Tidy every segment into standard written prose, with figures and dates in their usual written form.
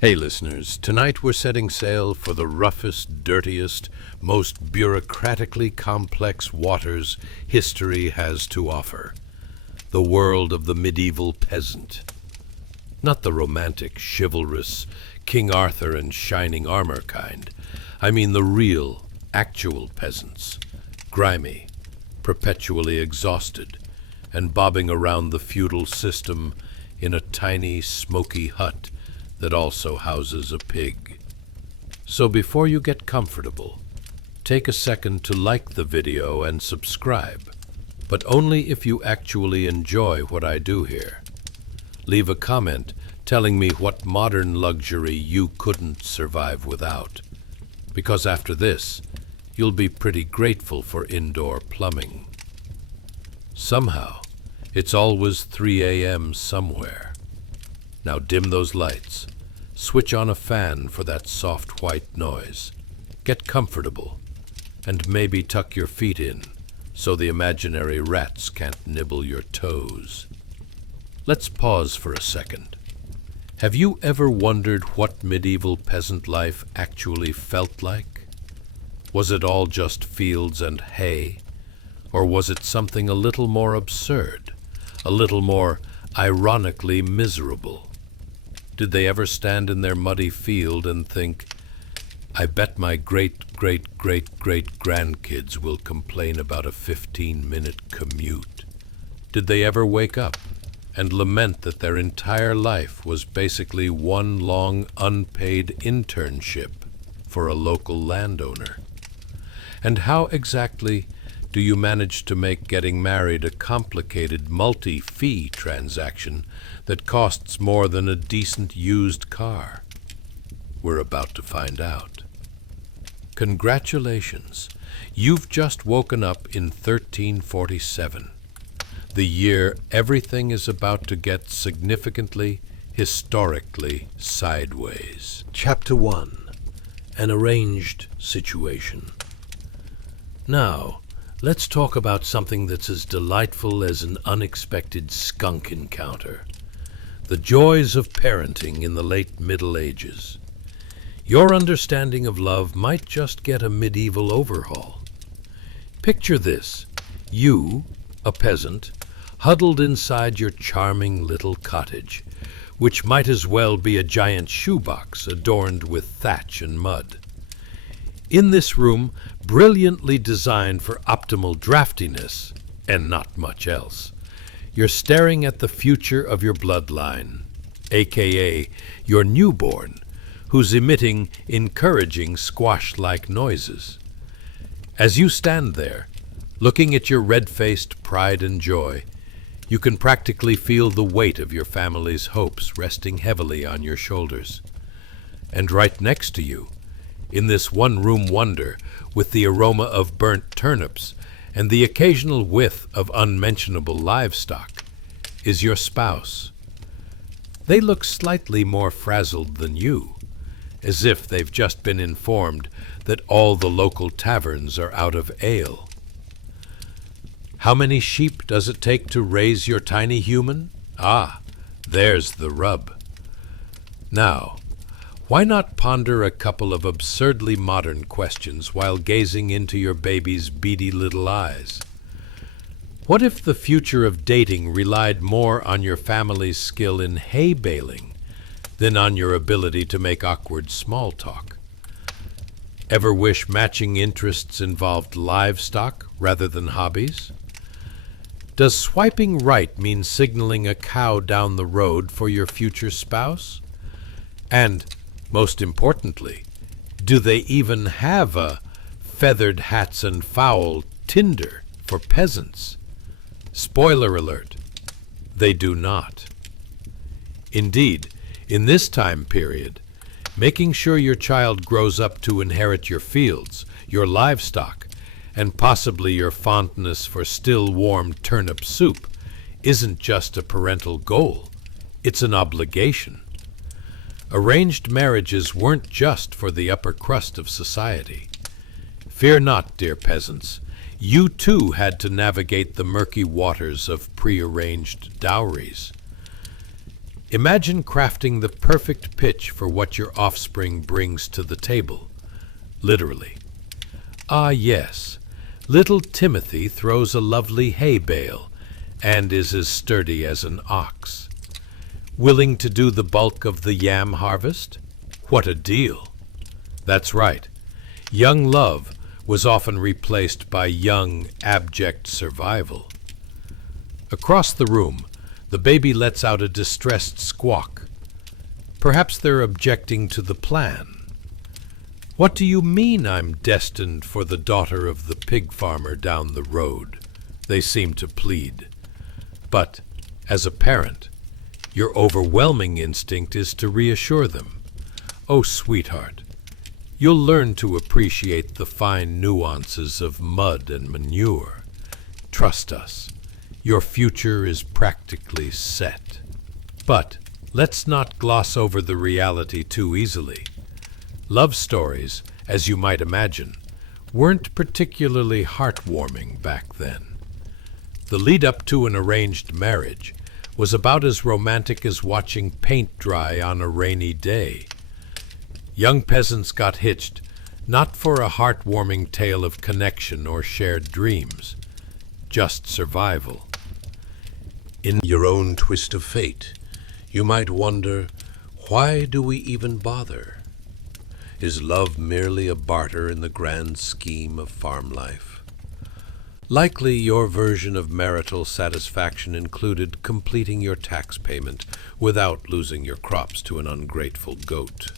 Hey listeners, tonight we're setting sail for the roughest, dirtiest, most bureaucratically complex waters history has to offer. The world of the medieval peasant. Not the romantic, chivalrous, King Arthur and shining armor kind. I mean the real, actual peasants. Grimy, perpetually exhausted, and bobbing around the feudal system in a tiny, smoky hut that also houses a pig. So before you get comfortable, take a second to like the video and subscribe, but only if you actually enjoy what I do here. Leave a comment telling me what modern luxury you couldn't survive without, because after this, you'll be pretty grateful for indoor plumbing. Somehow, it's always 3 a.m. somewhere. Now dim those lights. Switch on a fan for that soft white noise. Get comfortable, and maybe tuck your feet in so the imaginary rats can't nibble your toes. Let's pause for a second. Have you ever wondered what medieval peasant life actually felt like? Was it all just fields and hay? Or was it something a little more absurd, a little more ironically miserable? Did they ever stand in their muddy field and think, I bet my great-great-great-great-grandkids will complain about a 15-minute commute? Did they ever wake up and lament that their entire life was basically one long unpaid internship for a local landowner? And how exactly do you manage to make getting married a complicated multi-fee transaction that costs more than a decent used car? We're about to find out. Congratulations, you've just woken up in 1347, the year everything is about to get significantly, historically sideways. Chapter 1. An Arranged Situation. Now, let's talk about something that's as delightful as an unexpected skunk encounter. The joys of parenting in the late Middle Ages. Your understanding of love might just get a medieval overhaul. Picture this: you, a peasant, huddled inside your charming little cottage, which might as well be a giant shoebox adorned with thatch and mud. In this room, brilliantly designed for optimal draftiness, and not much else, you're staring at the future of your bloodline, aka your newborn, who's emitting encouraging squash-like noises. As you stand there, looking at your red-faced pride and joy, you can practically feel the weight of your family's hopes resting heavily on your shoulders. And right next to you, in this one-room wonder with the aroma of burnt turnips and the occasional whiff of unmentionable livestock, is your spouse. They look slightly more frazzled than you, as if they've just been informed that all the local taverns are out of ale. How many sheep does it take to raise your tiny human? Ah, there's the rub. Now, why not ponder a couple of absurdly modern questions while gazing into your baby's beady little eyes? What if the future of dating relied more on your family's skill in hay baling than on your ability to make awkward small talk? Ever wish matching interests involved livestock rather than hobbies? Does swiping right mean signaling a cow down the road for your future spouse? And most importantly, do they even have a feathered hats and fowl Tinder for peasants? Spoiler alert, they do not. Indeed, in this time period, making sure your child grows up to inherit your fields, your livestock, and possibly your fondness for still warm turnip soup isn't just a parental goal, it's an obligation. Arranged marriages weren't just for the upper crust of society. Fear not, dear peasants, you too had to navigate the murky waters of prearranged dowries. Imagine crafting the perfect pitch for what your offspring brings to the table, literally. Ah, yes, little Timothy throws a lovely hay bale and is as sturdy as an ox. Willing to do the bulk of the yam harvest? What a deal! That's right. Young love was often replaced by young, abject survival. Across the room, the baby lets out a distressed squawk. Perhaps they're objecting to the plan. What do you mean I'm destined for the daughter of the pig farmer down the road? They seem to plead. But, as a parent, your overwhelming instinct is to reassure them. Oh, sweetheart, you'll learn to appreciate the fine nuances of mud and manure. Trust us. Your future is practically set. But let's not gloss over the reality too easily. Love stories, as you might imagine, weren't particularly heartwarming back then. The lead-up to an arranged marriage was about as romantic as watching paint dry on a rainy day. Young peasants got hitched, not for a heartwarming tale of connection or shared dreams, just survival. In your own twist of fate, you might wonder, why do we even bother? Is love merely a barter in the grand scheme of farm life? Likely your version of marital satisfaction included completing your tax payment without losing your crops to an ungrateful goat.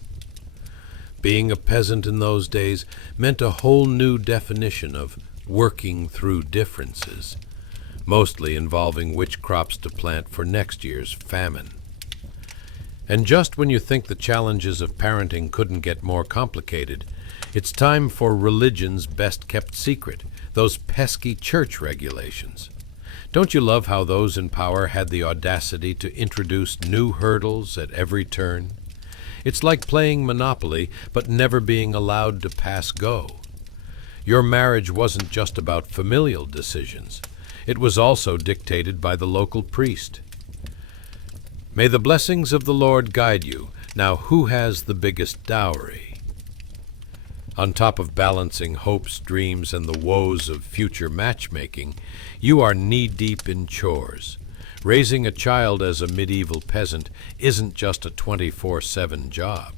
Being a peasant in those days meant a whole new definition of working through differences, mostly involving which crops to plant for next year's famine. And just when you think the challenges of parenting couldn't get more complicated, it's time for religion's best-kept secret, those pesky church regulations. Don't you love how those in power had the audacity to introduce new hurdles at every turn? It's like playing Monopoly, but never being allowed to pass go. Your marriage wasn't just about familial decisions. It was also dictated by the local priest. May the blessings of the Lord guide you. Now, who has the biggest dowry? On top of balancing hopes, dreams, and the woes of future matchmaking, you are knee-deep in chores. Raising a child as a medieval peasant isn't just a 24/7 job.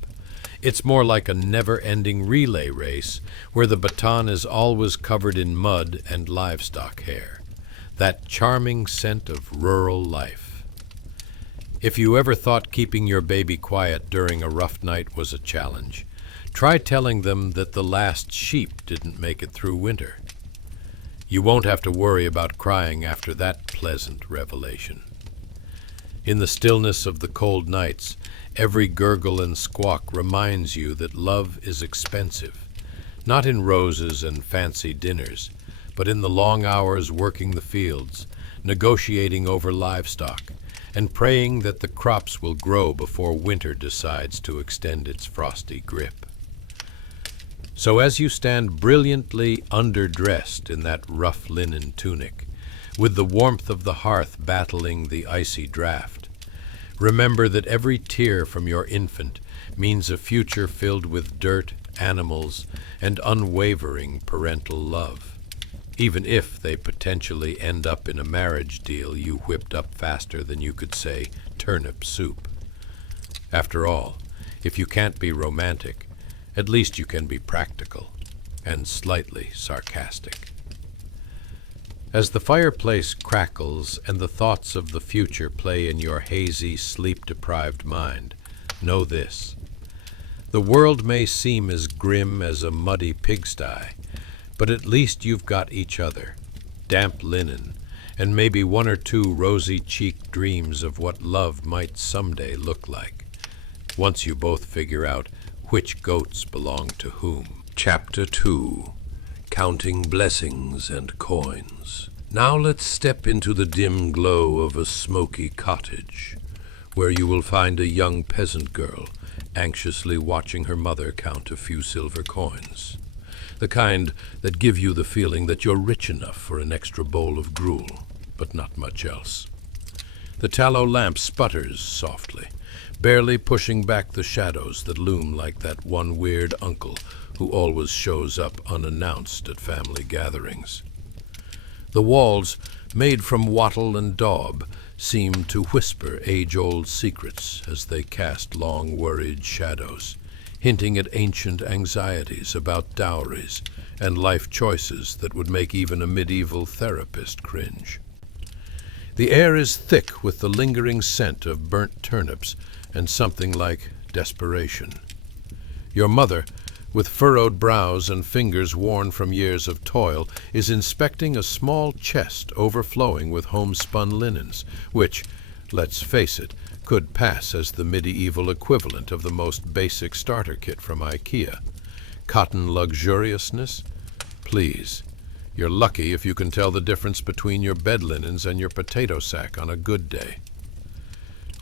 It's more like a never-ending relay race where the baton is always covered in mud and livestock hair. That charming scent of rural life. If you ever thought keeping your baby quiet during a rough night was a challenge, try telling them that the last sheep didn't make it through winter. You won't have to worry about crying after that pleasant revelation. In the stillness of the cold nights, every gurgle and squawk reminds you that love is expensive, not in roses and fancy dinners, but in the long hours working the fields, negotiating over livestock, and praying that the crops will grow before winter decides to extend its frosty grip. So as you stand brilliantly underdressed in that rough linen tunic, with the warmth of the hearth battling the icy draft, remember that every tear from your infant means a future filled with dirt, animals, and unwavering parental love, even if they potentially end up in a marriage deal you whipped up faster than you could say turnip soup. After all, if you can't be romantic, at least you can be practical and slightly sarcastic. As the fireplace crackles and the thoughts of the future play in your hazy, sleep-deprived mind, know this. The world may seem as grim as a muddy pigsty, but at least you've got each other, damp linen, and maybe one or two rosy-cheeked dreams of what love might someday look like, once you both figure out which goats belong to whom. Chapter 2. Counting Blessings and Coins. Now let's step into the dim glow of a smoky cottage, where you will find a young peasant girl anxiously watching her mother count a few silver coins. The kind that give you the feeling that you're rich enough for an extra bowl of gruel, but not much else. The tallow lamp sputters softly, barely pushing back the shadows that loom like that one weird uncle who always shows up unannounced at family gatherings. The walls, made from wattle and daub, seem to whisper age-old secrets as they cast long, worried shadows, hinting at ancient anxieties about dowries and life choices that would make even a medieval therapist cringe. The air is thick with the lingering scent of burnt turnips and something like desperation. Your mother, with furrowed brows and fingers worn from years of toil, is inspecting a small chest overflowing with homespun linens, which, let's face it, could pass as the medieval equivalent of the most basic starter kit from IKEA. Cotton luxuriousness? Please. You're lucky if you can tell the difference between your bed linens and your potato sack on a good day.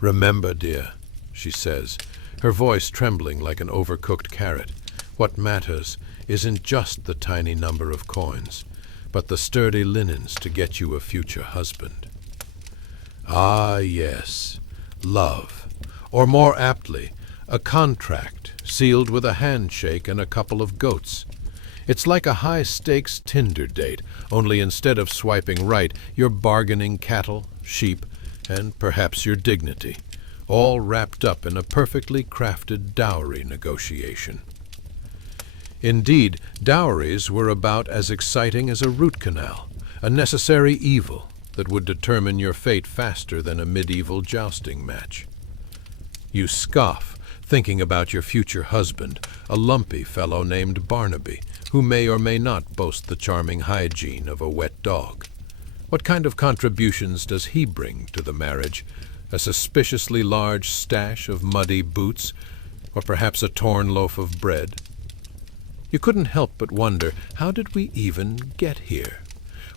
Remember, dear, she says, her voice trembling like an overcooked carrot, what matters isn't just the tiny number of coins, but the sturdy linens to get you a future husband. Ah, yes, love, or more aptly, a contract sealed with a handshake and a couple of goats. It's like a high-stakes Tinder date, only instead of swiping right, you're bargaining cattle, sheep, and perhaps your dignity, all wrapped up in a perfectly crafted dowry negotiation. Indeed, dowries were about as exciting as a root canal, a necessary evil that would determine your fate faster than a medieval jousting match. You scoff, thinking about your future husband, a lumpy fellow named Barnaby, who may or may not boast the charming hygiene of a wet dog. What kind of contributions does he bring to the marriage? A suspiciously large stash of muddy boots, or perhaps a torn loaf of bread? You couldn't help but wonder, how did we even get here?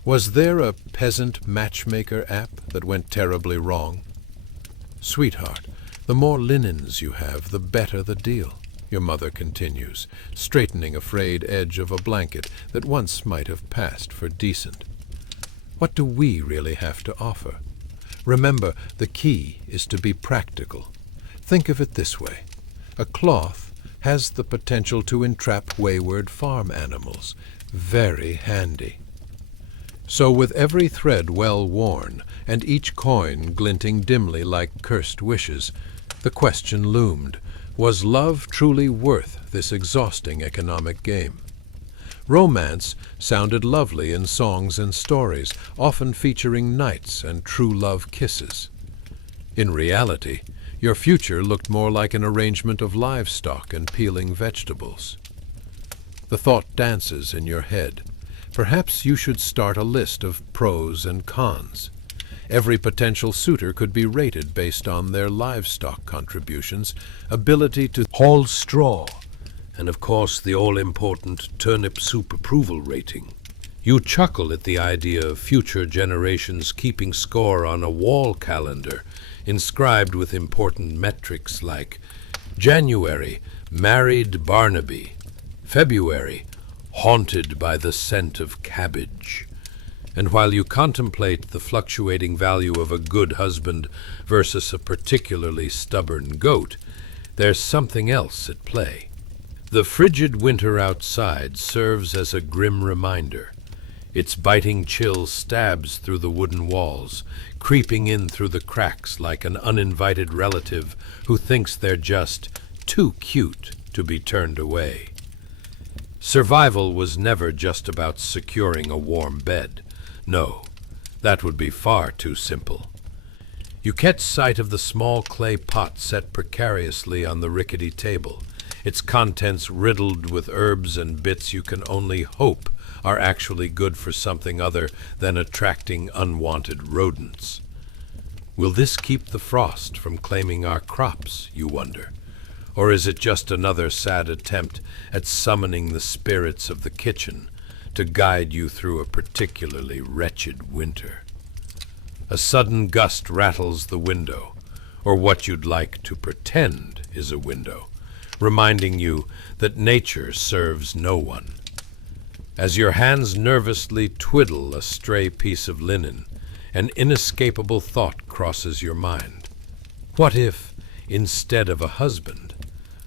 Was there a peasant matchmaker app that went terribly wrong? Sweetheart, the more linens you have, the better the deal, your mother continues, straightening a frayed edge of a blanket that once might have passed for decent. What do we really have to offer? Remember, the key is to be practical. Think of it this way. A cloth has the potential to entrap wayward farm animals. Very handy. So with every thread well worn, and each coin glinting dimly like cursed wishes, the question loomed, was love truly worth this exhausting economic game? Romance sounded lovely in songs and stories, often featuring knights and true love kisses. In reality, your future looked more like an arrangement of livestock and peeling vegetables. The thought dances in your head. Perhaps you should start a list of pros and cons. Every potential suitor could be rated based on their livestock contributions, ability to haul straw, and of course the all-important turnip soup approval rating. You chuckle at the idea of future generations keeping score on a wall calendar, inscribed with important metrics like January, married Barnaby, February, haunted by the scent of cabbage. And while you contemplate the fluctuating value of a good husband versus a particularly stubborn goat, there's something else at play. The frigid winter outside serves as a grim reminder. Its biting chill stabs through the wooden walls, creeping in through the cracks like an uninvited relative who thinks they're just too cute to be turned away. Survival was never just about securing a warm bed. No, that would be far too simple. You catch sight of the small clay pot set precariously on the rickety table, its contents riddled with herbs and bits you can only hope are actually good for something other than attracting unwanted rodents. Will this keep the frost from claiming our crops, you wonder? Or is it just another sad attempt at summoning the spirits of the kitchen to guide you through a particularly wretched winter? A sudden gust rattles the window, or what you'd like to pretend is a window, reminding you that nature serves no one. As your hands nervously twiddle a stray piece of linen, an inescapable thought crosses your mind. What if, instead of a husband,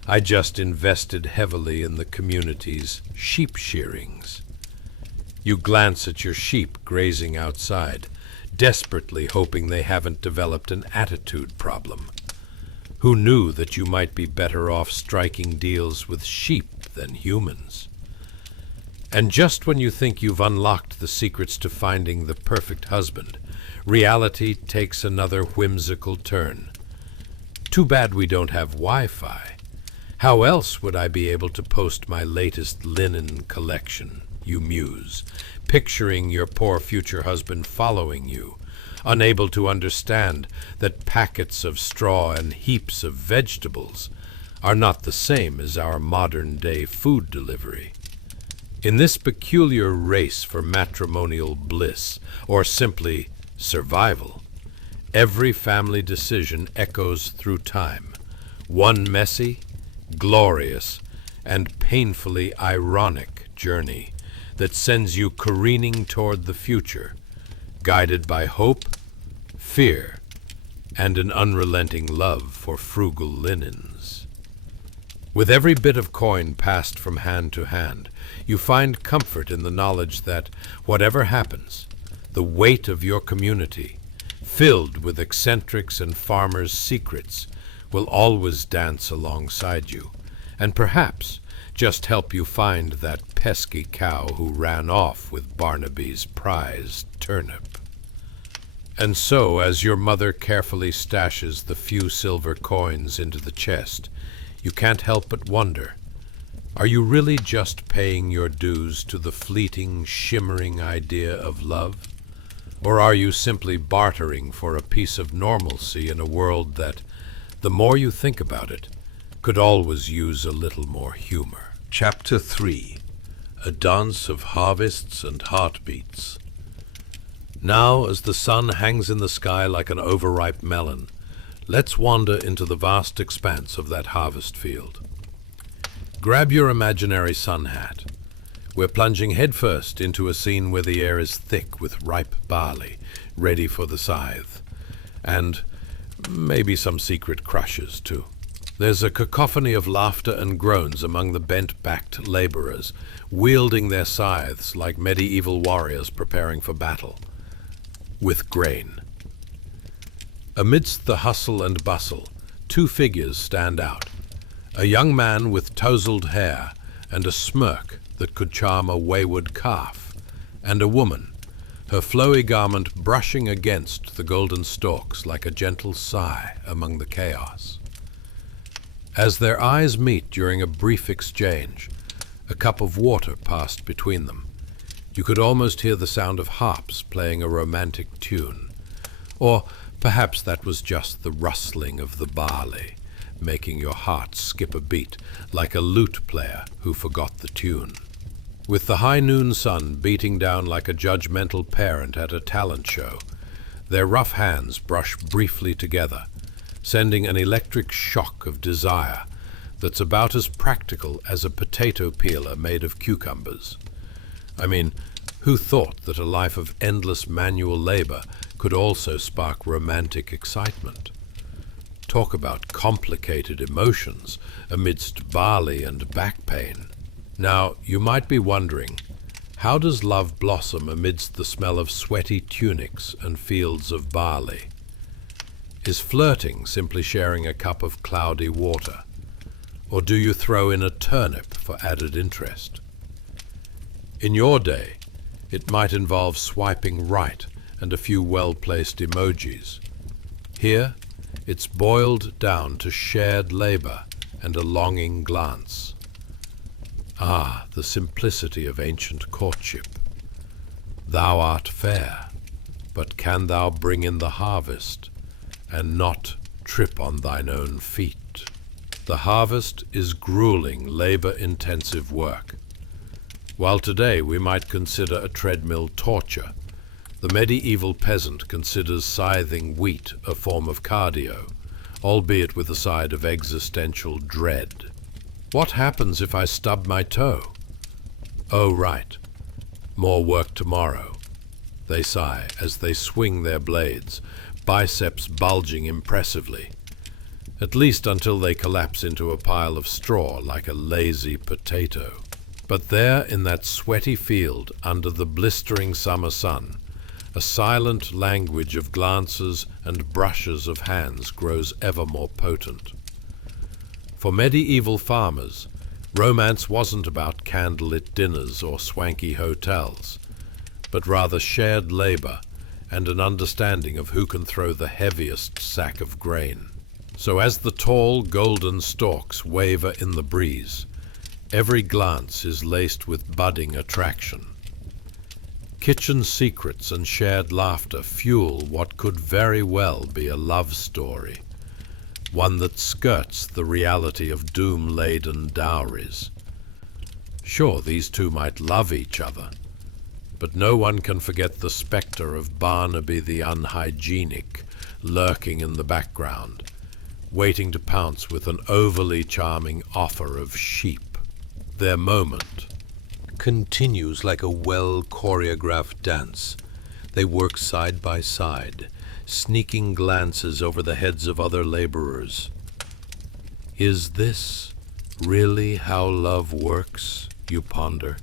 I just invested heavily in the community's sheep shearings? You glance at your sheep grazing outside, desperately hoping they haven't developed an attitude problem. Who knew that you might be better off striking deals with sheep than humans? And just when you think you've unlocked the secrets to finding the perfect husband, reality takes another whimsical turn. Too bad we don't have Wi-Fi. How else would I be able to post my latest linen collection, you muse, picturing your poor future husband following you, unable to understand that packets of straw and heaps of vegetables are not the same as our modern-day food delivery. In this peculiar race for matrimonial bliss, or simply survival, every family decision echoes through time, one messy, glorious, and painfully ironic journey that sends you careening toward the future, guided by hope, fear, and an unrelenting love for frugal linens. With every bit of coin passed from hand to hand, you find comfort in the knowledge that, whatever happens, the weight of your community, filled with eccentrics and farmers' secrets, will always dance alongside you, and perhaps just help you find that pesky cow who ran off with Barnaby's prized turnip. And so, as your mother carefully stashes the few silver coins into the chest, you can't help but wonder, are you really just paying your dues to the fleeting, shimmering idea of love? Or are you simply bartering for a piece of normalcy in a world that, the more you think about it, could always use a little more humor? Chapter 3. A Dance of Harvests and Heartbeats. Now, as the sun hangs in the sky like an overripe melon, let's wander into the vast expanse of that harvest field. Grab your imaginary sun hat. We're plunging headfirst into a scene where the air is thick with ripe barley, ready for the scythe. And maybe some secret crushes, too. There's a cacophony of laughter and groans among the bent-backed laborers, wielding their scythes like medieval warriors preparing for battle. With grain. Amidst the hustle and bustle, two figures stand out. A young man with tousled hair and a smirk that could charm a wayward calf, and a woman, her flowy garment brushing against the golden stalks like a gentle sigh among the chaos. As their eyes meet during a brief exchange, a cup of water passed between them. You could almost hear the sound of harps playing a romantic tune. Or perhaps that was just the rustling of the barley, making your heart skip a beat like a lute player who forgot the tune. With the high noon sun beating down like a judgmental parent at a talent show, their rough hands brush briefly together, sending an electric shock of desire that's about as practical as a potato peeler made of cucumbers. I mean, who thought that a life of endless manual labor could also spark romantic excitement? Talk about complicated emotions amidst barley and back pain. Now, you might be wondering, how does love blossom amidst the smell of sweaty tunics and fields of barley? Is flirting simply sharing a cup of cloudy water? Or do you throw in a turnip for added interest? In your day, it might involve swiping right and a few well-placed emojis. Here, it's boiled down to shared labor and a longing glance. Ah, the simplicity of ancient courtship. Thou art fair, but can thou bring in the harvest, and not trip on thine own feet? The harvest is grueling, labor-intensive work. While today we might consider a treadmill torture, the medieval peasant considers scything wheat a form of cardio, albeit with a side of existential dread. What happens if I stub my toe? Oh, right. More work tomorrow. they sigh as they swing their blades, biceps bulging impressively, at least until they collapse into a pile of straw like a lazy potato. But there in that sweaty field under the blistering summer sun, a silent language of glances and brushes of hands grows ever more potent. For medieval farmers, romance wasn't about candlelit dinners or swanky hotels, but rather shared labor and an understanding of who can throw the heaviest sack of grain. So as the tall golden stalks waver in the breeze, every glance is laced with budding attraction. Kitchen secrets and shared laughter fuel what could very well be a love story, one that skirts the reality of doom-laden dowries. Sure, these two might love each other, but no one can forget the specter of Barnaby the unhygienic lurking in the background, waiting to pounce with an overly charming offer of sheep. Their moment continues like a well-choreographed dance. They work side by side, sneaking glances over the heads of other laborers. Is this really how love works, you ponder?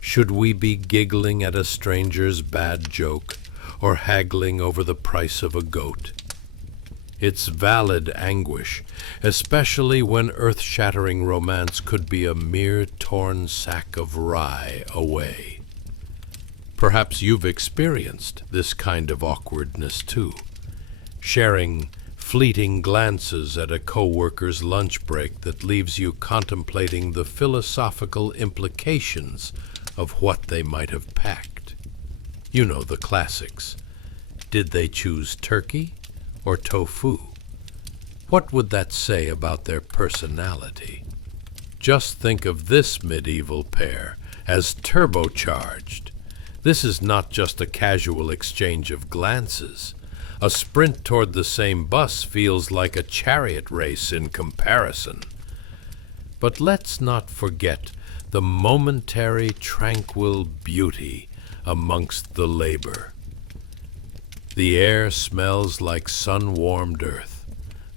Should we be giggling at a stranger's bad joke, or haggling over the price of a goat? It's valid anguish, especially when earth-shattering romance could be a mere torn sack of rye away. Perhaps you've experienced this kind of awkwardness too, sharing fleeting glances at a co-worker's lunch break that leaves you contemplating the philosophical implications of what they might have packed. You know the classics. Did they choose turkey or tofu? What would that say about their personality? Just think of this medieval pair as turbocharged. This is not just a casual exchange of glances. A sprint toward the same bus feels like a chariot race in comparison. But let's not forget the momentary tranquil beauty amongst the labor. The air smells like sun-warmed earth,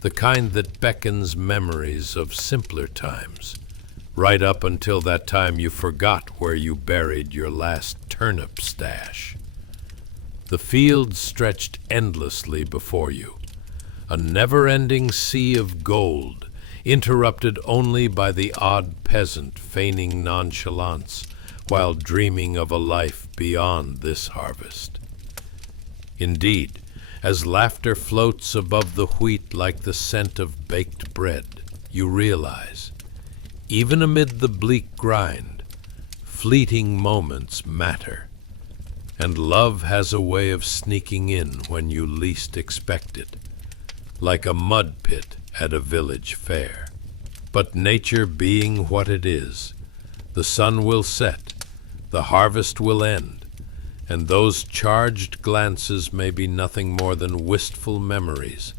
the kind that beckons memories of simpler times, right up until that time you forgot where you buried your last turnip stash. The fields stretched endlessly before you, a never-ending sea of gold, interrupted only by the odd peasant feigning nonchalance while dreaming of a life beyond this harvest. Indeed, as laughter floats above the wheat like the scent of baked bread, you realize, even amid the bleak grind, fleeting moments matter, and love has a way of sneaking in when you least expect it, like a mud pit at a village fair. But nature being what it is, the sun will set, the harvest will end, and those charged glances may be nothing more than wistful memories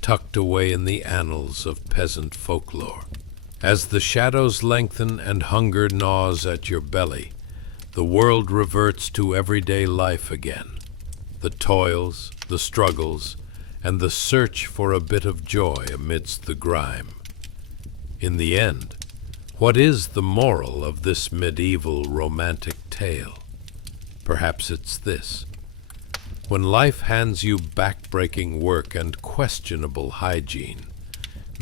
tucked away in the annals of peasant folklore. As the shadows lengthen and hunger gnaws at your belly, the world reverts to everyday life again. The toils, the struggles, and the search for a bit of joy amidst the grime. In the end, what is the moral of this medieval romantic tale? Perhaps it's this. When life hands you back-breaking work and questionable hygiene,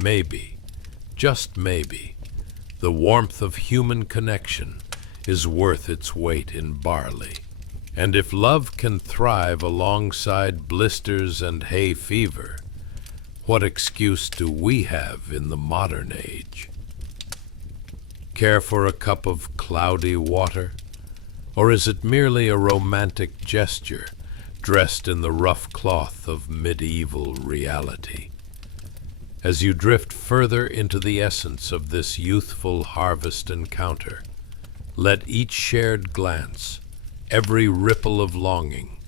maybe, just maybe, the warmth of human connection is worth its weight in barley. And if love can thrive alongside blisters and hay fever, what excuse do we have in the modern age? Care for a cup of cloudy water? Or is it merely a romantic gesture dressed in the rough cloth of medieval reality? As you drift further into the essence of this youthful harvest encounter, let each shared glance, every ripple of longing,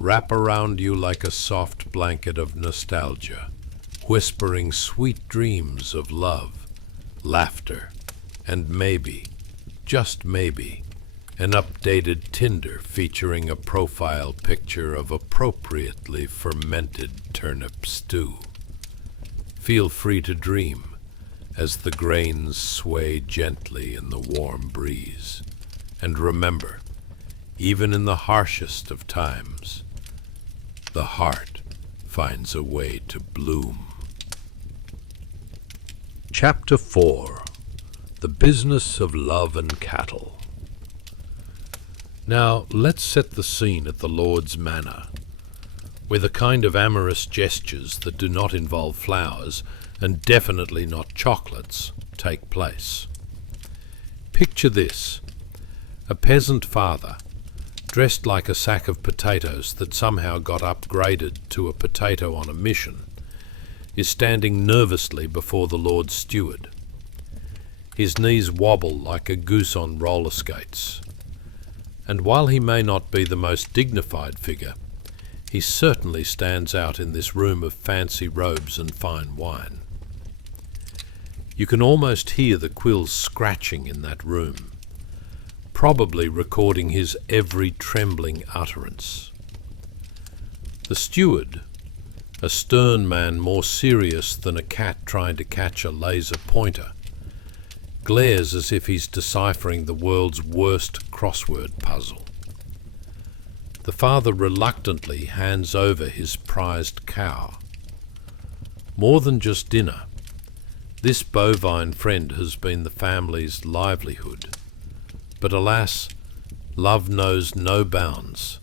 wrap around you like a soft blanket of nostalgia, whispering sweet dreams of love, laughter, and maybe, just maybe, An updated Tinder featuring a profile picture of appropriately fermented turnip stew. Feel free to dream as the grains sway gently in the warm breeze. And remember, even in the harshest of times, the heart finds a way to bloom. Chapter 4. The Business of Love and Cattle. Now, let's set the scene at the Lord's Manor, where the kind of amorous gestures that do not involve flowers, and definitely not chocolates, take place. Picture this: a peasant father, dressed like a sack of potatoes that somehow got upgraded to a potato on a mission, is standing nervously before the Lord's steward. His knees wobble like a goose on roller skates. And while he may not be the most dignified figure, he certainly stands out in this room of fancy robes and fine wine. You can almost hear the quills scratching in that room, probably recording his every trembling utterance. The steward, a stern man more serious than a cat trying to catch a laser pointer, glares as if he's deciphering the world's worst crossword puzzle. The father reluctantly hands over his prized cow. More than just dinner, this bovine friend has been the family's livelihood. But alas, love knows no bounds,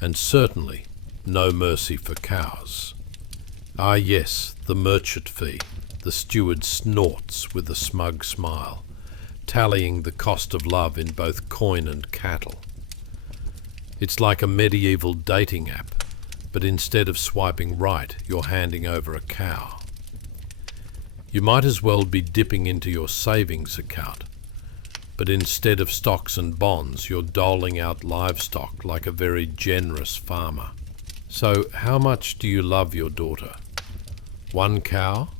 and certainly no mercy for cows. Ah yes, the merchant fee, the steward snorts with a smug smile, tallying the cost of love in both coin and cattle. It's like a medieval dating app, but instead of swiping right, you're handing over a cow. You might as well be dipping into your savings account, but instead of stocks and bonds, you're doling out livestock like a very generous farmer. So how much do you love your daughter? 1 cow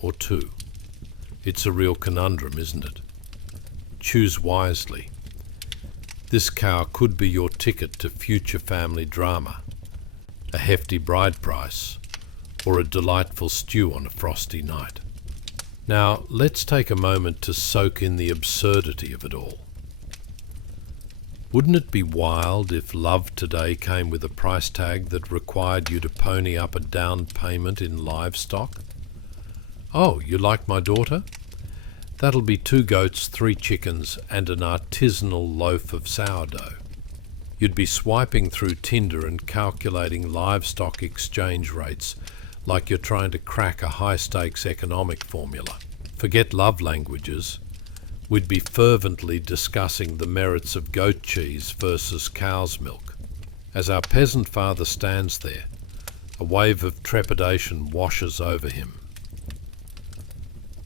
or 2? It's a real conundrum, isn't it? Choose wisely. This cow could be your ticket to future family drama, a hefty bride price, or a delightful stew on a frosty night. Now, let's take a moment to soak in the absurdity of it all. Wouldn't it be wild if love today came with a price tag that required you to pony up a down payment in livestock? Oh, you like my daughter? That'll be 2 goats, 3 chickens, and an artisanal loaf of sourdough. You'd be swiping through Tinder and calculating livestock exchange rates like you're trying to crack a high-stakes economic formula. Forget love languages. We'd be fervently discussing the merits of goat cheese versus cow's milk. As our peasant father stands there, a wave of trepidation washes over him.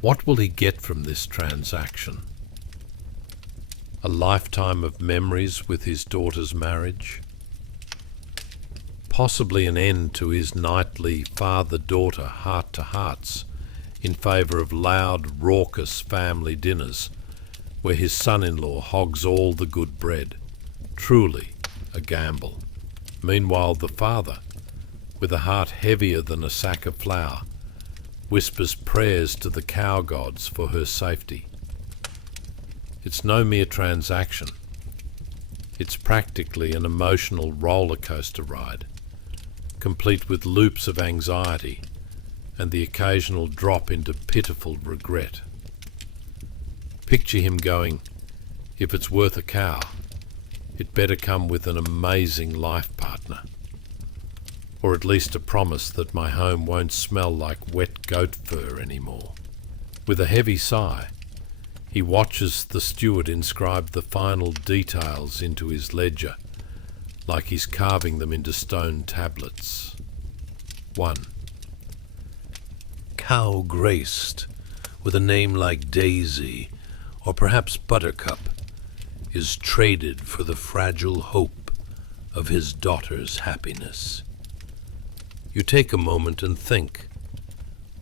What will he get from this transaction? A lifetime of memories with his daughter's marriage? Possibly an end to his nightly father-daughter heart-to-hearts in favour of loud, raucous family dinners where his son-in-law hogs all the good bread. Truly a gamble. Meanwhile, the father, with a heart heavier than a sack of flour, whispers prayers to the cow gods for her safety. It's no mere transaction. It's practically an emotional roller coaster ride, complete with loops of anxiety and the occasional drop into pitiful regret. Picture him going, if it's worth a cow, it better come with an amazing life partner, or at least a promise that my home won't smell like wet goat fur anymore. With a heavy sigh, he watches the steward inscribe the final details into his ledger, like he's carving them into stone tablets. 1. Cow graced with a name like Daisy, or perhaps Buttercup, is traded for the fragile hope of his daughter's happiness. You take a moment and think,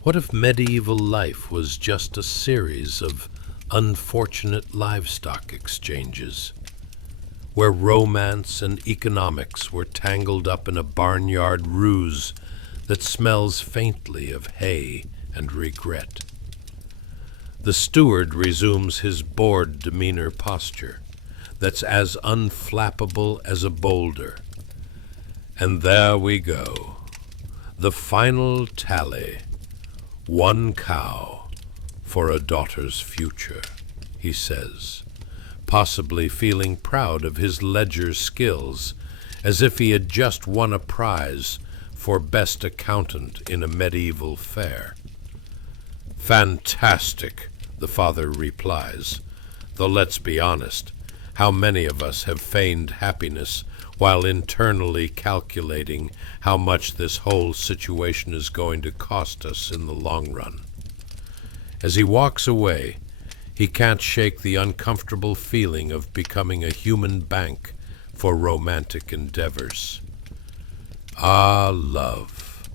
what if medieval life was just a series of unfortunate livestock exchanges, where romance and economics were tangled up in a barnyard ruse that smells faintly of hay and regret. The steward resumes his bored demeanor posture that's as unflappable as a boulder. And there we go. The final tally. 1 cow for a daughter's future, he says, possibly feeling proud of his ledger skills, as if he had just won a prize for best accountant in a medieval fair. Fantastic, the father replies, though let's be honest, how many of us have feigned happiness while internally calculating how much this whole situation is going to cost us in the long run. As he walks away, he can't shake the uncomfortable feeling of becoming a human bank for romantic endeavors. Ah, love,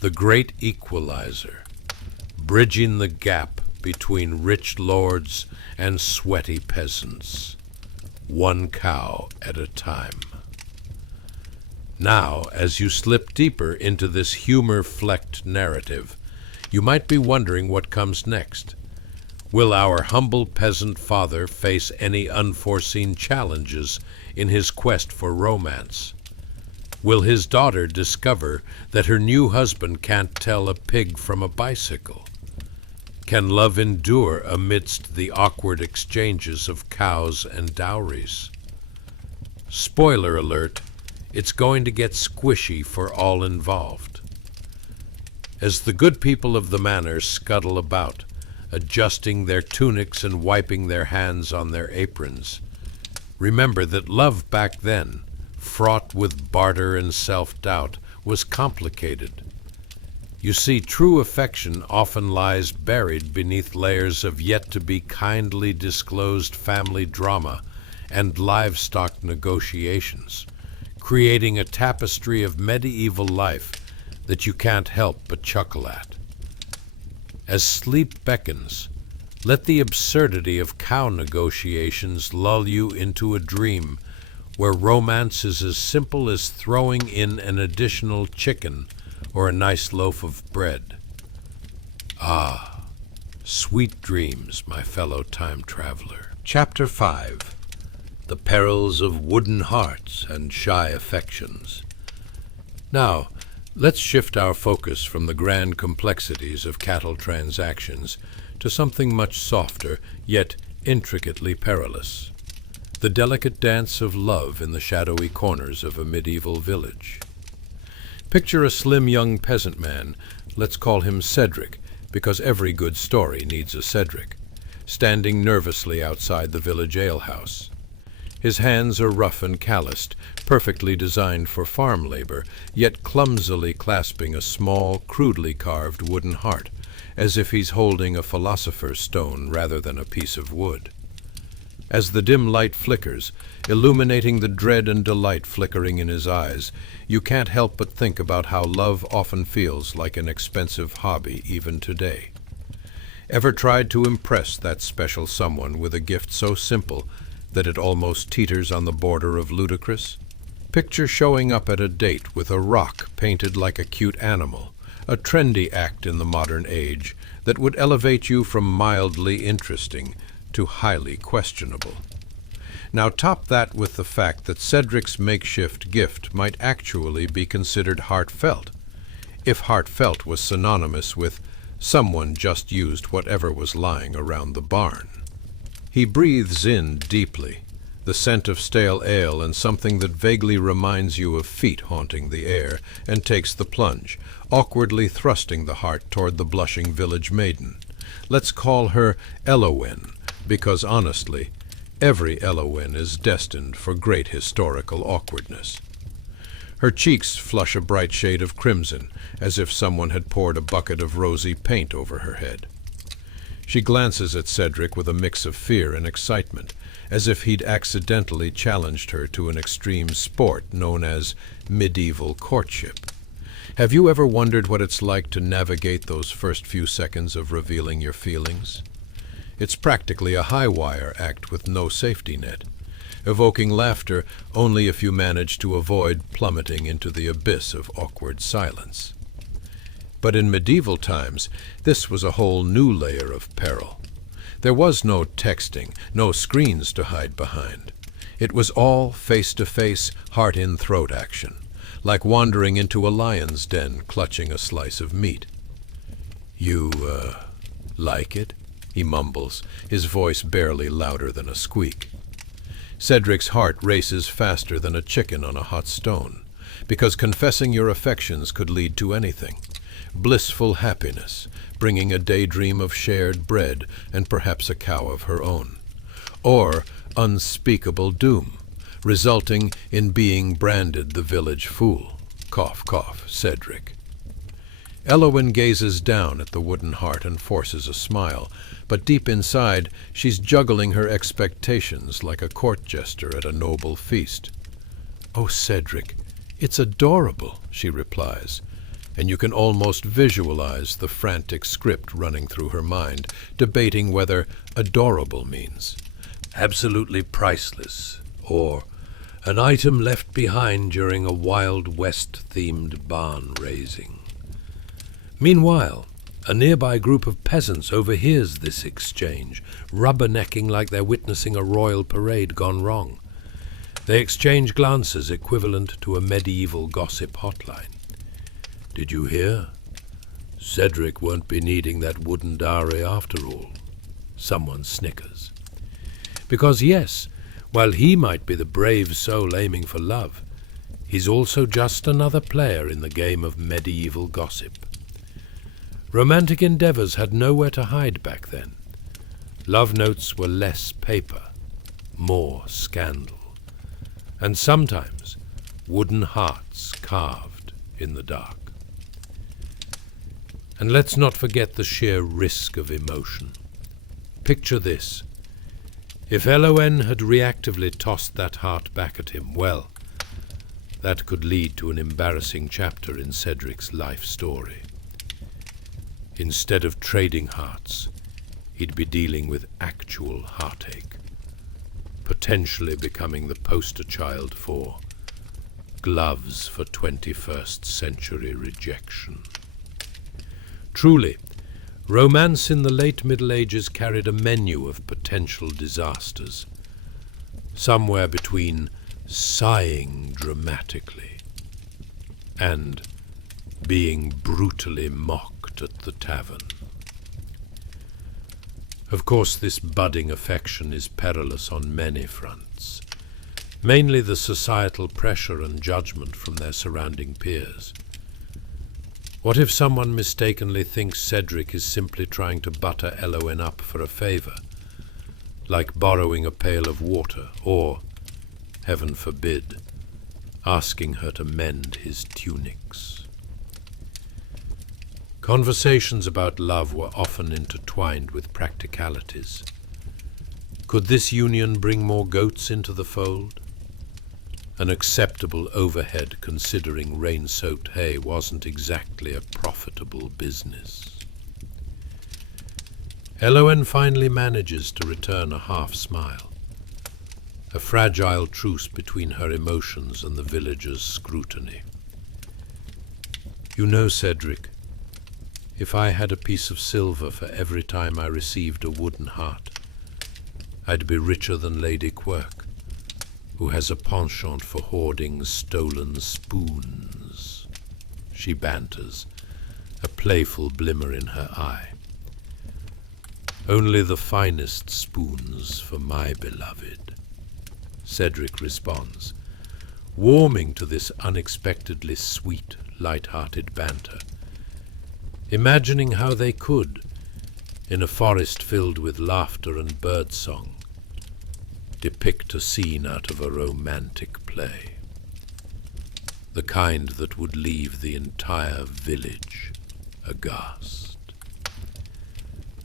the great equalizer, bridging the gap between rich lords and sweaty peasants, 1 cow at a time. Now, as you slip deeper into this humor-flecked narrative, you might be wondering what comes next. Will our humble peasant father face any unforeseen challenges in his quest for romance? Will his daughter discover that her new husband can't tell a pig from a bicycle? Can love endure amidst the awkward exchanges of cows and dowries? Spoiler alert, it's going to get squishy for all involved. As the good people of the manor scuttle about, adjusting their tunics and wiping their hands on their aprons, remember that love back then, fraught with barter and self-doubt, was complicated. You see, true affection often lies buried beneath layers of yet-to-be kindly disclosed family drama and livestock negotiations, creating a tapestry of medieval life that you can't help but chuckle at. As sleep beckons, let the absurdity of cow negotiations lull you into a dream where romance is as simple as throwing in an additional chicken or a nice loaf of bread. Ah, sweet dreams, my fellow time traveler. Chapter 5. The Perils of Wooden Hearts and Shy Affections. Now, let's shift our focus from the grand complexities of cattle transactions to something much softer, yet intricately perilous. The delicate dance of love in the shadowy corners of a medieval village. Picture a slim young peasant man, let's call him Cedric, because every good story needs a Cedric, standing nervously outside the village alehouse. His hands are rough and calloused, perfectly designed for farm labor, yet clumsily clasping a small, crudely carved wooden heart, as if he's holding a philosopher's stone rather than a piece of wood. As the dim light flickers, illuminating the dread and delight flickering in his eyes, you can't help but think about how love often feels like an expensive hobby even today. Ever tried to impress that special someone with a gift so simple that it almost teeters on the border of ludicrous? Picture showing up at a date with a rock painted like a cute animal, a trendy act in the modern age that would elevate you from mildly interesting to highly questionable. Now top that with the fact that Cedric's makeshift gift might actually be considered heartfelt, if heartfelt was synonymous with someone just used whatever was lying around the barn. He breathes in deeply, the scent of stale ale and something that vaguely reminds you of feet haunting the air, and takes the plunge, awkwardly thrusting the heart toward the blushing village maiden. Let's call her Elowen, because honestly, every Elowen is destined for great historical awkwardness. Her cheeks flush a bright shade of crimson, as if someone had poured a bucket of rosy paint over her head. She glances at Cedric with a mix of fear and excitement, as if he'd accidentally challenged her to an extreme sport known as medieval courtship. Have you ever wondered what it's like to navigate those first few seconds of revealing your feelings? It's practically a high-wire act with no safety net. evoking laughter only if you manage to avoid plummeting into the abyss of awkward silence. But in medieval times, this was a whole new layer of peril. There was no texting, no screens to hide behind. It was all face-to-face, heart-in-throat action, like wandering into a lion's den clutching a slice of meat. "You, like it?" he mumbles, his voice barely louder than a squeak. Cedric's heart races faster than a chicken on a hot stone, because confessing your affections could lead to anything. Blissful happiness, bringing a daydream of shared bread and perhaps a cow of her own. Or unspeakable doom, resulting in being branded the village fool. Cough, cough, Cedric. Elowen gazes down at the wooden heart and forces a smile, but deep inside she's juggling her expectations like a court jester at a noble feast. "Oh, Cedric, it's adorable," she replies, and you can almost visualize the frantic script running through her mind, debating whether adorable means absolutely priceless, or an item left behind during a Wild West-themed barn raising. Meanwhile, a nearby group of peasants overhears this exchange, rubbernecking like they're witnessing a royal parade gone wrong. They exchange glances equivalent to a medieval gossip hotline. "Did you hear? Cedric won't be needing that wooden dowry after all." Someone snickers. Because yes, while he might be the brave soul aiming for love, he's also just another player in the game of medieval gossip. Romantic endeavors had nowhere to hide back then. Love notes were less paper, more scandal, and sometimes wooden hearts carved in the dark. And let's not forget the sheer risk of emotion. Picture this. If Elowen had reactively tossed that heart back at him, well, that could lead to an embarrassing chapter in Cedric's life story. Instead of trading hearts, he'd be dealing with actual heartache, potentially becoming the poster child for gloves for 21st century rejection. Truly, romance in the late Middle Ages carried a menu of potential disasters, somewhere between sighing dramatically and being brutally mocked at the tavern. Of course, this budding affection is perilous on many fronts, mainly the societal pressure and judgment from their surrounding peers. What if someone mistakenly thinks Cedric is simply trying to butter Elowen up for a favor, like borrowing a pail of water, or, heaven forbid, asking her to mend his tunics? Conversations about love were often intertwined with practicalities. Could this union bring more goats into the fold? An acceptable overhead considering rain-soaked hay wasn't exactly a profitable business. Elowen finally manages to return a half-smile, a fragile truce between her emotions and the villagers' scrutiny. "You know, Cedric, if I had a piece of silver for every time I received a wooden heart, I'd be richer than Lady Quirk, who has a penchant for hoarding stolen spoons," she banters, a playful glimmer in her eye. "Only the finest spoons for my beloved," Cedric responds, warming to this unexpectedly sweet, light-hearted banter, imagining how they could, in a forest filled with laughter and birdsong, depict a scene out of a romantic play, the kind that would leave the entire village aghast.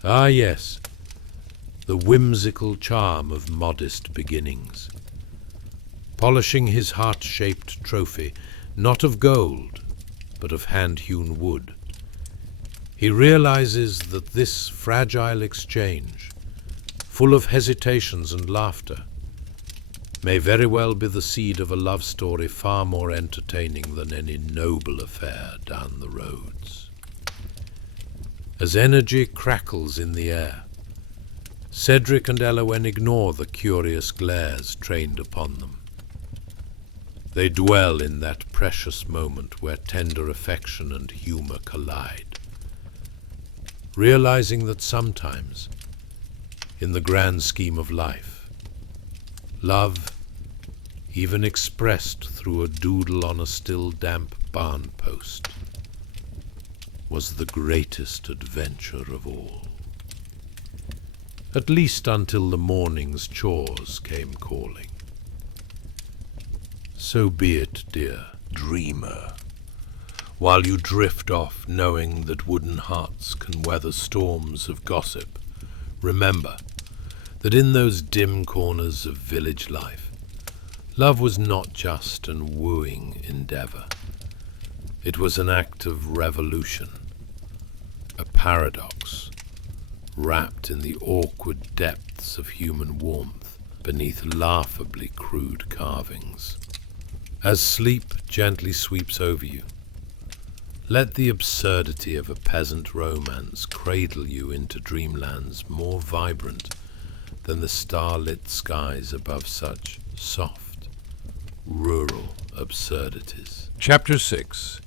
Ah yes, the whimsical charm of modest beginnings, polishing his heart-shaped trophy, not of gold, but of hand-hewn wood. He realizes that this fragile exchange, full of hesitations and laughter, may very well be the seed of a love story far more entertaining than any noble affair down the roads. As energy crackles in the air, Cedric and Elowen ignore the curious glares trained upon them. They dwell in that precious moment where tender affection and humor collide, realizing that sometimes, in the grand scheme of life, love, even expressed through a doodle on a still damp barn post, was the greatest adventure of all. At least until the morning's chores came calling. So be it, dear dreamer, while you drift off knowing that wooden hearts can weather storms of gossip. Remember that in those dim corners of village life, love was not just an wooing endeavor. It was an act of revolution, a paradox, wrapped in the awkward depths of human warmth beneath laughably crude carvings. As sleep gently sweeps over you, let the absurdity of a peasant romance cradle you into dreamlands more vibrant than the starlit skies above such soft, rural absurdities. Chapter 6.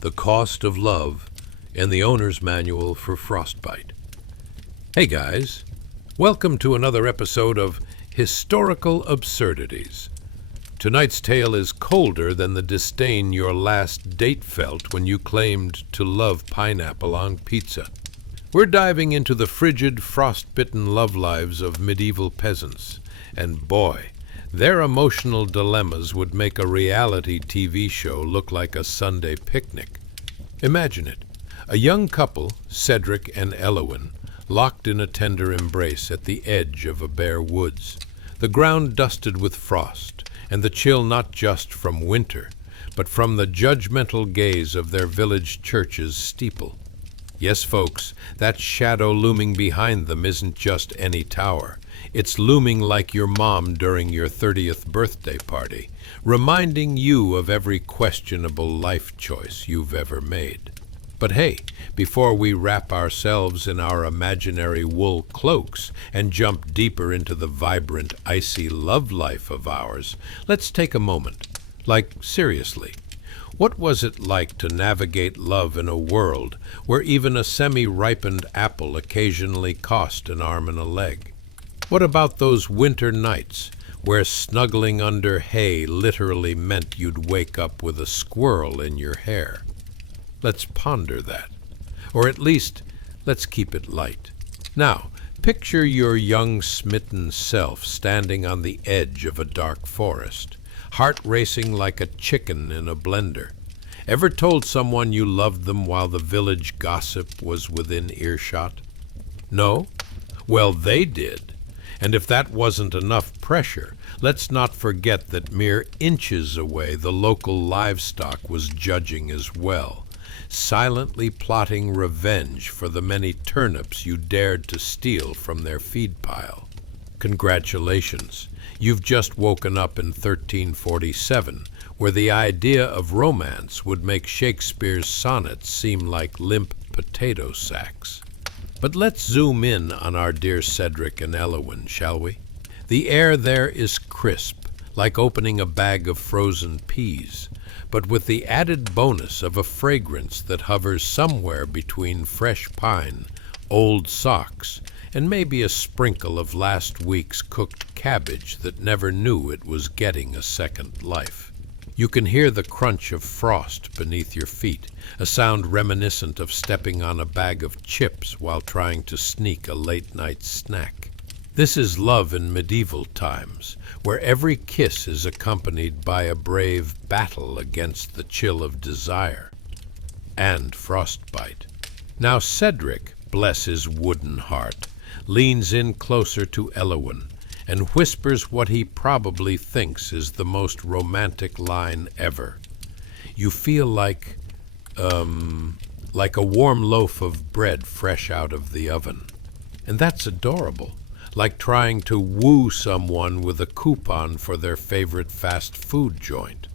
The Cost of Love in the Owner's Manual for Frostbite. Hey guys, welcome to another episode of Historical Absurdities. Tonight's tale is colder than the disdain your last date felt when you claimed to love pineapple on pizza. We're diving into the frigid, frost-bitten love lives of medieval peasants, and boy, their emotional dilemmas would make a reality TV show look like a Sunday picnic. Imagine it, a young couple, Cedric and Elowen, locked in a tender embrace at the edge of a bare woods, the ground dusted with frost, and the chill not just from winter, but from the judgmental gaze of their village church's steeple. Yes, folks, that shadow looming behind them isn't just any tower. It's looming like your mom during your 30th birthday party, reminding you of every questionable life choice you've ever made. But hey, before we wrap ourselves in our imaginary wool cloaks and jump deeper into the vibrant, icy love life of ours, let's take a moment. Like, seriously, what was it like to navigate love in a world where even a semi-ripened apple occasionally cost an arm and a leg? What about those winter nights where snuggling under hay literally meant you'd wake up with a squirrel in your hair? Let's ponder that. Or at least, let's keep it light. Now, picture your young smitten self standing on the edge of a dark forest, heart racing like a chicken in a blender. Ever told someone you loved them while the village gossip was within earshot? No? Well, they did. And if that wasn't enough pressure, let's not forget that mere inches away the local livestock was judging as well, silently plotting revenge for the many turnips you dared to steal from their feed pile. Congratulations, you've just woken up in 1347, where the idea of romance would make Shakespeare's sonnets seem like limp potato sacks. But let's zoom in on our dear Cedric and Elowen, shall we? The air there is crisp, like opening a bag of frozen peas, but with the added bonus of a fragrance that hovers somewhere between fresh pine, old socks, and maybe a sprinkle of last week's cooked cabbage that never knew it was getting a second life. You can hear the crunch of frost beneath your feet, a sound reminiscent of stepping on a bag of chips while trying to sneak a late-night snack. This is love in medieval times, where every kiss is accompanied by a brave battle against the chill of desire and frostbite. Now Cedric, bless his wooden heart, leans in closer to Elowen and whispers what he probably thinks is the most romantic line ever. You feel like a warm loaf of bread fresh out of the oven. And that's adorable. like trying to woo someone with a coupon for their favorite fast food joint.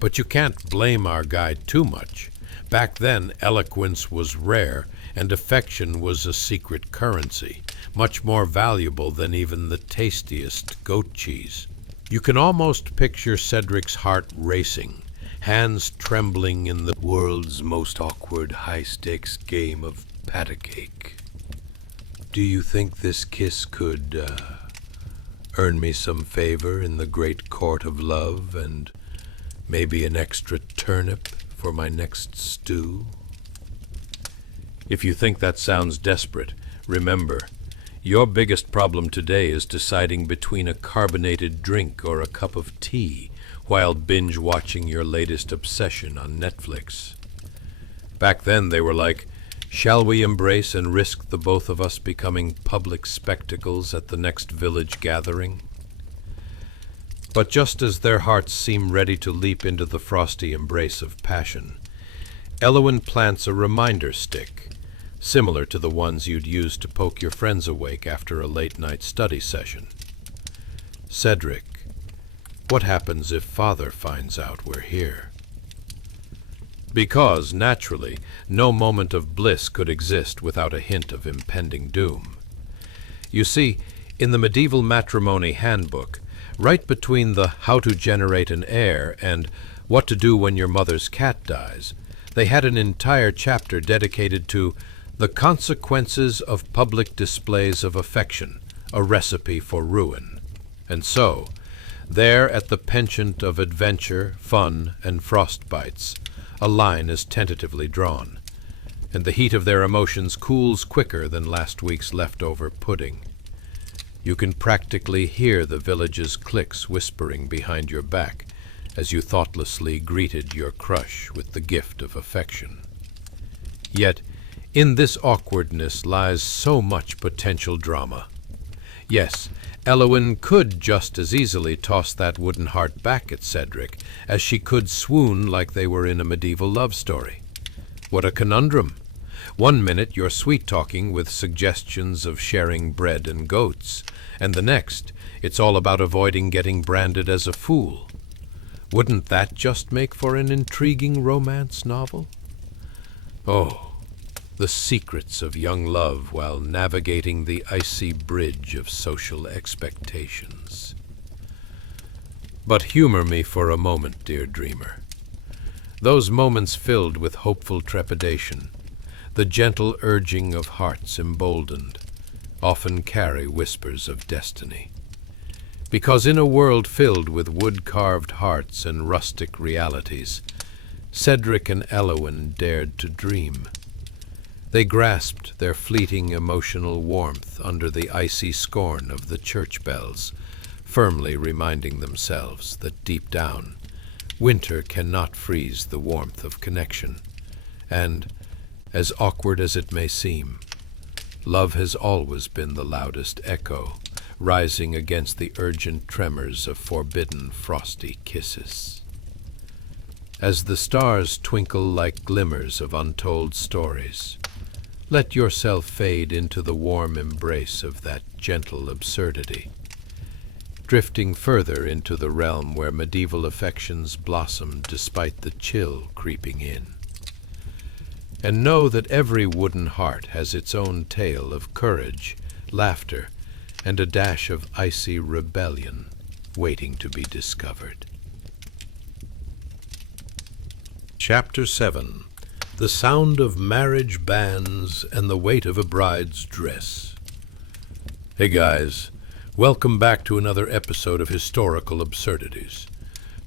But you can't blame our guy too much. Back then, eloquence was rare, and affection was a secret currency, much more valuable than even the tastiest goat cheese. You can almost picture Cedric's heart racing, hands trembling in the world's most awkward high-stakes game of pat-a-cake. Do you think this kiss could earn me some favor in the great court of love and maybe an extra turnip for my next stew? If you think that sounds desperate, remember, your biggest problem today is deciding between a carbonated drink or a cup of tea while binge-watching your latest obsession on Netflix. Back then they were like, shall we embrace and risk the both of us becoming public spectacles at the next village gathering? But just as their hearts seem ready to leap into the frosty embrace of passion, Elowyn plants a reminder stick, similar to the ones you'd use to poke your friends awake after a late-night study session. Cedric, what happens if Father finds out we're here? Because, naturally, no moment of bliss could exist without a hint of impending doom. You see, in the medieval matrimony handbook, right between the how to generate an heir and what to do when your mother's cat dies, they had an entire chapter dedicated to the consequences of public displays of affection, a recipe for ruin. And so, there at the penchant of adventure, fun, and frostbites, a line is tentatively drawn, and the heat of their emotions cools quicker than last week's leftover pudding. You can practically hear the village's cliques whispering behind your back as you thoughtlessly greeted your crush with the gift of affection. Yet, in this awkwardness lies so much potential drama. Yes, Elowyn could just as easily toss that wooden heart back at Cedric as she could swoon like they were in a medieval love story. What a conundrum! One minute you're sweet-talking with suggestions of sharing bread and goats, and the next it's all about avoiding getting branded as a fool. Wouldn't that just make for an intriguing romance novel? Oh, the secrets of young love while navigating the icy bridge of social expectations. But humor me for a moment, dear dreamer. Those moments filled with hopeful trepidation, the gentle urging of hearts emboldened, often carry whispers of destiny. Because in a world filled with wood-carved hearts and rustic realities, Cedric and Elowyn dared to dream. They grasped their fleeting emotional warmth under the icy scorn of the church bells, firmly reminding themselves that deep down, winter cannot freeze the warmth of connection. And, as awkward as it may seem, love has always been the loudest echo, rising against the urgent tremors of forbidden frosty kisses. As the stars twinkle like glimmers of untold stories, let yourself fade into the warm embrace of that gentle absurdity, drifting further into the realm where medieval affections blossom despite the chill creeping in. And know that every wooden heart has its own tale of courage, laughter, and a dash of icy rebellion waiting to be discovered. Chapter 7. The sound of marriage banns and the weight of a bride's dress. Hey guys, welcome back to another episode of Historical Absurdities.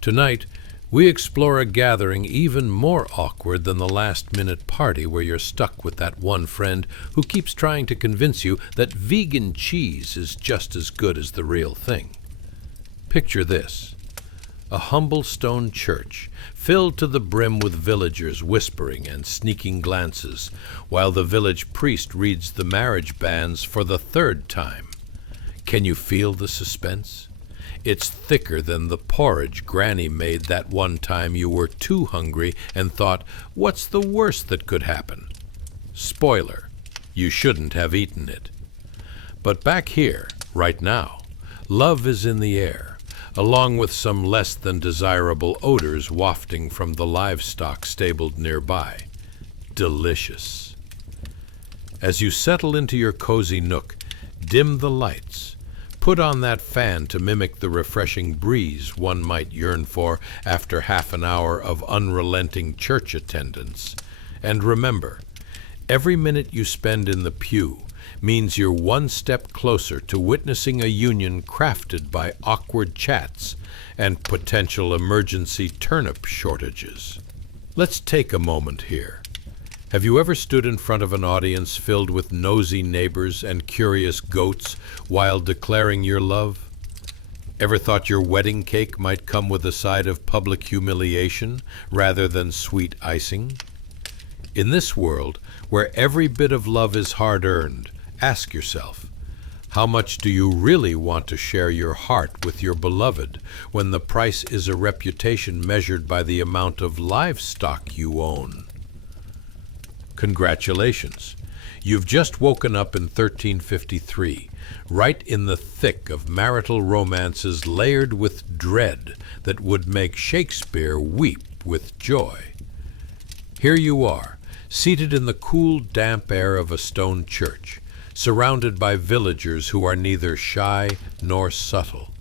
Tonight, we explore a gathering even more awkward than the last-minute party where you're stuck with that one friend who keeps trying to convince you that vegan cheese is just as good as the real thing. Picture this. A humble stone church, filled to the brim with villagers whispering and sneaking glances, while the village priest reads the marriage banns for the third time. Can you feel the suspense? It's thicker than the porridge Granny made that one time you were too hungry and thought, what's the worst that could happen? Spoiler, you shouldn't have eaten it. But back here, Right now, love is in the air, along with some less than desirable odors wafting from the livestock stabled nearby. Delicious. As you settle into your cozy nook, dim the lights. Put on that fan to mimic the refreshing breeze one might yearn for after half an hour of unrelenting church attendance. And remember, every minute you spend in the pew means you're one step closer to witnessing a union crafted by awkward chats and potential emergency turnip shortages. Let's take a moment here. Have you ever stood in front of an audience filled with nosy neighbors and curious goats while declaring your love? Ever thought your wedding cake might come with a side of public humiliation rather than sweet icing? In this world, where every bit of love is hard-earned, ask yourself, how much do you really want to share your heart with your beloved when the price is a reputation measured by the amount of livestock you own? Congratulations. You've just woken up in 1353, right in the thick of marital romances layered with dread that would make Shakespeare weep with joy. Here you are, seated in the cool, damp air of a stone church, surrounded by villagers who are neither shy nor subtle.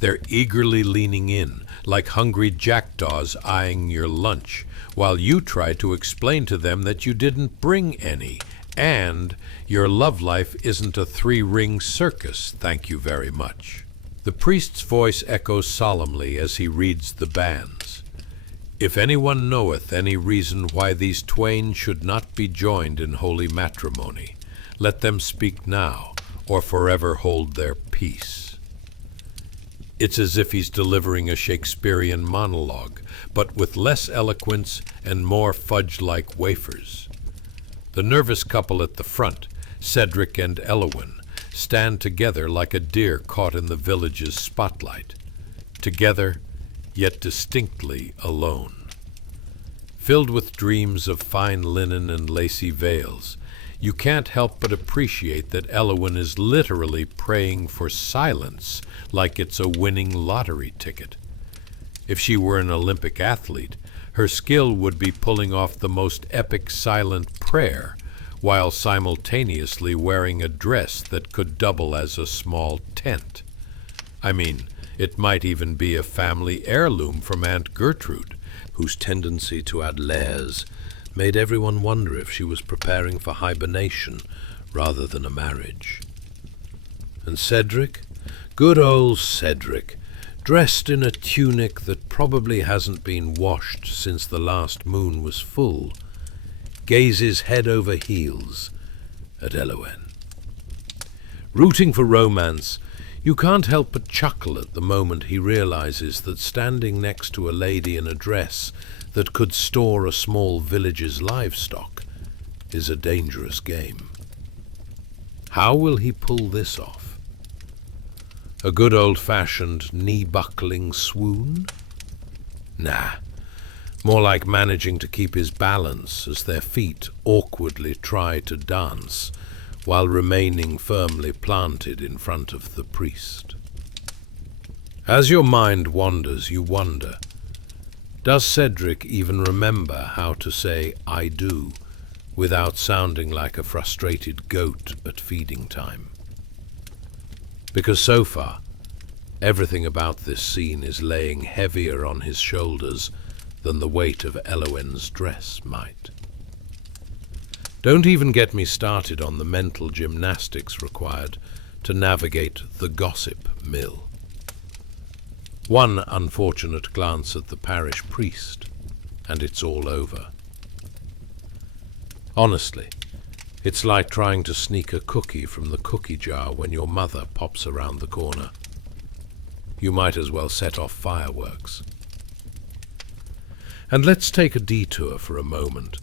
They're eagerly leaning in, like hungry jackdaws eyeing your lunch, while you try to explain to them that you didn't bring any, and your love life isn't a three-ring circus, thank you very much. The priest's voice echoes solemnly as he reads the banns. If anyone knoweth any reason why these twain should not be joined in holy matrimony, let them speak now, or forever hold their peace. It's as if he's delivering a Shakespearean monologue, but with less eloquence and more fudge-like wafers. The nervous couple at the front, Cedric and Elowyn, stand together like a deer caught in the village's spotlight. Together, yet distinctly alone. Filled with dreams of fine linen and lacy veils, you can't help but appreciate that Elowyn is literally praying for silence like it's a winning lottery ticket. If she were an Olympic athlete, her skill would be pulling off the most epic silent prayer while simultaneously wearing a dress that could double as a small tent. I mean, it might even be a family heirloom from Aunt Gertrude, whose tendency to add layers made everyone wonder if she was preparing for hibernation rather than a marriage. And Cedric, good old Cedric, dressed in a tunic that probably hasn't been washed since the last moon was full, gazes head over heels at Elowyn. Rooting for romance, you can't help but chuckle at the moment he realizes that standing next to a lady in a dress that could store a small village's livestock is a dangerous game. How will he pull this off? A good old-fashioned knee-buckling swoon? Nah, more like managing to keep his balance as their feet awkwardly try to dance while remaining firmly planted in front of the priest. As your mind wanders, you wonder, does Cedric even remember how to say "I do" without sounding like a frustrated goat at feeding time? Because so far, everything about this scene is laying heavier on his shoulders than the weight of Elowyn's dress might. Don't even get me started on the mental gymnastics required to navigate the gossip mill. One unfortunate glance at the parish priest, and it's all over. Honestly, it's like trying to sneak a cookie from the cookie jar when your mother pops around the corner. You might as well set off fireworks. And let's take a detour for a moment.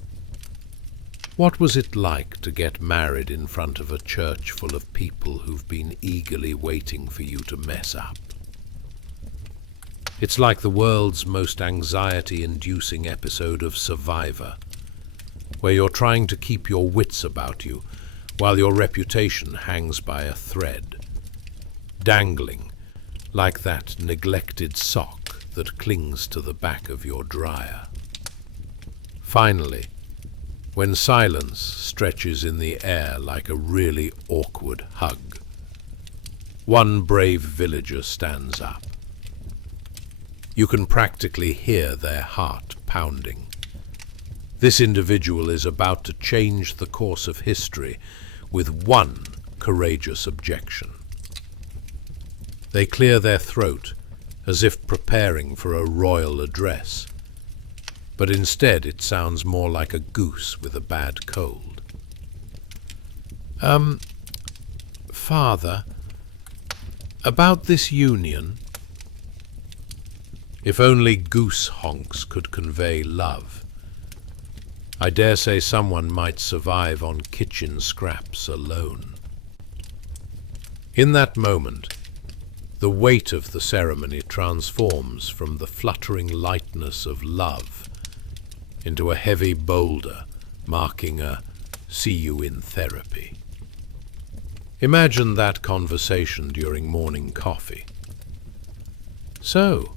What was it like to get married in front of a church full of people who've been eagerly waiting for you to mess up? It's like the world's most anxiety-inducing episode of Survivor, where you're trying to keep your wits about you while your reputation hangs by a thread. dangling like that neglected sock that clings to the back of your dryer. Finally, when silence stretches in the air like a really awkward hug, one brave villager stands up. You can practically hear their heart pounding. This individual is about to change the course of history with one courageous objection. They clear their throat as if preparing for a royal address, but instead it sounds more like a goose with a bad cold. Father, about this union. If only goose honks could convey love, I dare say someone might survive on kitchen scraps alone. In that moment, the weight of the ceremony transforms from the fluttering lightness of love into a heavy boulder marking a "see you in therapy." Imagine that conversation during morning coffee. So,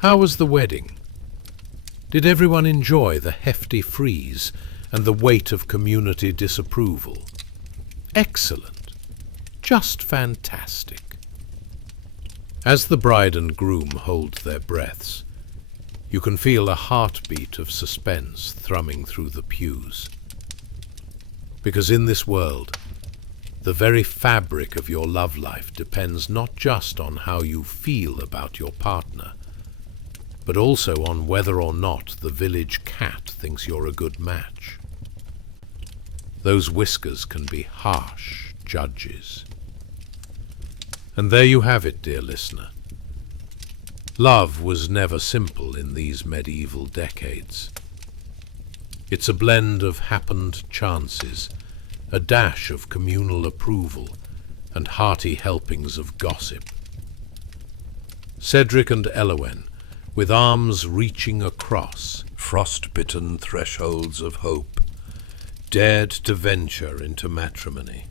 how was the wedding? Did everyone enjoy the hefty frieze and the weight of community disapproval? Excellent. Just fantastic. As the bride and groom hold their breaths, you can feel a heartbeat of suspense thrumming through the pews. Because in this world, the very fabric of your love life depends not just on how you feel about your partner, but also on whether or not the village cat thinks you're a good match. Those whiskers can be harsh judges. And there you have it, dear listener. Love was never simple in these medieval decades. It's a blend of happened chances, a dash of communal approval, and hearty helpings of gossip. Cedric and Elowen, with arms reaching across frost-bitten thresholds of hope, dared to venture into matrimony,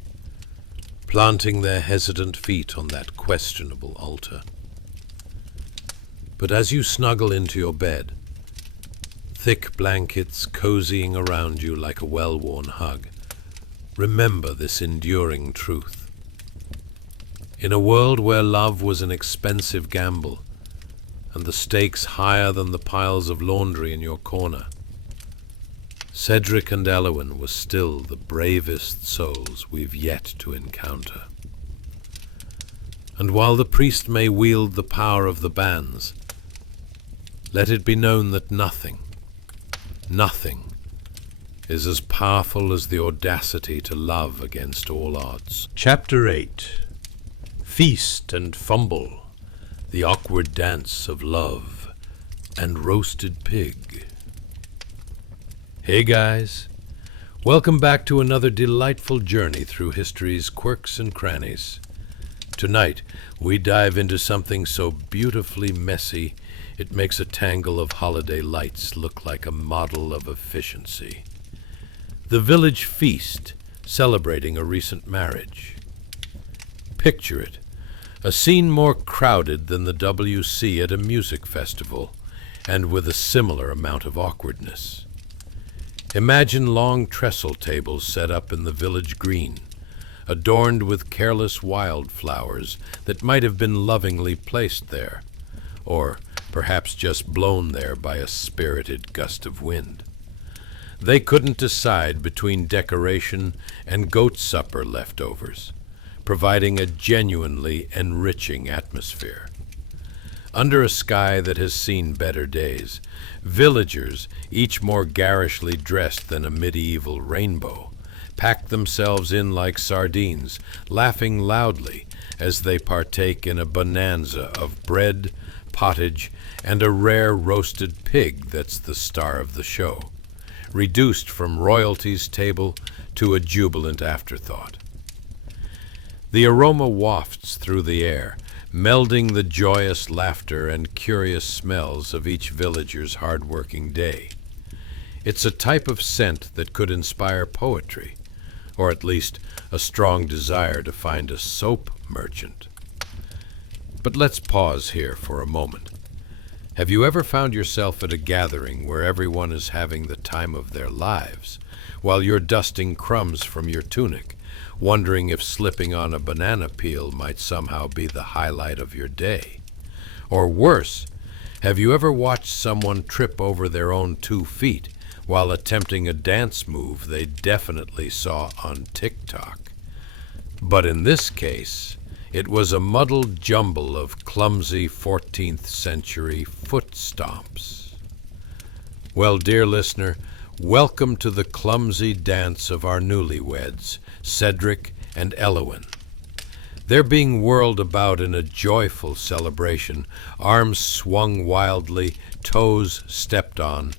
planting their hesitant feet on that questionable altar. But as you snuggle into your bed, thick blankets cozying around you like a well-worn hug, remember this enduring truth. In a world where love was an expensive gamble, and the stakes higher than the piles of laundry in your corner, Cedric and Elowen were still the bravest souls we've yet to encounter. And while the priest may wield the power of the banns, let it be known that nothing is as powerful as the audacity to love against all odds. Chapter 8. Feast and Fumble, the awkward dance of love and roasted pig. Hey guys, welcome back to another delightful journey through history's quirks and crannies. Tonight, we dive into something so beautifully messy, it makes a tangle of holiday lights look like a model of efficiency. The village feast, celebrating a recent marriage. Picture it, a scene more crowded than the WC at a music festival, and with a similar amount of awkwardness. Imagine long trestle tables set up in the village green, adorned with careless wildflowers that might have been lovingly placed there, or perhaps just blown there by a spirited gust of wind. They couldn't decide between decoration and goat supper leftovers, providing a genuinely enriching atmosphere. Under a sky that has seen better days, villagers, each more garishly dressed than a medieval rainbow, pack themselves in like sardines, laughing loudly as they partake in a bonanza of bread, pottage, and a rare roasted pig that's the star of the show, reduced from royalty's table to a jubilant afterthought. The aroma wafts through the air, melding the joyous laughter and curious smells of each villager's hard-working day. It's a type of scent that could inspire poetry, or at least a strong desire to find a soap merchant. But let's pause here for a moment. Have you ever found yourself at a gathering where everyone is having the time of their lives, while you're dusting crumbs from your tunic, wondering if slipping on a banana peel might somehow be the highlight of your day? Or worse, have you ever watched someone trip over their own 2 feet while attempting a dance move they definitely saw on TikTok? But in this case, it was a muddled jumble of clumsy 14th century foot stomps. Well, dear listener, welcome to the clumsy dance of our newlyweds, Cedric and Elowin. They're being whirled about in a joyful celebration, arms swung wildly, toes stepped on,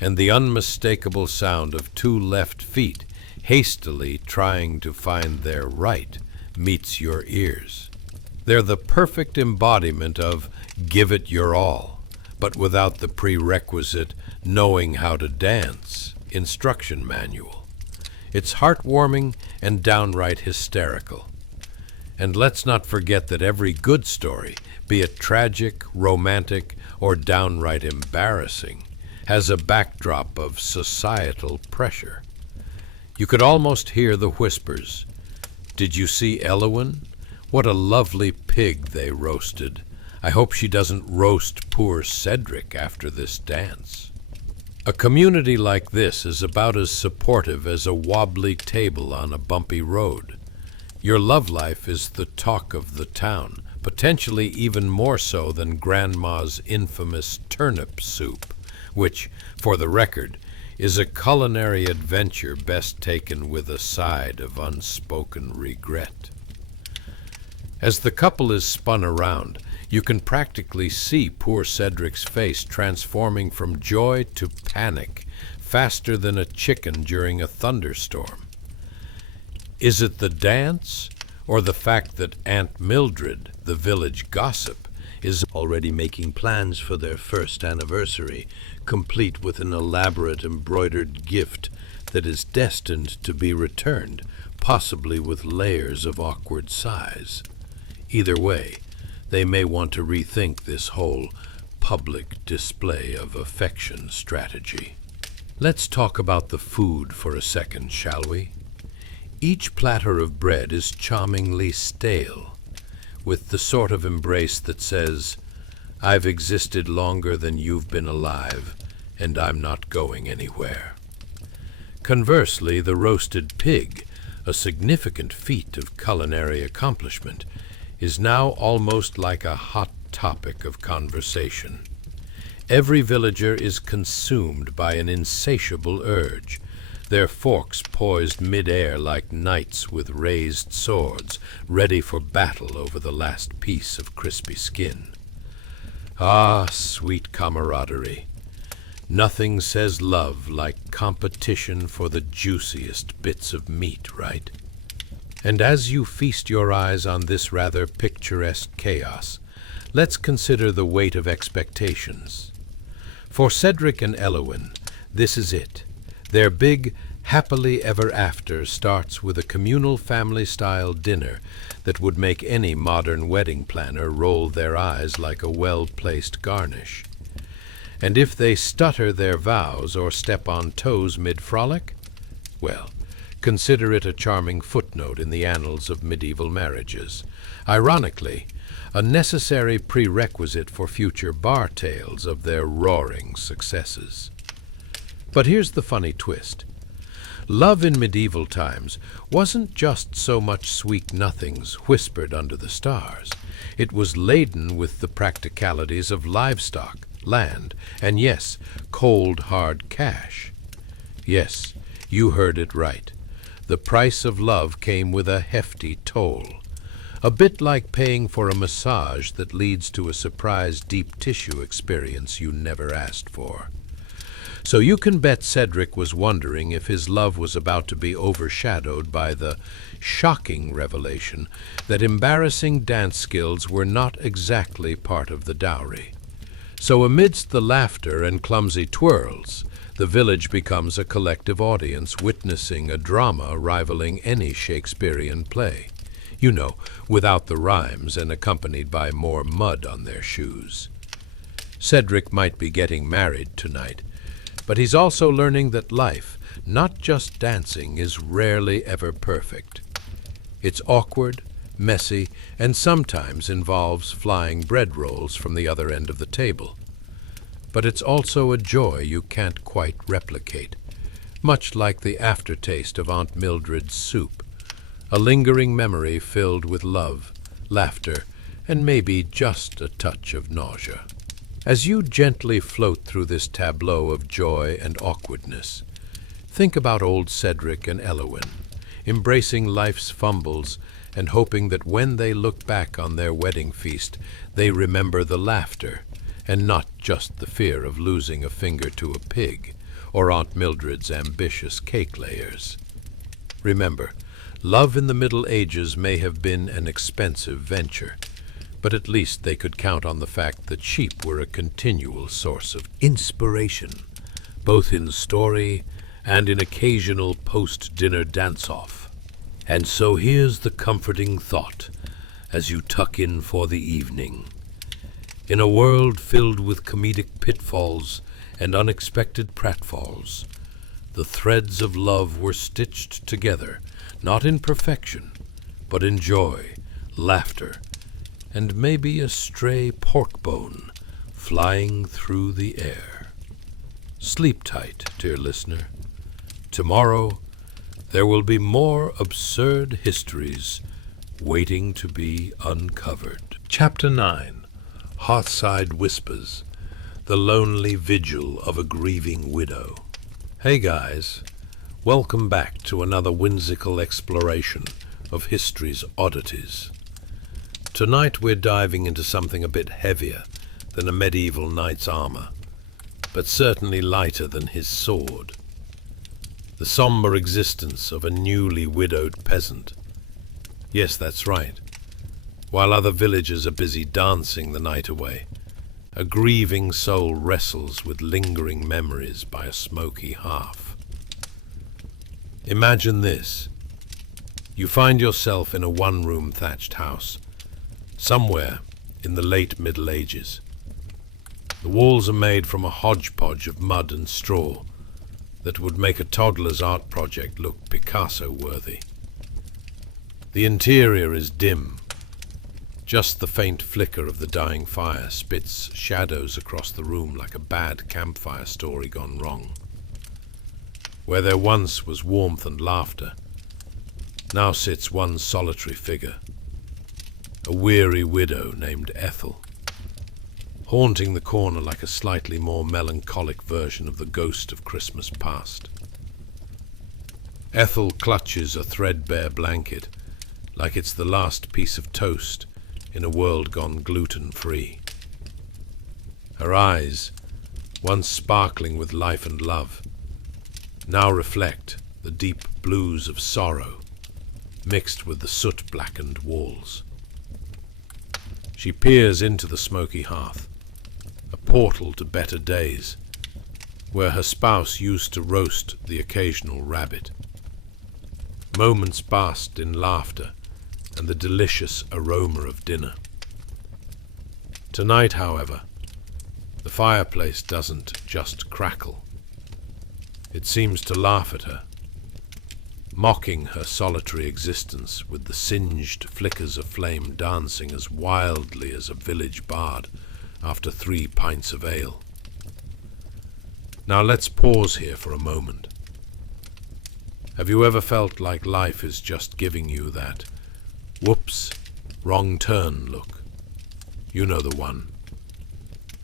and the unmistakable sound of 2 left feet hastily trying to find their right meets your ears. They're the perfect embodiment of give it your all, but without the prerequisite knowing how to dance instruction manual. It's heartwarming and downright hysterical. And let's not forget that every good story, be it tragic, romantic, or downright embarrassing, has a backdrop of societal pressure. You could almost hear the whispers. Did you see Elowin? What a lovely pig they roasted. I hope she doesn't roast poor Cedric after this dance. A community like this is about as supportive as a wobbly table on a bumpy road. Your love life is the talk of the town, potentially even more so than Grandma's infamous turnip soup, which, for the record, is a culinary adventure best taken with a side of unspoken regret. As the couple is spun around, you can practically see poor Cedric's face transforming from joy to panic, faster than a chicken during a thunderstorm. Is it the dance, or the fact that Aunt Mildred, the village gossip, is already making plans for their first anniversary, complete with an elaborate embroidered gift that is destined to be returned, possibly with layers of awkward sighs? Either way, they may want to rethink this whole public display of affection strategy. Let's talk about the food for a second, shall we? Each platter of bread is charmingly stale, with the sort of embrace that says, I've existed longer than you've been alive, and I'm not going anywhere. Conversely, the roasted pig, a significant feat of culinary accomplishment, is now almost like a hot topic of conversation. Every villager is consumed by an insatiable urge, their forks poised mid-air like knights with raised swords, ready for battle over the last piece of crispy skin. Ah, sweet camaraderie! Nothing says love like competition for the juiciest bits of meat, right? And as you feast your eyes on this rather picturesque chaos, let's consider the weight of expectations. For Cedric and Elowin, this is it. Their big happily ever after starts with a communal family-style dinner that would make any modern wedding planner roll their eyes like a well-placed garnish. And if they stutter their vows or step on toes mid-frolic, well, consider it a charming footnote in the annals of medieval marriages. Ironically, a necessary prerequisite for future bar tales of their roaring successes. But here's the funny twist. Love in medieval times wasn't just so much sweet nothings whispered under the stars. It was laden with the practicalities of livestock, land, and yes, cold hard cash. Yes, you heard it right. The price of love came with a hefty toll. A bit like paying for a massage that leads to a surprise deep tissue experience you never asked for. So you can bet Cedric was wondering if his love was about to be overshadowed by the shocking revelation that embarrassing dance skills were not exactly part of the dowry. So amidst the laughter and clumsy twirls, the village becomes a collective audience witnessing a drama rivaling any Shakespearean play. You know, without the rhymes and accompanied by more mud on their shoes. Cedric might be getting married tonight, but he's also learning that life, not just dancing, is rarely ever perfect. It's awkward, messy, and sometimes involves flying bread rolls from the other end of the table. But it's also a joy you can't quite replicate, much like the aftertaste of Aunt Mildred's soup, a lingering memory filled with love, laughter, and maybe just a touch of nausea. As you gently float through this tableau of joy and awkwardness, think about old Cedric and Elowyn, embracing life's fumbles and hoping that when they look back on their wedding feast, they remember the laughter and not just the fear of losing a finger to a pig or Aunt Mildred's ambitious cake layers. Remember, love in the Middle Ages may have been an expensive venture, but at least they could count on the fact that sheep were a continual source of inspiration, both in story and in occasional post-dinner dance-off. And so here's the comforting thought as you tuck in for the evening. In a world filled with comedic pitfalls and unexpected pratfalls, the threads of love were stitched together, not in perfection, but in joy, laughter, and maybe a stray pork bone flying through the air. Sleep tight, dear listener. Tomorrow, there will be more absurd histories waiting to be uncovered. Chapter 9. Hearthside Whispers, the lonely vigil of a grieving widow. Hey guys, welcome back to another whimsical exploration of history's oddities. Tonight we're diving into something a bit heavier than a medieval knight's armor, but certainly lighter than his sword. The somber existence of a newly widowed peasant. Yes, that's right. While other villagers are busy dancing the night away, a grieving soul wrestles with lingering memories by a smoky hearth. Imagine this. You find yourself in a one-room thatched house, somewhere in the late Middle Ages. The walls are made from a hodgepodge of mud and straw that would make a toddler's art project look Picasso-worthy. The interior is dim. Just the faint flicker of the dying fire spits shadows across the room like a bad campfire story gone wrong. Where there once was warmth and laughter, now sits one solitary figure, a weary widow named Ethel, haunting the corner like a slightly more melancholic version of the ghost of Christmas past. Ethel clutches a threadbare blanket like it's the last piece of toast in a world gone gluten-free. Her eyes, once sparkling with life and love, now reflect the deep blues of sorrow mixed with the soot-blackened walls. She peers into the smoky hearth, a portal to better days, where her spouse used to roast the occasional rabbit. Moments basked in laughter and the delicious aroma of dinner. Tonight, however, the fireplace doesn't just crackle. It seems to laugh at her, mocking her solitary existence with the singed flickers of flame dancing as wildly as a village bard after 3 pints of ale. Now let's pause here for a moment. Have you ever felt like life is just giving you that whoops, wrong turn look? You know the one.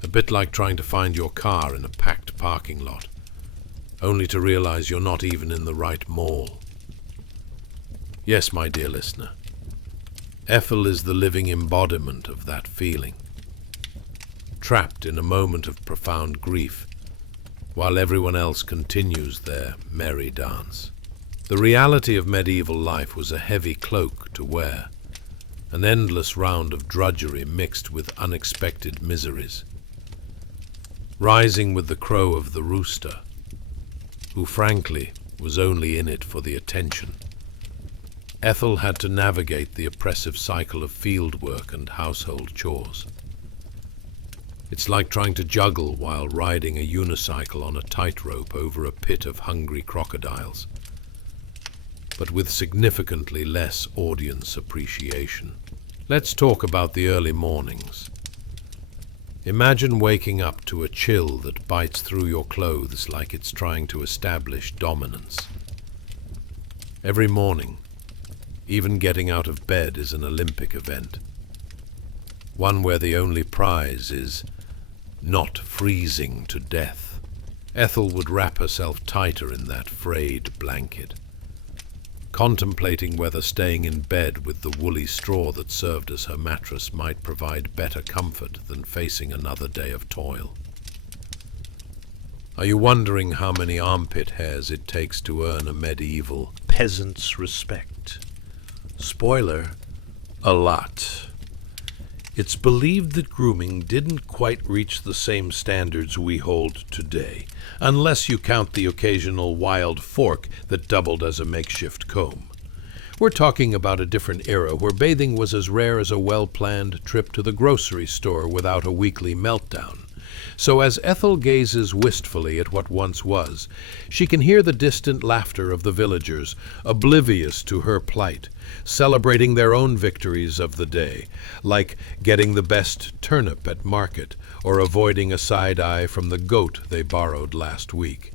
A bit like trying to find your car in a packed parking lot, only to realize you're not even in the right mall. Yes, my dear listener, Ethel is the living embodiment of that feeling, trapped in a moment of profound grief, while everyone else continues their merry dance. The reality of medieval life was a heavy cloak to wear, an endless round of drudgery mixed with unexpected miseries. Rising with the crow of the rooster, who frankly was only in it for the attention. Ethel had to navigate the oppressive cycle of field work and household chores. It's like trying to juggle while riding a unicycle on a tightrope over a pit of hungry crocodiles, but with significantly less audience appreciation. Let's talk about the early mornings. Imagine waking up to a chill that bites through your clothes like it's trying to establish dominance. Every morning, even getting out of bed is an Olympic event. One where the only prize is not freezing to death. Ethel would wrap herself tighter in that frayed blanket, contemplating whether staying in bed with the woolly straw that served as her mattress might provide better comfort than facing another day of toil. Are you wondering how many armpit hairs it takes to earn a medieval peasant's respect? Spoiler, a lot. It's believed that grooming didn't quite reach the same standards we hold today, unless you count the occasional wild fork that doubled as a makeshift comb. We're talking about a different era where bathing was as rare as a well-planned trip to the grocery store without a weekly meltdown. So as Ethel gazes wistfully at what once was, she can hear the distant laughter of the villagers, oblivious to her plight, celebrating their own victories of the day, like getting the best turnip at market or avoiding a side-eye from the goat they borrowed last week.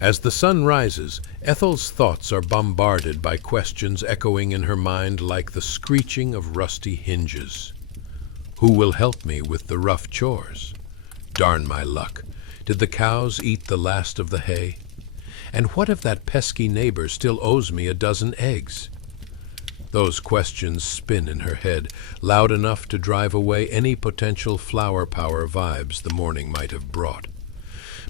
As the sun rises, Ethel's thoughts are bombarded by questions echoing in her mind like the screeching of rusty hinges. Who will help me with the rough chores? Darn my luck. Did the cows eat the last of the hay? And what if that pesky neighbor still owes me a dozen eggs? Those questions spin in her head, loud enough to drive away any potential flower power vibes the morning might have brought.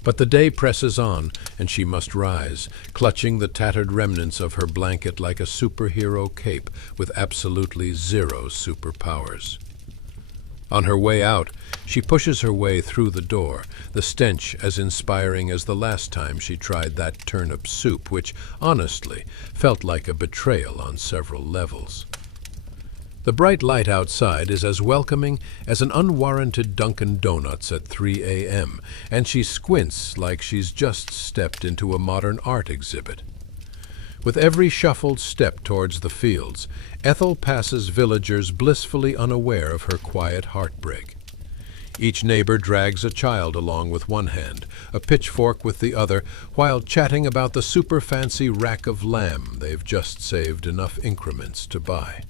But the day presses on, and she must rise, clutching the tattered remnants of her blanket like a superhero cape with absolutely zero superpowers. On her way out, she pushes her way through the door, the stench as inspiring as the last time she tried that turnip soup, which, honestly, felt like a betrayal on several levels. The bright light outside is as welcoming as an unwarranted Dunkin' Donuts at 3 a.m., and she squints like she's just stepped into a modern art exhibit. With every shuffled step towards the fields, Ethel passes villagers blissfully unaware of her quiet heartbreak. Each neighbor drags a child along with one hand, a pitchfork with the other, while chatting about the super-fancy rack of lamb they've just saved enough increments to buy.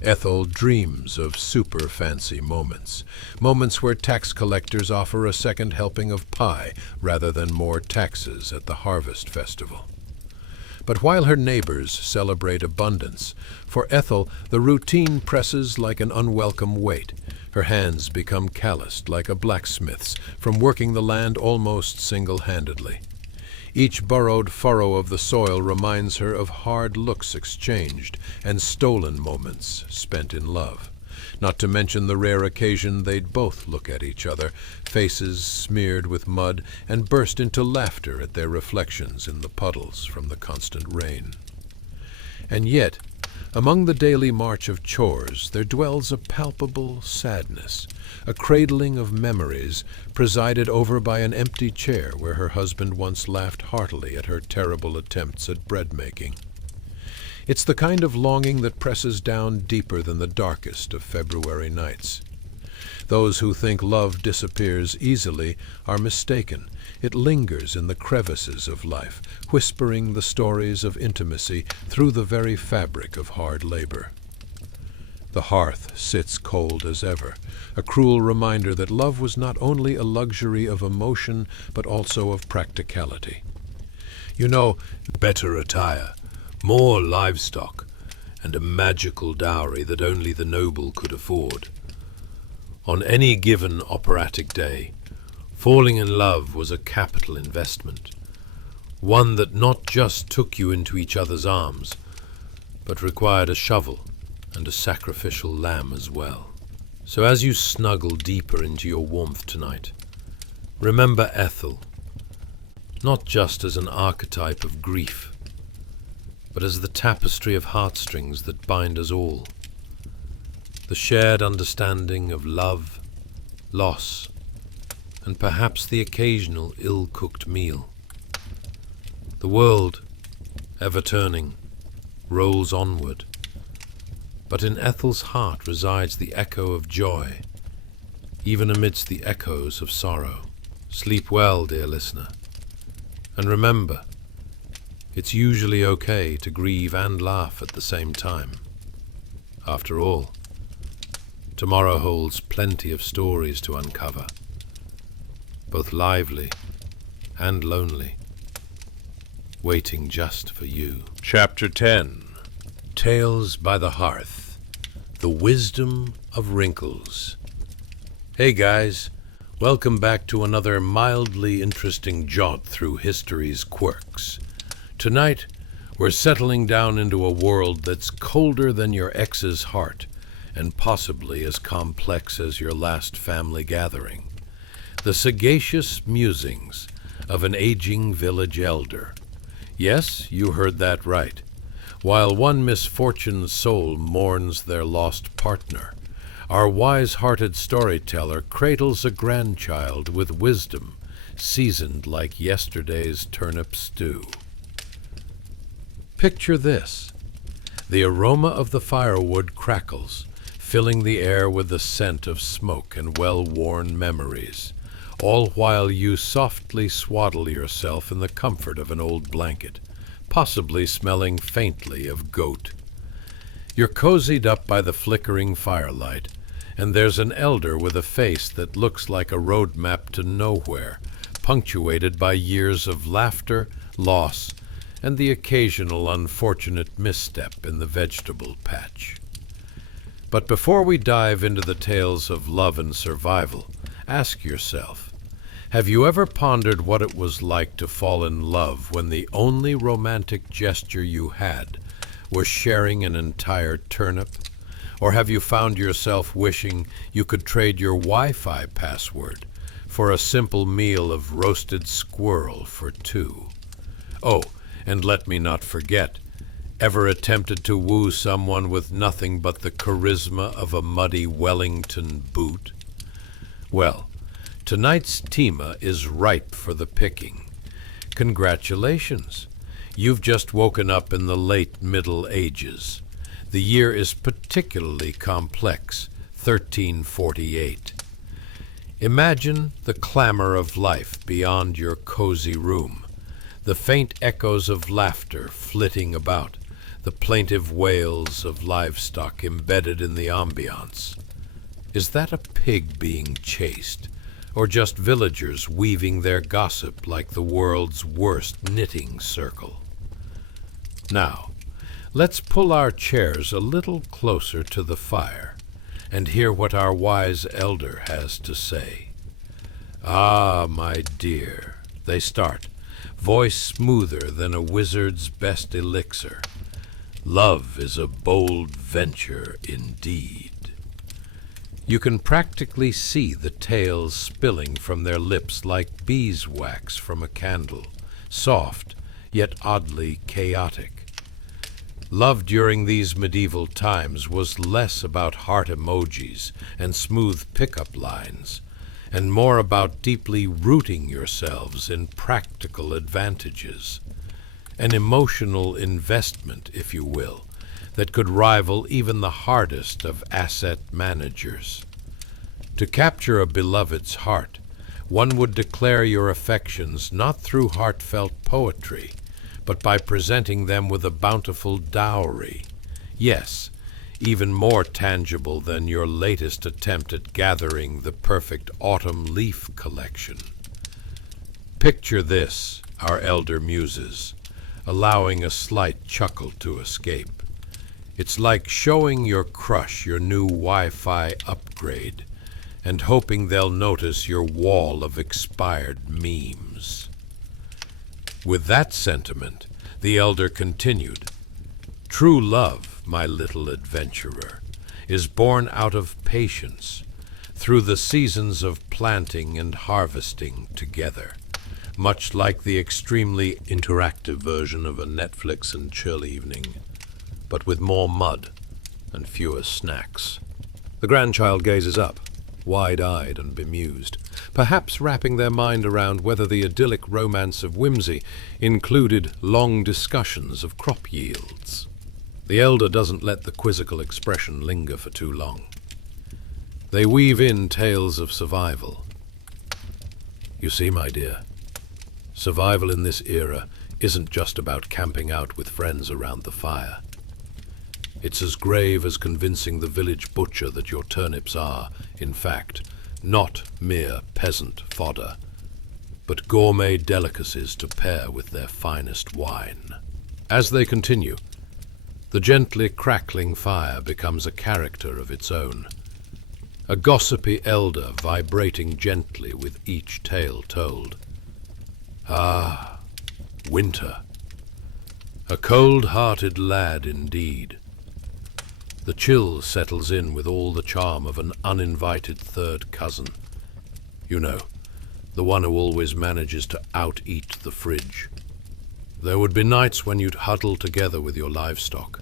Ethel dreams of super-fancy moments, moments where tax collectors offer a second helping of pie rather than more taxes at the harvest festival. But while her neighbors celebrate abundance, for Ethel the routine presses like an unwelcome weight. Her hands become calloused like a blacksmith's from working the land almost single-handedly. Each burrowed furrow of the soil reminds her of hard looks exchanged and stolen moments spent in love. Not to mention the rare occasion they'd both look at each other, faces smeared with mud, and burst into laughter at their reflections in the puddles from the constant rain. And yet, among the daily march of chores, there dwells a palpable sadness, a cradling of memories presided over by an empty chair where her husband once laughed heartily at her terrible attempts at bread-making. It's the kind of longing that presses down deeper than the darkest of February nights. Those who think love disappears easily are mistaken. It lingers in the crevices of life, whispering the stories of intimacy through the very fabric of hard labor. The hearth sits cold as ever, a cruel reminder that love was not only a luxury of emotion, but also of practicality. You know, better attire, more livestock, and a magical dowry that only the noble could afford. On any given operatic day, falling in love was a capital investment, one that not just took you into each other's arms, but required a shovel and a sacrificial lamb as well. So as you snuggle deeper into your warmth tonight, remember Ethel, not just as an archetype of grief, but as the tapestry of heartstrings that bind us all. The shared understanding of love, loss, and perhaps the occasional ill-cooked meal. The world, ever turning, rolls onward, but in Ethel's heart resides the echo of joy, even amidst the echoes of sorrow. Sleep well, dear listener, and remember, it's usually okay to grieve and laugh at the same time. After all, tomorrow holds plenty of stories to uncover, both lively and lonely, waiting just for you. Chapter 10. Tales by the Hearth. The Wisdom of Wrinkles. Hey guys, welcome back to another mildly interesting jaunt through history's quirks. Tonight, we're settling down into a world that's colder than your ex's heart, and possibly as complex as your last family gathering. The sagacious musings of an aging village elder. Yes, you heard that right. While one misfortuned soul mourns their lost partner, our wise-hearted storyteller cradles a grandchild with wisdom, seasoned like yesterday's turnip stew. Picture this. The aroma of the firewood crackles, filling the air with the scent of smoke and well-worn memories, all while you softly swaddle yourself in the comfort of an old blanket, possibly smelling faintly of goat. You're cozied up by the flickering firelight, and there's an elder with a face that looks like a road map to nowhere, punctuated by years of laughter, loss, and the occasional unfortunate misstep in the vegetable patch. But before we dive into the tales of love and survival, ask yourself, have you ever pondered what it was like to fall in love when the only romantic gesture you had was sharing an entire turnip? Or have you found yourself wishing you could trade your Wi-Fi password for a simple meal of roasted squirrel for two? Oh, and let me not forget, ever attempted to woo someone with nothing but the charisma of a muddy Wellington boot? Well, tonight's tema is ripe for the picking. Congratulations! You've just woken up in the late Middle Ages. The year is particularly complex, 1348. Imagine the clamor of life beyond your cozy room, the faint echoes of laughter flitting about, the plaintive wails of livestock embedded in the ambiance. Is that a pig being chased, or just villagers weaving their gossip like the world's worst knitting circle? Now, let's pull our chairs a little closer to the fire and hear what our wise elder has to say. Ah, my dear, they start, voice smoother than a wizard's best elixir. Love is a bold venture indeed. You can practically see the tales spilling from their lips like beeswax from a candle, soft, yet oddly chaotic. Love during these medieval times was less about heart emojis and smooth pickup lines, and more about deeply rooting yourselves in practical advantages. An emotional investment, if you will, that could rival even the hardest of asset managers. To capture a beloved's heart, one would declare your affections not through heartfelt poetry, but by presenting them with a bountiful dowry. Yes, even more tangible than your latest attempt at gathering the perfect autumn leaf collection. Picture this, our elder muses, allowing a slight chuckle to escape. It's like showing your crush your new Wi-Fi upgrade and hoping they'll notice your wall of expired memes. With that sentiment, the elder continued, "True love, my little adventurer, is born out of patience, through the seasons of planting and harvesting together, much like the extremely interactive version of a Netflix and chill evening, but with more mud and fewer snacks. The grandchild gazes up, wide-eyed and bemused, perhaps wrapping their mind around whether the idyllic romance of whimsy included long discussions of crop yields. The elder doesn't let the quizzical expression linger for too long. They weave in tales of survival. You see, my dear, survival in this era isn't just about camping out with friends around the fire. It's as grave as convincing the village butcher that your turnips are, in fact, not mere peasant fodder, but gourmet delicacies to pair with their finest wine. As they continue, the gently crackling fire becomes a character of its own, a gossipy elder vibrating gently with each tale told. Ah, winter. A cold-hearted lad indeed. The chill settles in with all the charm of an uninvited third cousin. You know, the one who always manages to out-eat the fridge. There would be nights when you'd huddle together with your livestock,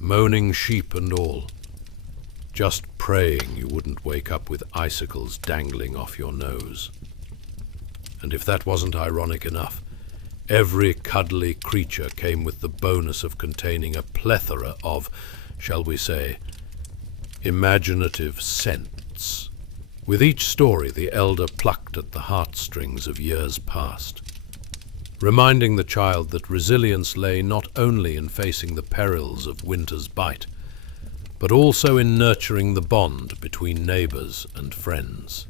moaning sheep and all, just praying you wouldn't wake up with icicles dangling off your nose. And if that wasn't ironic enough, every cuddly creature came with the bonus of containing a plethora of, shall we say, imaginative scents. With each story, the elder plucked at the heartstrings of years past, reminding the child that resilience lay not only in facing the perils of winter's bite, but also in nurturing the bond between neighbors and friends.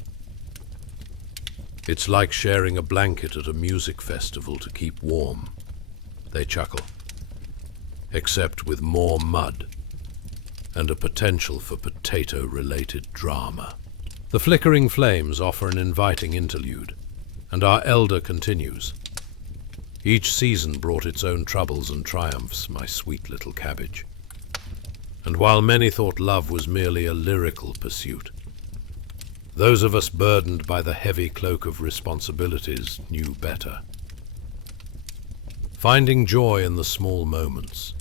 It's like sharing a blanket at a music festival to keep warm, they chuckle, except with more mud and a potential for potato-related drama. The flickering flames offer an inviting interlude, and our elder continues. Each season brought its own troubles and triumphs, my sweet little cabbage. And while many thought love was merely a lyrical pursuit, those of us burdened by the heavy cloak of responsibilities knew better. Finding joy in the small moments,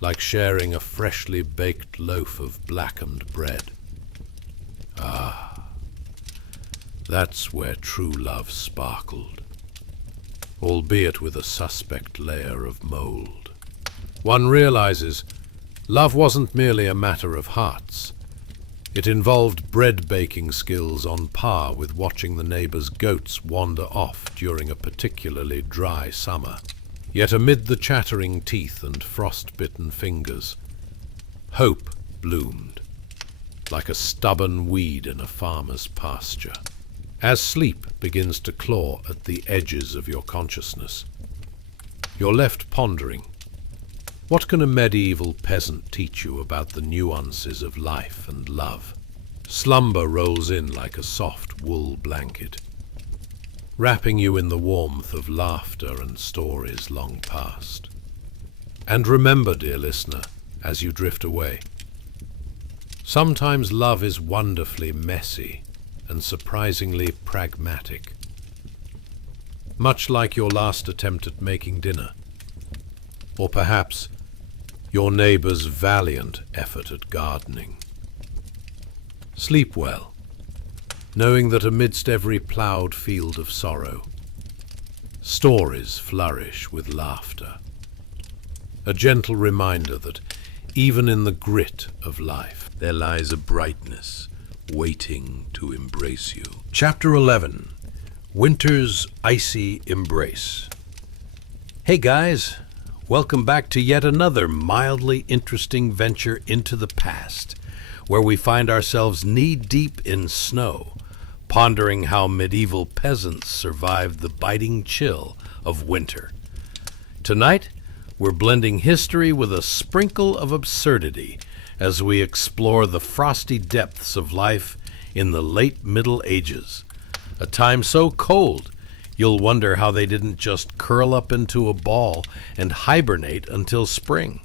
like sharing a freshly baked loaf of blackened bread. Ah, that's where true love sparkled, albeit with a suspect layer of mold. One realizes love wasn't merely a matter of hearts. It involved bread-baking skills on par with watching the neighbor's goats wander off during a particularly dry summer. Yet amid the chattering teeth and frost-bitten fingers, hope bloomed, like a stubborn weed in a farmer's pasture. As sleep begins to claw at the edges of your consciousness, you're left pondering, what can a medieval peasant teach you about the nuances of life and love? Slumber rolls in like a soft wool blanket, wrapping you in the warmth of laughter and stories long past. And remember, dear listener, as you drift away, sometimes love is wonderfully messy and surprisingly pragmatic. Much like your last attempt at making dinner, or perhaps your neighbor's valiant effort at gardening. Sleep well, knowing that amidst every ploughed field of sorrow, stories flourish with laughter. A gentle reminder that even in the grit of life, there lies a brightness waiting to embrace you. Chapter 11, Winter's Icy Embrace. Hey guys, welcome back to yet another mildly interesting venture into the past, where we find ourselves knee-deep in snow, pondering how medieval peasants survived the biting chill of winter. Tonight, we're blending history with a sprinkle of absurdity as we explore the frosty depths of life in the late Middle Ages, a time so cold you'll wonder how they didn't just curl up into a ball and hibernate until spring.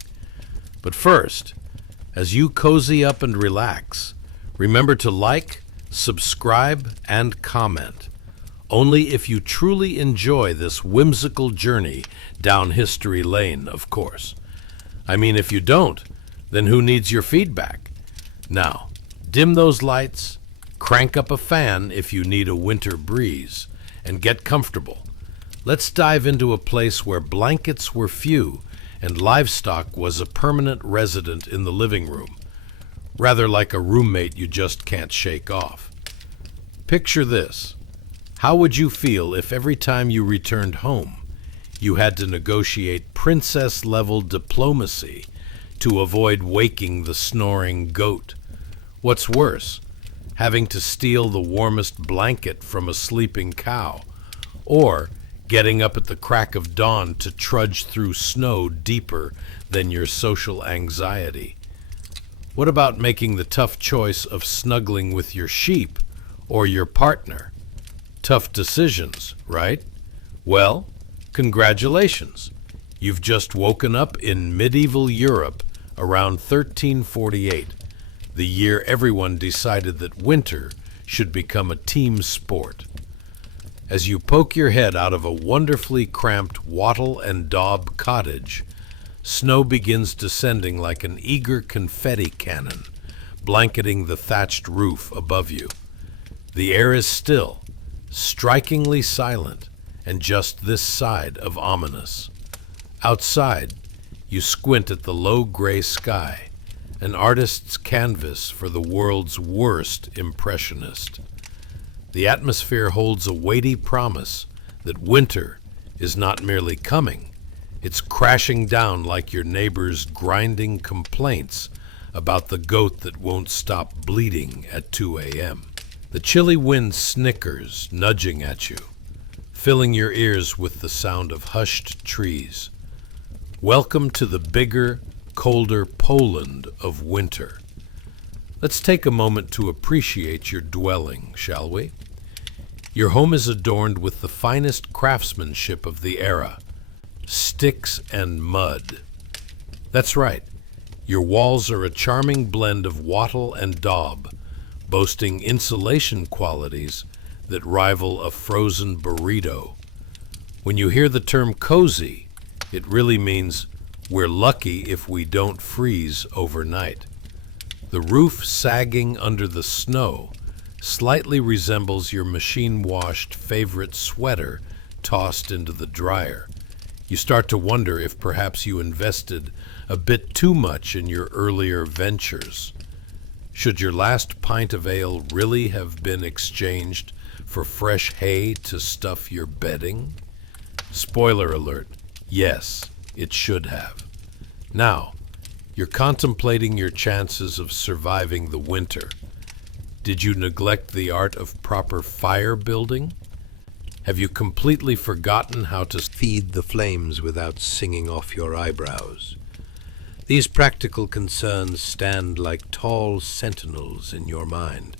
But first, as you cozy up and relax, remember to like, subscribe, and comment. Only if you truly enjoy this whimsical journey down history lane, of course. I mean, if you don't, then who needs your feedback? Now, dim those lights, crank up a fan if you need a winter breeze, and get comfortable. Let's dive into a place where blankets were few and livestock was a permanent resident in the living room, rather like a roommate you just can't shake off. Picture this. How would you feel if every time you returned home, you had to negotiate princess-level diplomacy to avoid waking the snoring goat? What's worse, having to steal the warmest blanket from a sleeping cow, or getting up at the crack of dawn to trudge through snow deeper than your social anxiety? What about making the tough choice of snuggling with your sheep or your partner? Tough decisions, right? Well, congratulations. You've just woken up in medieval Europe around 1348, the year everyone decided that winter should become a team sport. As you poke your head out of a wonderfully cramped wattle and daub cottage, snow begins descending like an eager confetti cannon, blanketing the thatched roof above you. The air is still, strikingly silent, and just this side of ominous. Outside, you squint at the low gray sky, an artist's canvas for the world's worst impressionist. The atmosphere holds a weighty promise that winter is not merely coming, it's crashing down like your neighbor's grinding complaints about the goat that won't stop bleeding at 2 a.m. The chilly wind snickers, nudging at you, filling your ears with the sound of hushed trees. Welcome to the bigger, colder Poland of winter. Let's take a moment to appreciate your dwelling, shall we? Your home is adorned with the finest craftsmanship of the era, sticks and mud. That's right, your walls are a charming blend of wattle and daub, boasting insulation qualities that rival a frozen burrito. When you hear the term cozy, it really means we're lucky if we don't freeze overnight. The roof sagging under the snow slightly resembles your machine-washed favorite sweater tossed into the dryer. You start to wonder if perhaps you invested a bit too much in your earlier ventures. Should your last pint of ale really have been exchanged for fresh hay to stuff your bedding? Spoiler alert, yes, it should have. Now, you're contemplating your chances of surviving the winter. Did you neglect the art of proper fire building? Have you completely forgotten how to feed the flames without singing off your eyebrows? These practical concerns stand like tall sentinels in your mind,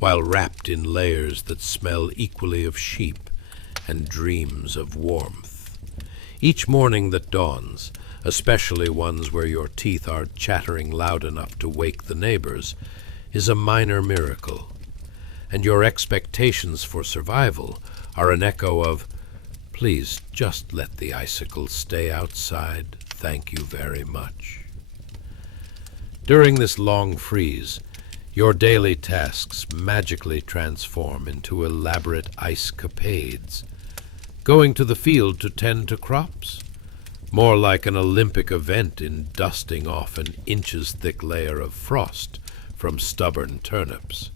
while wrapped in layers that smell equally of sheep and dreams of warmth. Each morning that dawns, especially ones where your teeth are chattering loud enough to wake the neighbors, is a minor miracle, and your expectations for survival are an echo of, "Please just let the icicles stay outside, thank you very much." During this long freeze, your daily tasks magically transform into elaborate ice-capades. Going to the field to tend to crops? More like an Olympic event in dusting off an inches-thick layer of frost from stubborn turnips.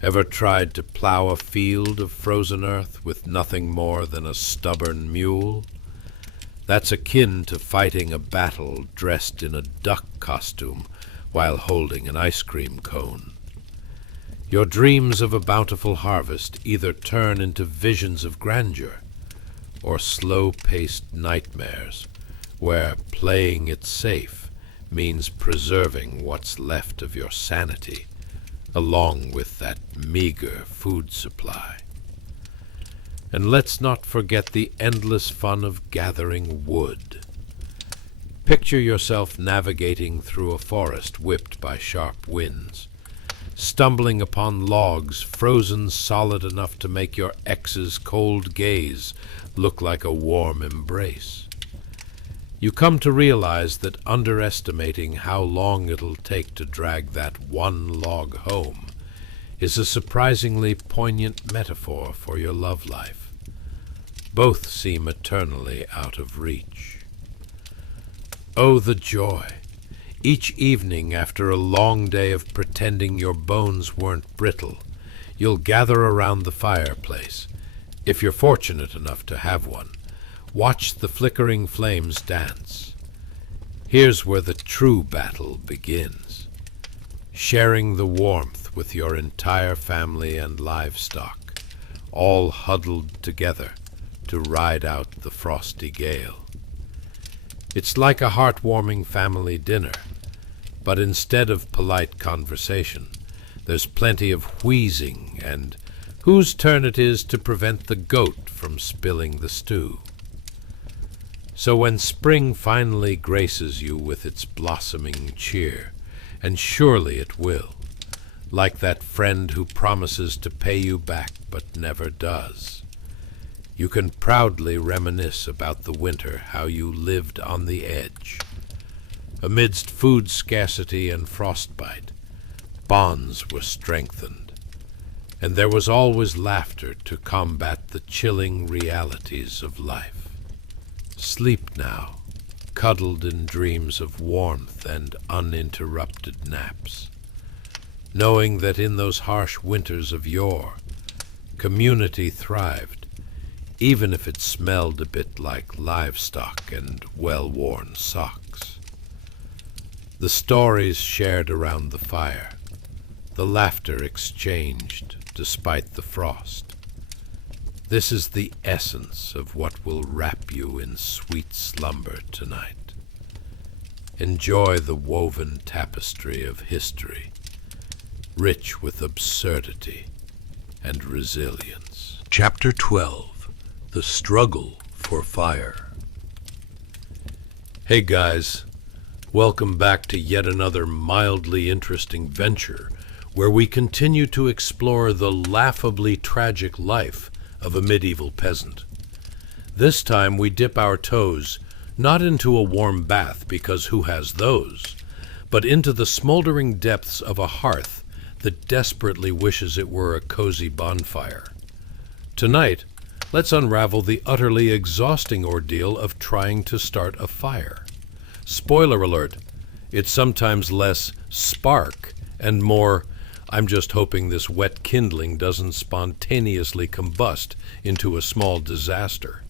Ever tried to plow a field of frozen earth with nothing more than a stubborn mule? That's akin to fighting a battle dressed in a duck costume while holding an ice cream cone. Your dreams of a bountiful harvest either turn into visions of grandeur or slow-paced nightmares where playing it safe means preserving what's left of your sanity, along with that meager food supply. And let's not forget the endless fun of gathering wood. Picture yourself navigating through a forest whipped by sharp winds. stumbling upon logs frozen solid enough to make your ex's cold gaze look like a warm embrace. You come to realize that underestimating how long it'll take to drag that one log home is a surprisingly poignant metaphor for your love life. Both seem eternally out of reach. Oh, the joy! Each evening after a long day of pretending your bones weren't brittle, you'll gather around the fireplace, if you're fortunate enough to have one. Watch the flickering flames dance. Here's where the true battle begins. Sharing the warmth with your entire family and livestock, all huddled together to ride out the frosty gale. It's like a heartwarming family dinner, but instead of polite conversation, there's plenty of wheezing and whose turn it is to prevent the goat from spilling the stew. So when spring finally graces you with its blossoming cheer, and surely it will, like that friend who promises to pay you back but never does, you can proudly reminisce about the winter, how you lived on the edge. Amidst food scarcity and frostbite, bonds were strengthened, and there was always laughter to combat the chilling realities of life. Sleep now, cuddled in dreams of warmth and uninterrupted naps, knowing that in those harsh winters of yore, community thrived, even if it smelled a bit like livestock and well-worn socks. The stories shared around the fire, the laughter exchanged despite the frost. This is the essence of what will wrap you in sweet slumber tonight. Enjoy the woven tapestry of history, rich with absurdity and resilience. Chapter 12. The Struggle for Fire. Hey guys, welcome back to yet another mildly interesting venture where we continue to explore the laughably tragic life of a medieval peasant. This time we dip our toes not into a warm bath, because who has those, but into the smoldering depths of a hearth that desperately wishes it were a cozy bonfire. Tonight, let's unravel the utterly exhausting ordeal of trying to start a fire. Spoiler alert, it's sometimes less spark and more, I'm just hoping this wet kindling doesn't spontaneously combust into a small disaster.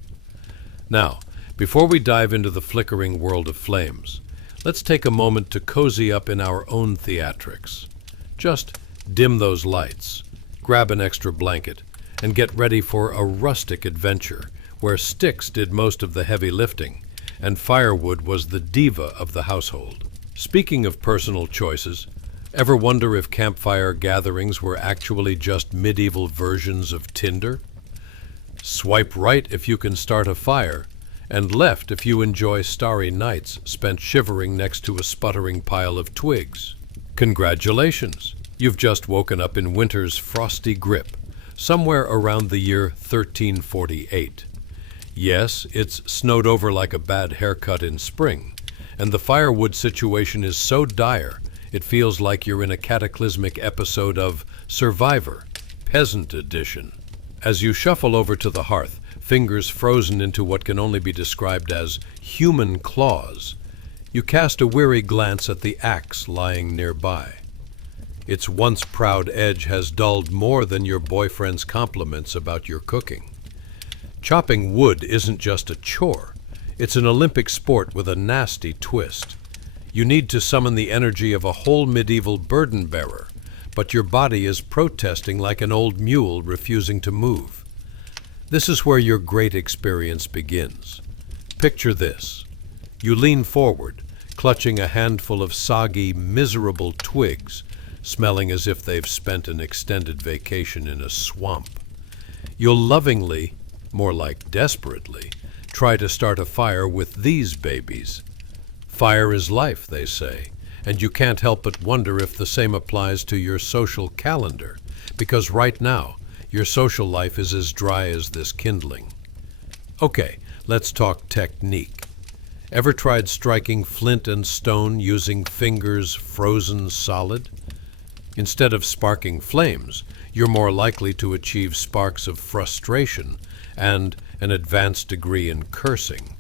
Now, before we dive into the flickering world of flames, let's take a moment to cozy up in our own theatrics. Just dim those lights, grab an extra blanket, and get ready for a rustic adventure where sticks did most of the heavy lifting and firewood was the diva of the household. Speaking of personal choices, ever wonder if campfire gatherings were actually just medieval versions of Tinder? Swipe right if you can start a fire, and left if you enjoy starry nights spent shivering next to a sputtering pile of twigs. Congratulations! You've just woken up in winter's frosty grip, somewhere around the year 1348. Yes, it's snowed over like a bad haircut in spring, and the firewood situation is so dire it feels like you're in a cataclysmic episode of Survivor, Peasant Edition. As you shuffle over to the hearth, fingers frozen into what can only be described as human claws, you cast a weary glance at the axe lying nearby. Its once proud edge has dulled more than your boyfriend's compliments about your cooking. Chopping wood isn't just a chore, it's an Olympic sport with a nasty twist. You need to summon the energy of a whole medieval burden bearer, but your body is protesting like an old mule refusing to move. This is where your great experience begins. Picture this. You lean forward, clutching a handful of soggy, miserable twigs, smelling as if they've spent an extended vacation in a swamp. You'll lovingly, more like desperately, try to start a fire with these babies. Fire is life, they say, And you can't help but wonder if the same applies to your social calendar, because right now, your social life is as dry as this kindling. Okay, let's talk technique. Ever tried striking flint and stone using fingers frozen solid? Instead of sparking flames, you're more likely to achieve sparks of frustration and an advanced degree in cursing.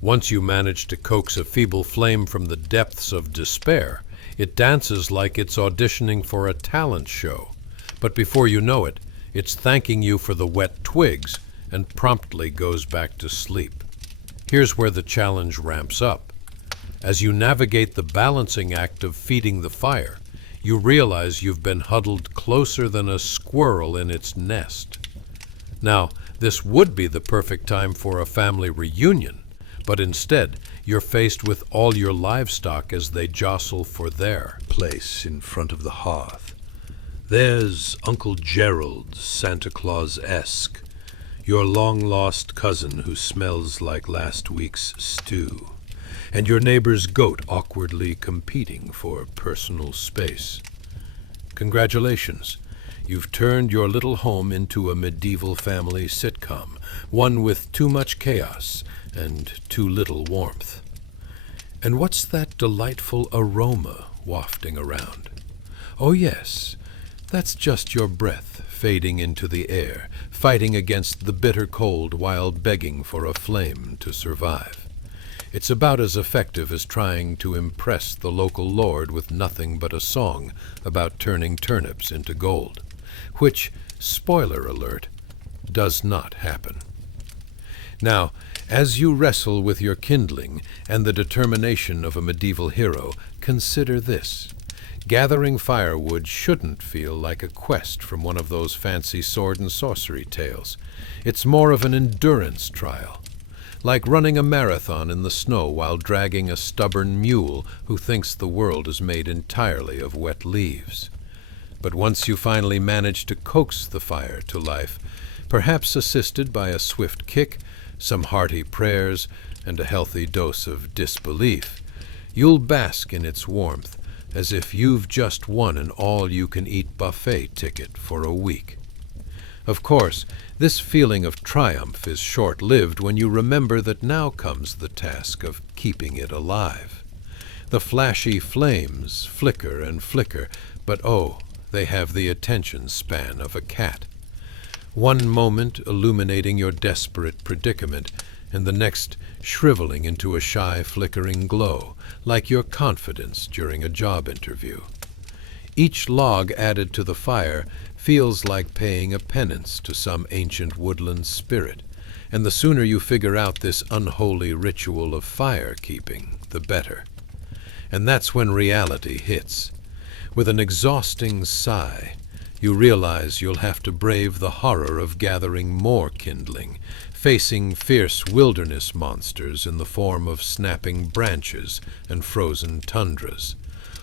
Once you manage to coax a feeble flame from the depths of despair, it dances like it's auditioning for a talent show. But before you know it, it's thanking you for the wet twigs and promptly goes back to sleep. Here's where the challenge ramps up. As you navigate the balancing act of feeding the fire, you realize you've been huddled closer than a squirrel in its nest. Now, this would be the perfect time for a family reunion, but instead, you're faced with all your livestock as they jostle for their place in front of the hearth. There's Uncle Gerald, Santa Claus-esque, your long-lost cousin who smells like last week's stew, and your neighbor's goat awkwardly competing for personal space. Congratulations. You've turned your little home into a medieval family sitcom, one with too much chaos and too little warmth. And what's that delightful aroma wafting around? Oh yes, that's just your breath fading into the air, fighting against the bitter cold while begging for a flame to survive. It's about as effective as trying to impress the local lord with nothing but a song about turning turnips into gold, which, spoiler alert, does not happen. Now, as you wrestle with your kindling and the determination of a medieval hero, consider this. Gathering firewood shouldn't feel like a quest from one of those fancy sword and sorcery tales. It's more of an endurance trial, like running a marathon in the snow while dragging a stubborn mule who thinks the world is made entirely of wet leaves. But once you finally manage to coax the fire to life, perhaps assisted by a swift kick, some hearty prayers, and a healthy dose of disbelief, you'll bask in its warmth as if you've just won an all-you-can-eat buffet ticket for a week. Of course, this feeling of triumph is short-lived when you remember that now comes the task of keeping it alive. The flashy flames flicker and flicker, but oh, they have the attention span of a cat. One moment illuminating your desperate predicament, and the next shriveling into a shy, flickering glow, like your confidence during a job interview. Each log added to the fire feels like paying a penance to some ancient woodland spirit, and the sooner you figure out this unholy ritual of fire-keeping, the better. And that's when reality hits. With an exhausting sigh, you realize you'll have to brave the horror of gathering more kindling, facing fierce wilderness monsters in the form of snapping branches and frozen tundras.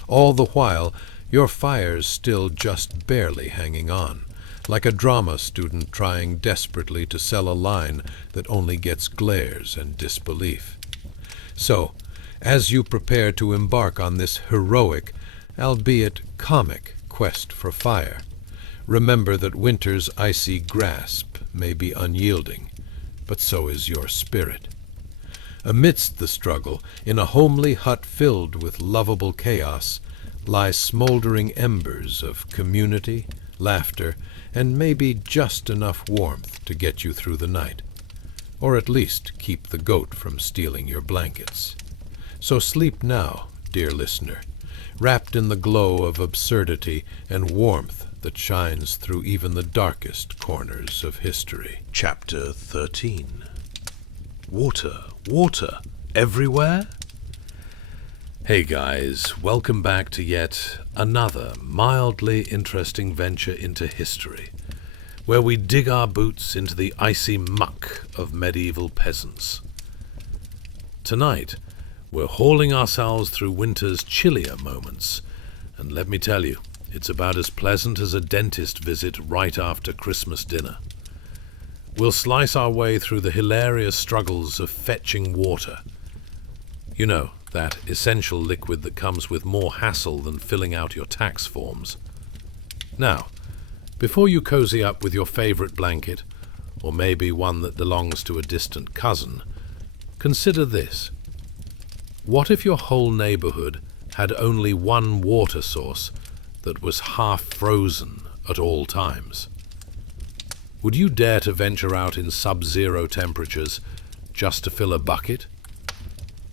All the while, your fire's still just barely hanging on, like a drama student trying desperately to sell a line that only gets glares and disbelief. So, as you prepare to embark on this heroic, albeit comic, quest for fire, remember that winter's icy grasp may be unyielding, but so is your spirit. Amidst the struggle, in a homely hut filled with lovable chaos, lie smoldering embers of community, laughter, and maybe just enough warmth to get you through the night, or at least keep the goat from stealing your blankets. So sleep now, dear listener, wrapped in the glow of absurdity and warmth that shines through even the darkest corners of history. Chapter 13. Water, water, everywhere? Hey guys, welcome back to yet another mildly interesting venture into history, where we dig our boots into the icy muck of medieval peasants. Tonight, we're hauling ourselves through winter's chillier moments, and let me tell you, it's about as pleasant as a dentist visit right after Christmas dinner. We'll slice our way through the hilarious struggles of fetching water. You know, that essential liquid that comes with more hassle than filling out your tax forms. Now, before you cozy up with your favorite blanket, or maybe one that belongs to a distant cousin, consider this. What if your whole neighborhood had only one water source that was half frozen at all times? Would you dare to venture out in sub-zero temperatures just to fill a bucket?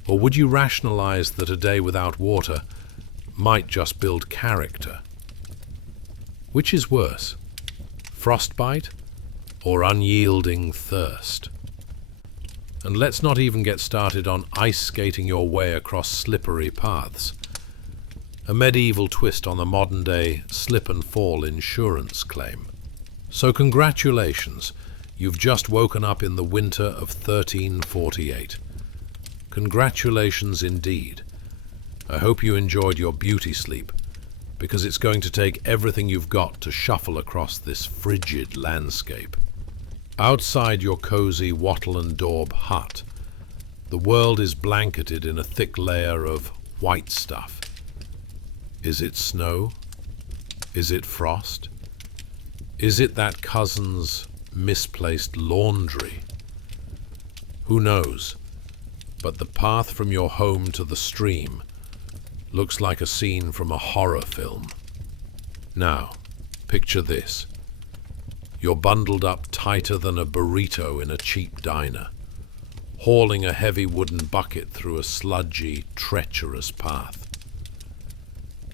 Or would you rationalize that a day without water might just build character? Which is worse, frostbite or unyielding thirst? And let's not even get started on ice skating your way across slippery paths, a medieval twist on the modern-day slip-and-fall insurance claim. So congratulations, you've just woken up in the winter of 1348. Congratulations indeed. I hope you enjoyed your beauty sleep, because it's going to take everything you've got to shuffle across this frigid landscape. Outside your cozy wattle and daub hut, the world is blanketed in a thick layer of white stuff. Is it snow? Is it frost? Is it that cousin's misplaced laundry? Who knows? But the path from your home to the stream looks like a scene from a horror film. Now, picture this. You're bundled up tighter than a burrito in a cheap diner, hauling a heavy wooden bucket through a sludgy, treacherous path.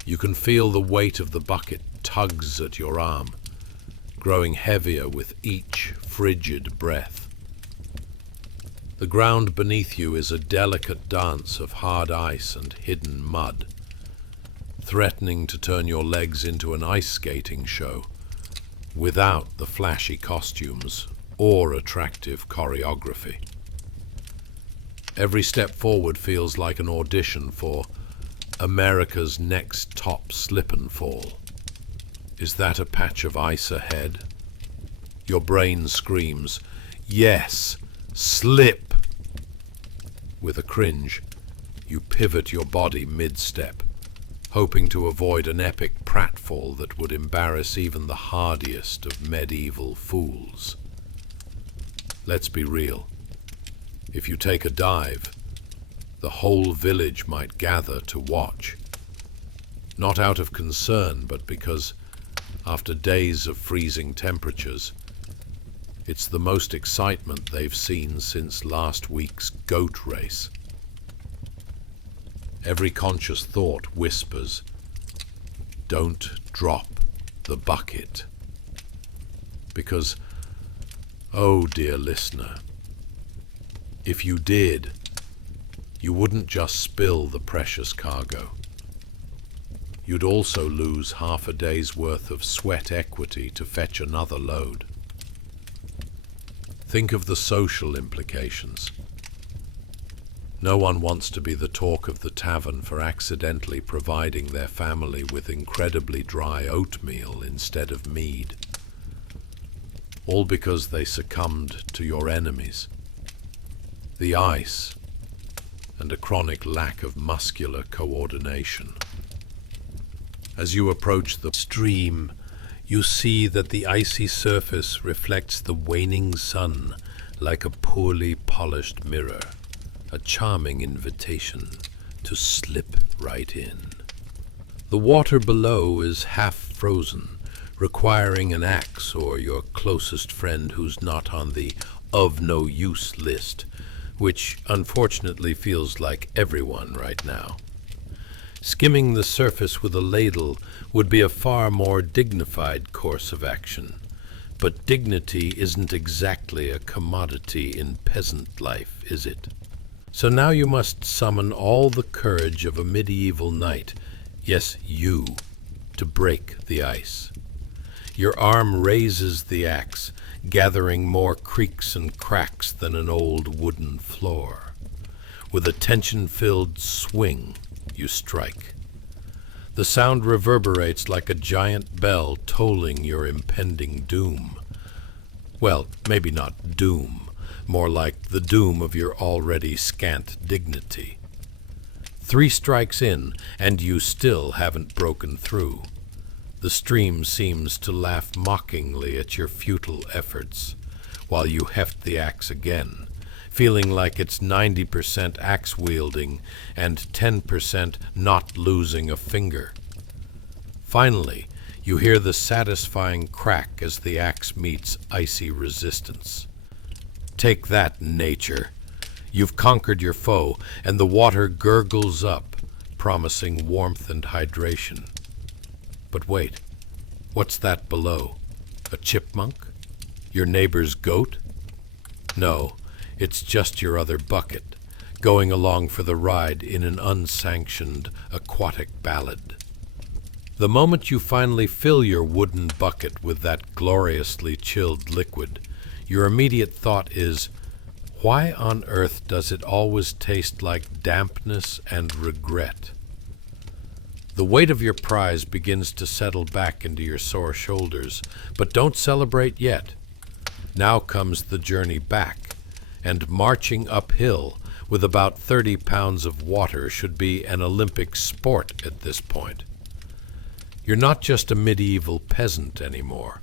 You can feel the weight of the bucket tugs at your arm, growing heavier with each frigid breath. The ground beneath you is a delicate dance of hard ice and hidden mud, threatening to turn your legs into an ice skating show without the flashy costumes or attractive choreography. Every step forward feels like an audition for America's Next Top Slip and Fall. Is that a patch of ice ahead? Your brain screams, "Yes, slip!" With a cringe, you pivot your body mid-step, hoping to avoid an epic pratfall that would embarrass even the hardiest of medieval fools. Let's be real. If you take a dive, the whole village might gather to watch. Not out of concern, but because, after days of freezing temperatures, it's the most excitement they've seen since last week's goat race. Every conscious thought whispers, "Don't drop the bucket." Because, oh dear listener, if you did, you wouldn't just spill the precious cargo. You'd also lose half a day's worth of sweat equity to fetch another load. Think of the social implications. No one wants to be the talk of the tavern for accidentally providing their family with incredibly dry oatmeal instead of mead. All because they succumbed to your enemies, the ice, and a chronic lack of muscular coordination. As you approach the stream, you see that the icy surface reflects the waning sun like a poorly polished mirror, a charming invitation to slip right in. The water below is half frozen, requiring an axe or your closest friend who's not on the of no use list, which unfortunately feels like everyone right now. Skimming the surface with a ladle would be a far more dignified course of action, but dignity isn't exactly a commodity in peasant life, is it? So now you must summon all the courage of a medieval knight, yes, you, to break the ice. Your arm raises the axe, gathering more creaks and cracks than an old wooden floor. With a tension-filled swing, you strike. The sound reverberates like a giant bell tolling your impending doom. Well, maybe not doom, more like the doom of your already scant dignity. 3 strikes in, and you still haven't broken through. The stream seems to laugh mockingly at your futile efforts, while you heft the axe again, feeling like it's 90% axe wielding and 10% not losing a finger. Finally, you hear the satisfying crack as the axe meets icy resistance. Take that, nature. You've conquered your foe, and the water gurgles up, promising warmth and hydration. But wait, what's that below? A chipmunk? Your neighbor's goat? No, it's just your other bucket, going along for the ride in an unsanctioned aquatic ballad. The moment you finally fill your wooden bucket with that gloriously chilled liquid, your immediate thought is, why on earth does it always taste like dampness and regret? The weight of your prize begins to settle back into your sore shoulders, but don't celebrate yet. Now comes the journey back, and marching uphill with about 30 pounds of water should be an Olympic sport at this point. You're not just a medieval peasant anymore.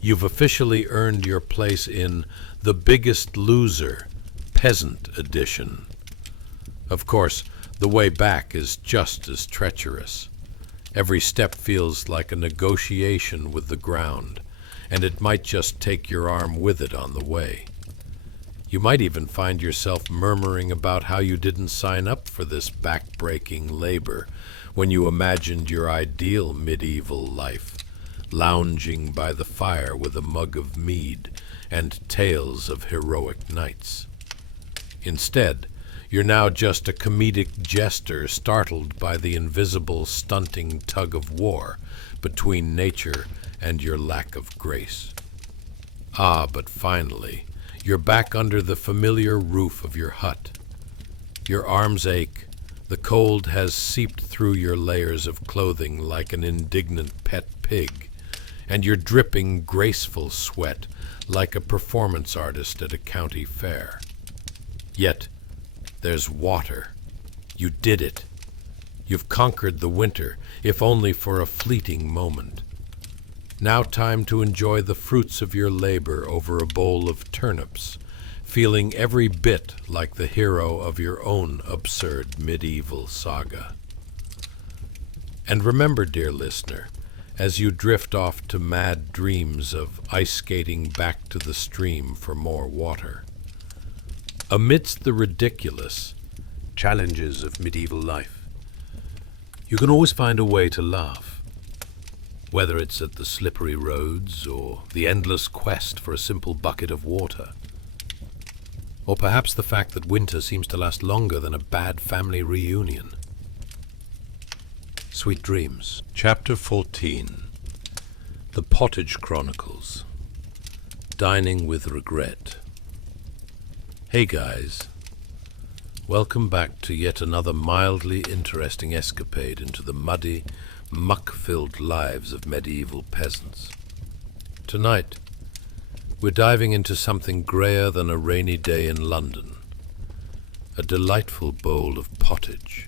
You've officially earned your place in The Biggest Loser, Peasant Edition. Of course, the way back is just as treacherous. Every step feels like a negotiation with the ground, and it might just take your arm with it on the way. You might even find yourself murmuring about how you didn't sign up for this back-breaking labor when you imagined your ideal medieval life, lounging by the fire with a mug of mead and tales of heroic knights. Instead, you're now just a comedic jester startled by the invisible, stunting tug of war between nature and your lack of grace. Ah, but finally, you're back under the familiar roof of your hut. Your arms ache, the cold has seeped through your layers of clothing like an indignant pet pig, and you're dripping graceful sweat like a performance artist at a county fair. Yet, there's water. You did it. You've conquered the winter, if only for a fleeting moment. Now time to enjoy the fruits of your labor over a bowl of turnips, feeling every bit like the hero of your own absurd medieval saga. And remember, dear listener, as you drift off to mad dreams of ice skating back to the stream for more water, amidst the ridiculous challenges of medieval life, you can always find a way to laugh. Whether it's at the slippery roads or the endless quest for a simple bucket of water, or perhaps the fact that winter seems to last longer than a bad family reunion. Sweet dreams. Chapter 14. The Pottage Chronicles. Dining with Regret. Hey guys, welcome back to yet another mildly interesting escapade into the muddy, muck-filled lives of medieval peasants. Tonight, we're diving into something grayer than a rainy day in London. A delightful bowl of pottage.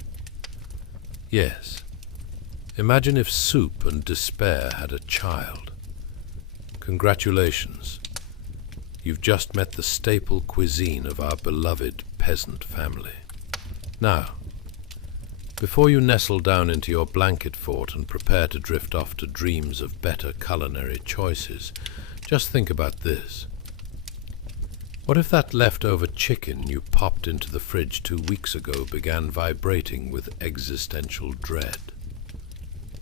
Yes, imagine if soup and despair had a child. Congratulations. You've just met the staple cuisine of our beloved peasant family. Now, before you nestle down into your blanket fort and prepare to drift off to dreams of better culinary choices, just think about this. What if that leftover chicken you popped into the fridge 2 weeks ago began vibrating with existential dread?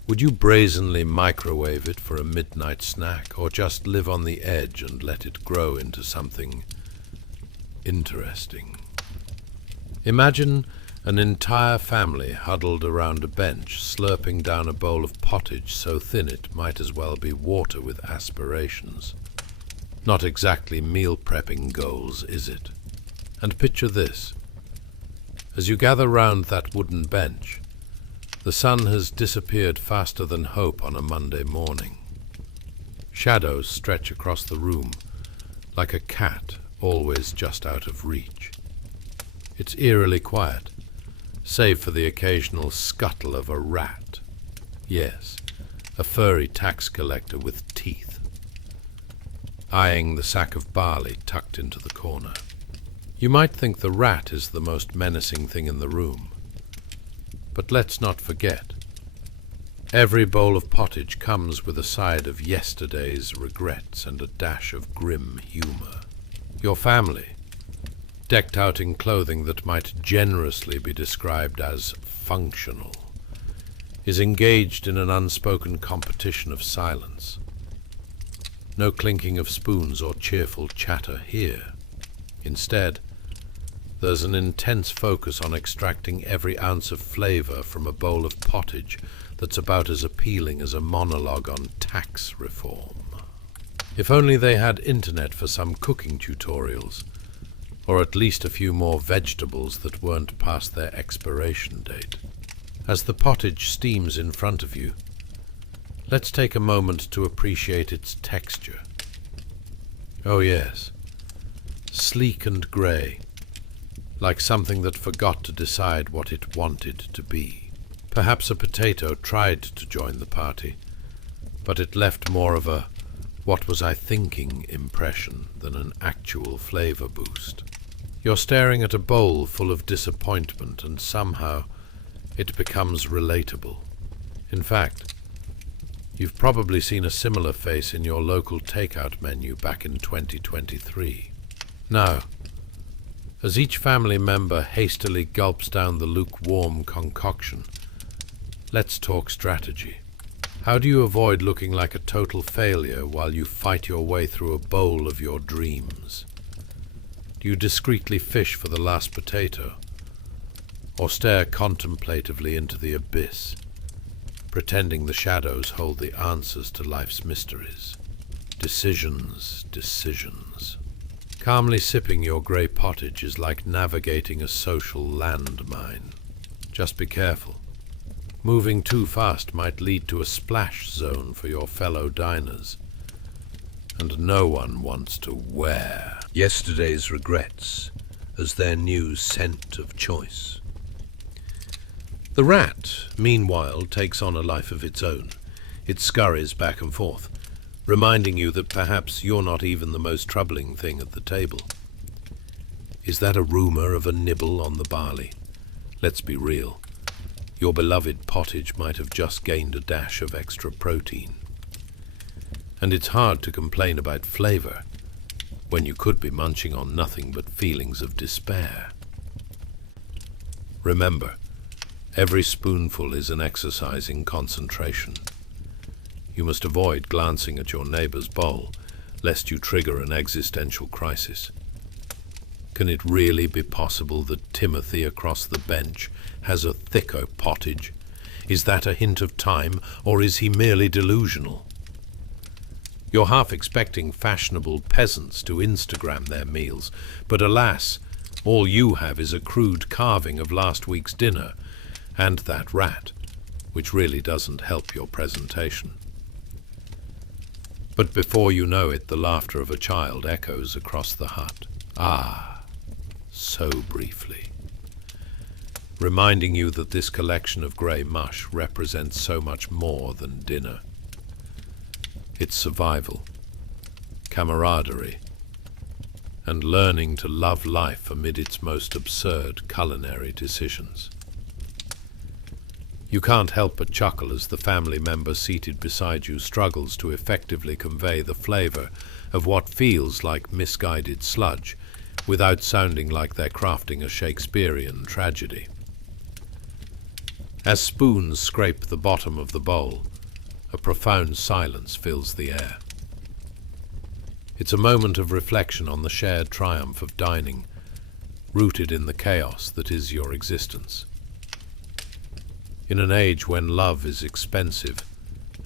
Would you brazenly microwave it for a midnight snack, or just live on the edge and let it grow into something interesting? Imagine an entire family huddled around a bench, slurping down a bowl of pottage so thin it might as well be water with aspirations. Not exactly meal prepping goals, is it? And picture this. As you gather round that wooden bench, the sun has disappeared faster than hope on a Monday morning. Shadows stretch across the room, like a cat always just out of reach. It's eerily quiet, save for the occasional scuttle of a rat. Yes, a furry tax collector with teeth, eyeing the sack of barley tucked into the corner. You might think the rat is the most menacing thing in the room, but let's not forget, every bowl of pottage comes with a side of yesterday's regrets and a dash of grim humor. Your family, decked out in clothing that might generously be described as functional, is engaged in an unspoken competition of silence. No clinking of spoons or cheerful chatter here. Instead, there's an intense focus on extracting every ounce of flavor from a bowl of pottage that's about as appealing as a monologue on tax reform. If only they had internet for some cooking tutorials, or at least a few more vegetables that weren't past their expiration date. As the pottage steams in front of you, let's take a moment to appreciate its texture. Oh yes, sleek and grey, like something that forgot to decide what it wanted to be. Perhaps a potato tried to join the party, but it left more of a "what was I thinking" impression than an actual flavor boost. You're staring at a bowl full of disappointment, and somehow it becomes relatable. In fact, you've probably seen a similar face in your local takeout menu back in 2023. Now, as each family member hastily gulps down the lukewarm concoction, let's talk strategy. How do you avoid looking like a total failure while you fight your way through a bowl of your dreams? Do you discreetly fish for the last potato, or stare contemplatively into the abyss, pretending the shadows hold the answers to life's mysteries? Decisions, decisions. Calmly sipping your grey pottage is like navigating a social landmine. Just be careful. Moving too fast might lead to a splash zone for your fellow diners, and no one wants to wear yesterday's regrets as their new scent of choice. The rat, meanwhile, takes on a life of its own. It scurries back and forth, reminding you that perhaps you're not even the most troubling thing at the table. Is that a rumor of a nibble on the barley? Let's be real. Your beloved pottage might have just gained a dash of extra protein. And it's hard to complain about flavor when you could be munching on nothing but feelings of despair. Remember, every spoonful is an exercise in concentration. You must avoid glancing at your neighbor's bowl, lest you trigger an existential crisis. Can it really be possible that Timothy across the bench has a thicker pottage? Is that a hint of time, or is he merely delusional? You're half expecting fashionable peasants to Instagram their meals, but alas, all you have is a crude carving of last week's dinner, and that rat, which really doesn't help your presentation. But before you know it, the laughter of a child echoes across the hut. Ah, so briefly. Reminding you that this collection of grey mush represents so much more than dinner. It's survival, camaraderie, and learning to love life amid its most absurd culinary decisions. You can't help but chuckle as the family member seated beside you struggles to effectively convey the flavor of what feels like misguided sludge without sounding like they're crafting a Shakespearean tragedy. As spoons scrape the bottom of the bowl, a profound silence fills the air. It's a moment of reflection on the shared triumph of dining, rooted in the chaos that is your existence. In an age when love is expensive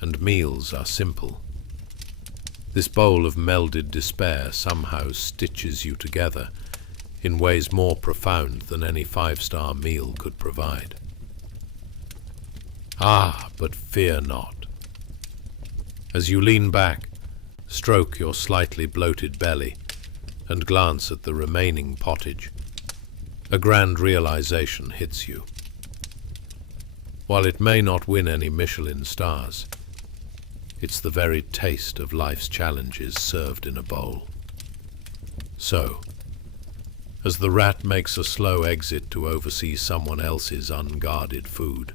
and meals are simple, this bowl of melded despair somehow stitches you together in ways more profound than any five-star meal could provide. Ah, but fear not. As you lean back, stroke your slightly bloated belly, and glance at the remaining pottage, a grand realization hits you. While it may not win any Michelin stars, it's the very taste of life's challenges served in a bowl. So, as the rat makes a slow exit to oversee someone else's unguarded food,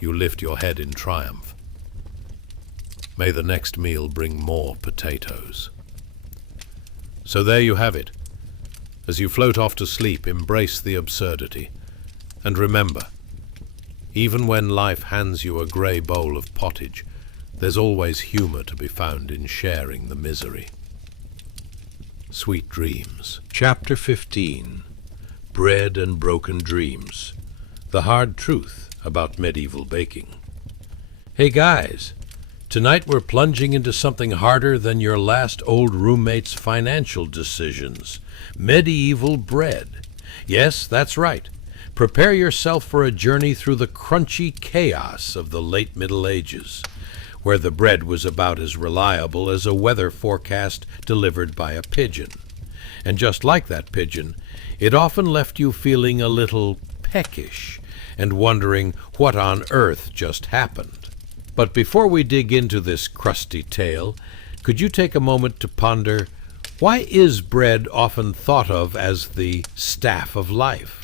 you lift your head in triumph. May the next meal bring more potatoes. So there you have it. As you float off to sleep, embrace the absurdity. And remember, even when life hands you a grey bowl of pottage, there's always humour to be found in sharing the misery. Sweet dreams. Chapter 15. Bread and Broken Dreams. The hard truth about medieval baking. Hey guys, tonight we're plunging into something harder than your last old roommate's financial decisions. Medieval bread. Yes, that's right. Prepare yourself for a journey through the crunchy chaos of the late Middle Ages, where the bread was about as reliable as a weather forecast delivered by a pigeon. And just like that pigeon, it often left you feeling a little peckish and wondering what on earth just happened. But before we dig into this crusty tale, could you take a moment to ponder, why is bread often thought of as the staff of life?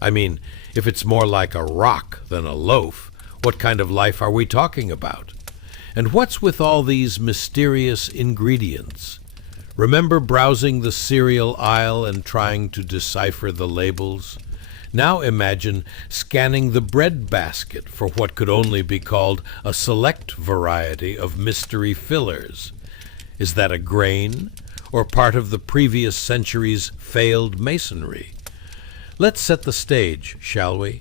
I mean, if it's more like a rock than a loaf, what kind of life are we talking about? And what's with all these mysterious ingredients? Remember browsing the cereal aisle and trying to decipher the labels? Now imagine scanning the bread basket for what could only be called a select variety of mystery fillers. Is that a grain, or part of the previous century's failed masonry? Let's set the stage, shall we?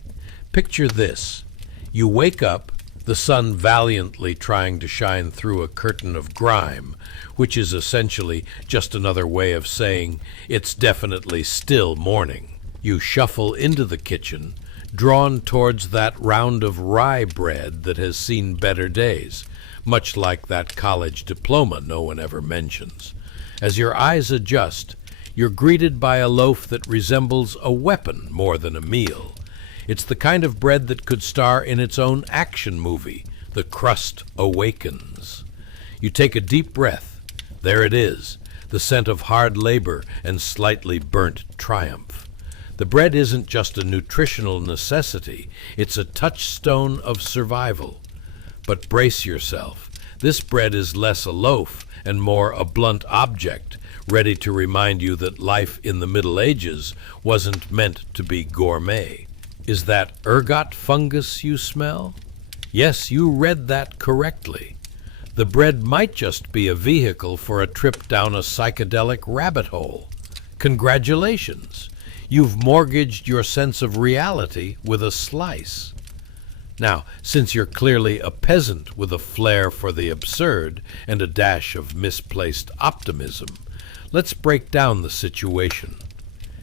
Picture this. You wake up, the sun valiantly trying to shine through a curtain of grime, which is essentially just another way of saying it's definitely still morning. You shuffle into the kitchen, drawn towards that round of rye bread that has seen better days, much like that college diploma no one ever mentions. As your eyes adjust, you're greeted by a loaf that resembles a weapon more than a meal. It's the kind of bread that could star in its own action movie, The Crust Awakens. You take a deep breath. There it is, the scent of hard labor and slightly burnt triumph. The bread isn't just a nutritional necessity, it's a touchstone of survival. But brace yourself. This bread is less a loaf and more a blunt object, ready to remind you that life in the Middle Ages wasn't meant to be gourmet. Is that ergot fungus you smell? Yes, you read that correctly. The bread might just be a vehicle for a trip down a psychedelic rabbit hole. Congratulations! You've mortgaged your sense of reality with a slice. Now, since you're clearly a peasant with a flair for the absurd and a dash of misplaced optimism, let's break down the situation.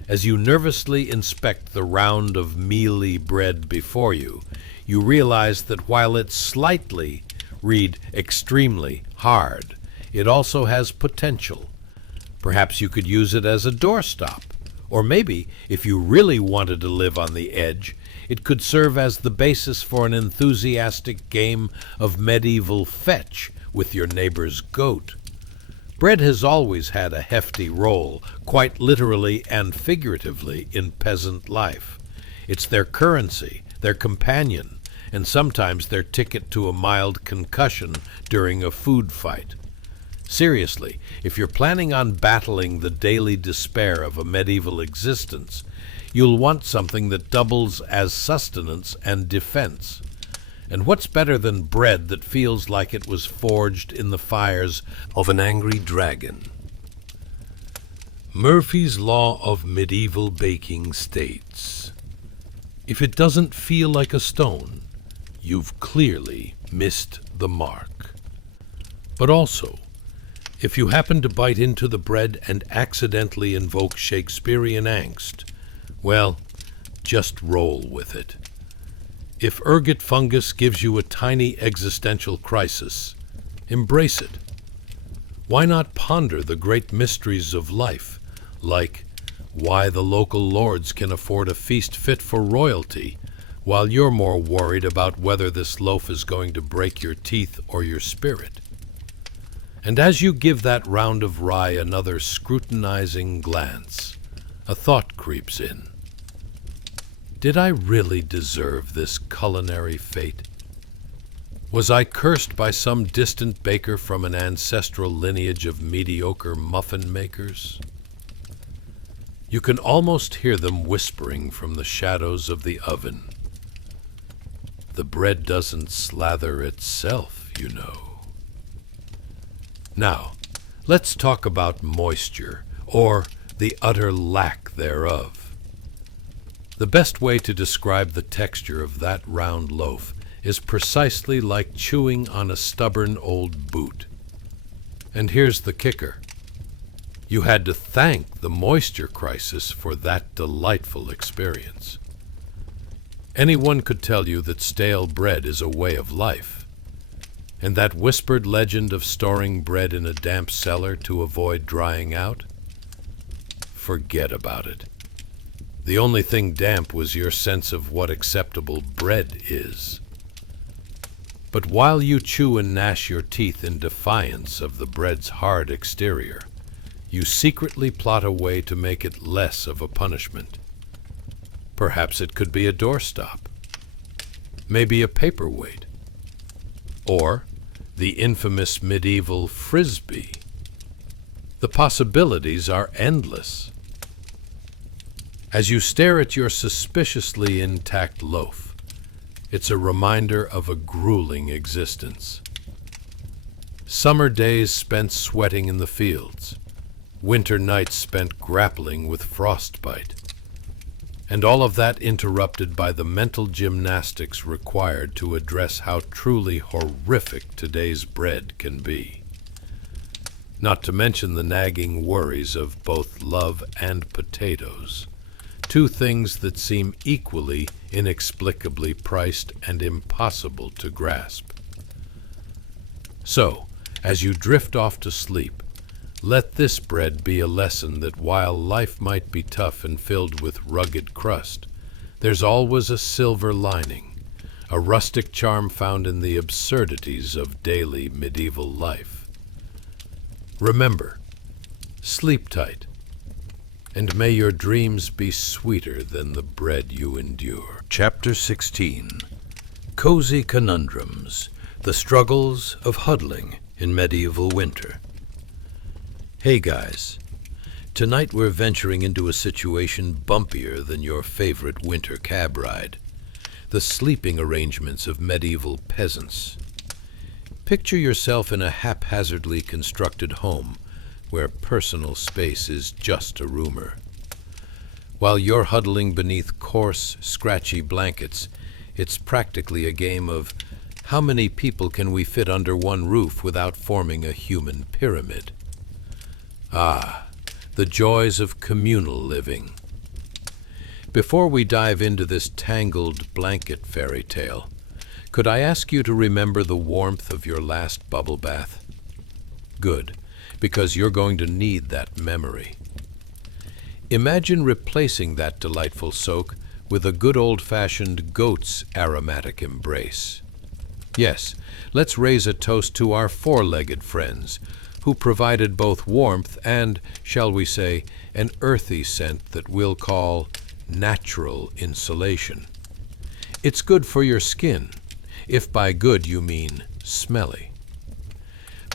As you nervously inspect the round of mealy bread before you, you realize that while it's slightly, read extremely, hard, it also has potential. Perhaps you could use it as a doorstop. Or maybe, if you really wanted to live on the edge, it could serve as the basis for an enthusiastic game of medieval fetch with your neighbor's goat. Bread has always had a hefty role, quite literally and figuratively, in peasant life. It's their currency, their companion, and sometimes their ticket to a mild concussion during a food fight. Seriously, if you're planning on battling the daily despair of a medieval existence, you'll want something that doubles as sustenance and defense. And what's better than bread that feels like it was forged in the fires of an angry dragon? Murphy's Law of Medieval Baking states, if it doesn't feel like a stone, you've clearly missed the mark. But also, if you happen to bite into the bread and accidentally invoke Shakespearean angst, well, just roll with it. If ergot fungus gives you a tiny existential crisis, embrace it. Why not ponder the great mysteries of life, like why the local lords can afford a feast fit for royalty, while you're more worried about whether this loaf is going to break your teeth or your spirit. And as you give that round of rye another scrutinizing glance, a thought creeps in. Did I really deserve this culinary fate? Was I cursed by some distant baker from an ancestral lineage of mediocre muffin makers? You can almost hear them whispering from the shadows of the oven. The bread doesn't slather itself, you know. Now, let's talk about moisture, or the utter lack thereof. The best way to describe the texture of that round loaf is precisely like chewing on a stubborn old boot. And here's the kicker. You had to thank the moisture crisis for that delightful experience. Anyone could tell you that stale bread is a way of life, and that whispered legend of storing bread in a damp cellar to avoid drying out? Forget about it. The only thing damp was your sense of what acceptable bread is. But while you chew and gnash your teeth in defiance of the bread's hard exterior, you secretly plot a way to make it less of a punishment. Perhaps it could be a doorstop, maybe a paperweight, or the infamous medieval frisbee. The possibilities are endless. As you stare at your suspiciously intact loaf, it's a reminder of a grueling existence. Summer days spent sweating in the fields, winter nights spent grappling with frostbite, and all of that interrupted by the mental gymnastics required to address how truly horrific today's bread can be. Not to mention the nagging worries of both love and potatoes, two things that seem equally inexplicably priced and impossible to grasp. So, as you drift off to sleep, let this bread be a lesson that while life might be tough and filled with rugged crust, there's always a silver lining, a rustic charm found in the absurdities of daily medieval life. Remember, sleep tight, and may your dreams be sweeter than the bread you endure. Chapter 16. Cozy Conundrums, the Struggles of Huddling in Medieval Winter. Hey guys, tonight we're venturing into a situation bumpier than your favorite winter cab ride. The sleeping arrangements of medieval peasants. Picture yourself in a haphazardly constructed home where personal space is just a rumor. While you're huddling beneath coarse, scratchy blankets, it's practically a game of how many people can we fit under one roof without forming a human pyramid? Ah, the joys of communal living. Before we dive into this tangled blanket fairy tale, could I ask you to remember the warmth of your last bubble bath? Good, because you're going to need that memory. Imagine replacing that delightful soak with a good old-fashioned goat's aromatic embrace. Yes, let's raise a toast to our four-legged friends, who provided both warmth and, shall we say, an earthy scent that we'll call natural insulation. It's good for your skin, if by good you mean smelly.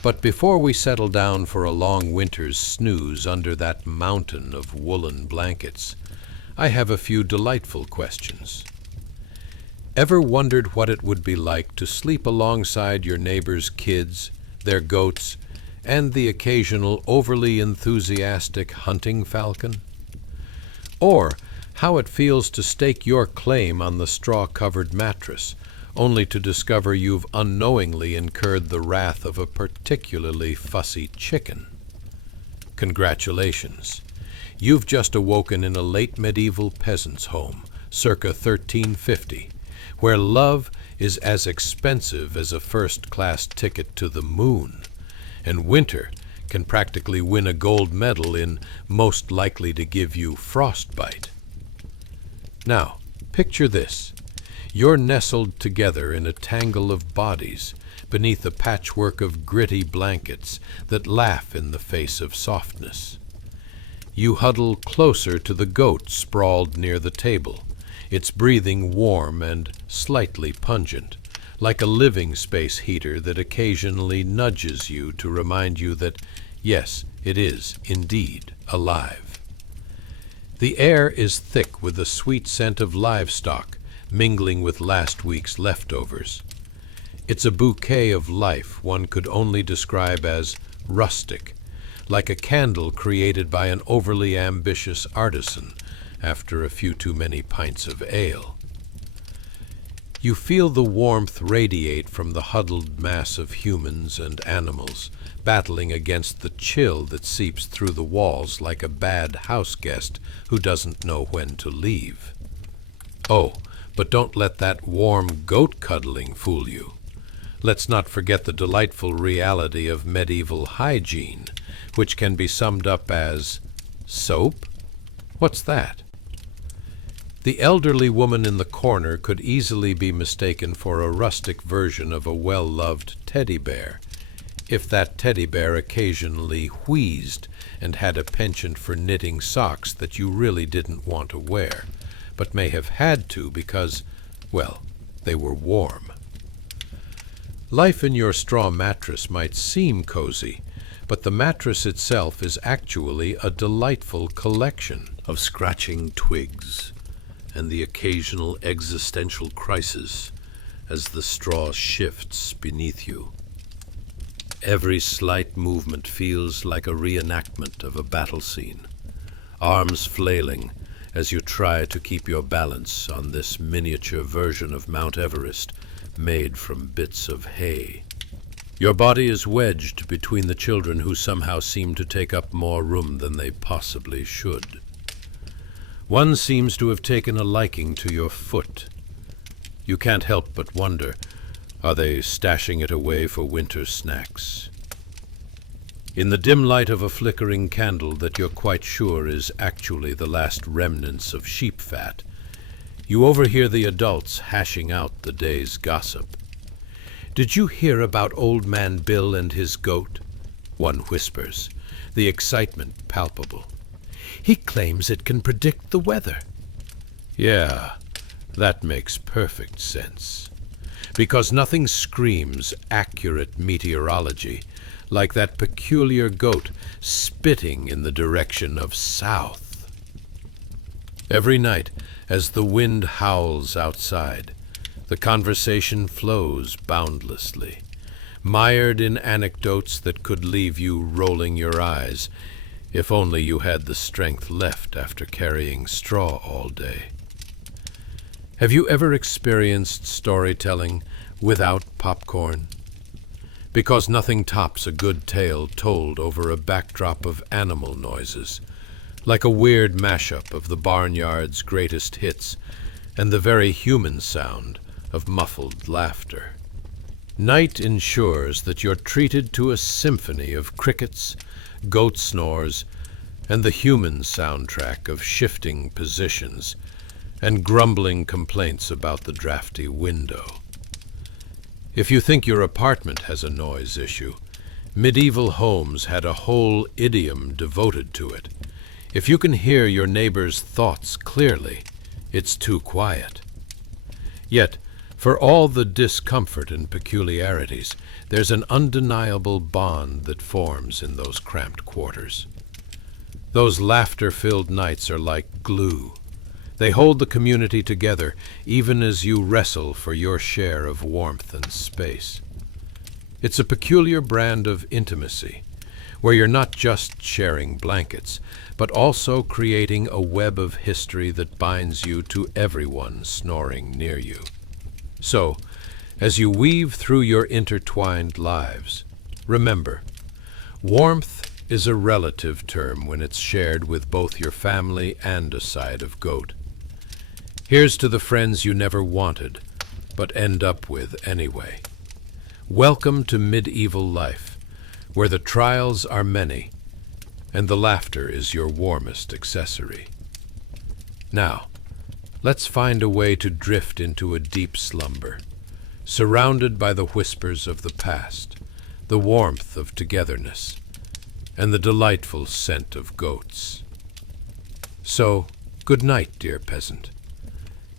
But before we settle down for a long winter's snooze under that mountain of woolen blankets, I have a few delightful questions. Ever wondered what it would be like to sleep alongside your neighbor's kids, their goats, and the occasional overly enthusiastic hunting falcon? Or how it feels to stake your claim on the straw-covered mattress, only to discover you've unknowingly incurred the wrath of a particularly fussy chicken. Congratulations. You've just awoken in a late medieval peasant's home, circa 1350, where love is as expensive as a first-class ticket to the moon, and winter can practically win a gold medal in most likely to give you frostbite. Now, picture this. You're nestled together in a tangle of bodies beneath a patchwork of gritty blankets that laugh in the face of softness. You huddle closer to the goat sprawled near the table, its breathing warm and slightly pungent, like a living space heater that occasionally nudges you to remind you that, yes, it is indeed alive. The air is thick with the sweet scent of livestock mingling with last week's leftovers. It's a bouquet of life one could only describe as rustic, like a candle created by an overly ambitious artisan after a few too many pints of ale. You feel the warmth radiate from the huddled mass of humans and animals, battling against the chill that seeps through the walls like a bad house guest who doesn't know when to leave. Oh, but don't let that warm goat cuddling fool you. Let's not forget the delightful reality of medieval hygiene, which can be summed up as soap? What's that? The elderly woman in the corner could easily be mistaken for a rustic version of a well-loved teddy bear, if that teddy bear occasionally wheezed and had a penchant for knitting socks that you really didn't want to wear, but may have had to because, well, they were warm. Life in your straw mattress might seem cozy, but the mattress itself is actually a delightful collection of scratching twigs and the occasional existential crisis as the straw shifts beneath you. Every slight movement feels like a reenactment of a battle scene, arms flailing as you try to keep your balance on this miniature version of Mount Everest made from bits of hay. Your body is wedged between the children who somehow seem to take up more room than they possibly should. One seems to have taken a liking to your foot. You can't help but wonder, are they stashing it away for winter snacks? In the dim light of a flickering candle that you're quite sure is actually the last remnants of sheep fat, you overhear the adults hashing out the day's gossip. "Did you hear about Old Man Bill and his goat?" one whispers, the excitement palpable. "He claims it can predict the weather." Yeah, that makes perfect sense. Because nothing screams accurate meteorology like that peculiar goat spitting in the direction of south. Every night, as the wind howls outside, the conversation flows boundlessly, mired in anecdotes that could leave you rolling your eyes, if only you had the strength left after carrying straw all day. Have you ever experienced storytelling without popcorn? Because nothing tops a good tale told over a backdrop of animal noises, like a weird mashup of the barnyard's greatest hits and the very human sound of muffled laughter. Night ensures that you're treated to a symphony of crickets, goat snores, and the human soundtrack of shifting positions and grumbling complaints about the drafty window. If you think your apartment has a noise issue, medieval homes had a whole idiom devoted to it. If you can hear your neighbor's thoughts clearly, it's too quiet. Yet, for all the discomfort and peculiarities, there's an undeniable bond that forms in those cramped quarters. Those laughter-filled nights are like glue. They hold the community together even as you wrestle for your share of warmth and space. It's a peculiar brand of intimacy, where you're not just sharing blankets, but also creating a web of history that binds you to everyone snoring near you. So, as you weave through your intertwined lives, remember, warmth is a relative term when it's shared with both your family and a side of goat. Here's to the friends you never wanted, but end up with anyway. Welcome to medieval life, where the trials are many, and the laughter is your warmest accessory. Now, Let's find a way to drift into a deep slumber, surrounded by the whispers of the past, the warmth of togetherness, and the delightful scent of goats. So, good night, dear peasant.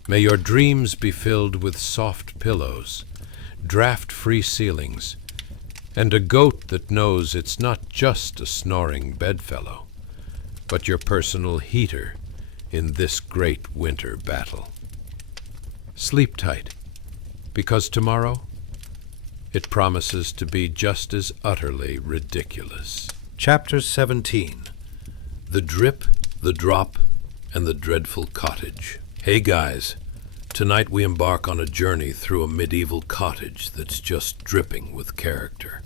May your dreams be filled with soft pillows, draft-free ceilings, and a goat that knows it's not just a snoring bedfellow, but your personal heater in this great winter battle. Sleep tight, because tomorrow it promises to be just as utterly ridiculous. Chapter 17. The Drip, the Drop, and the Dreadful Cottage. Hey guys, tonight we embark on a journey through a medieval cottage that's just dripping with character.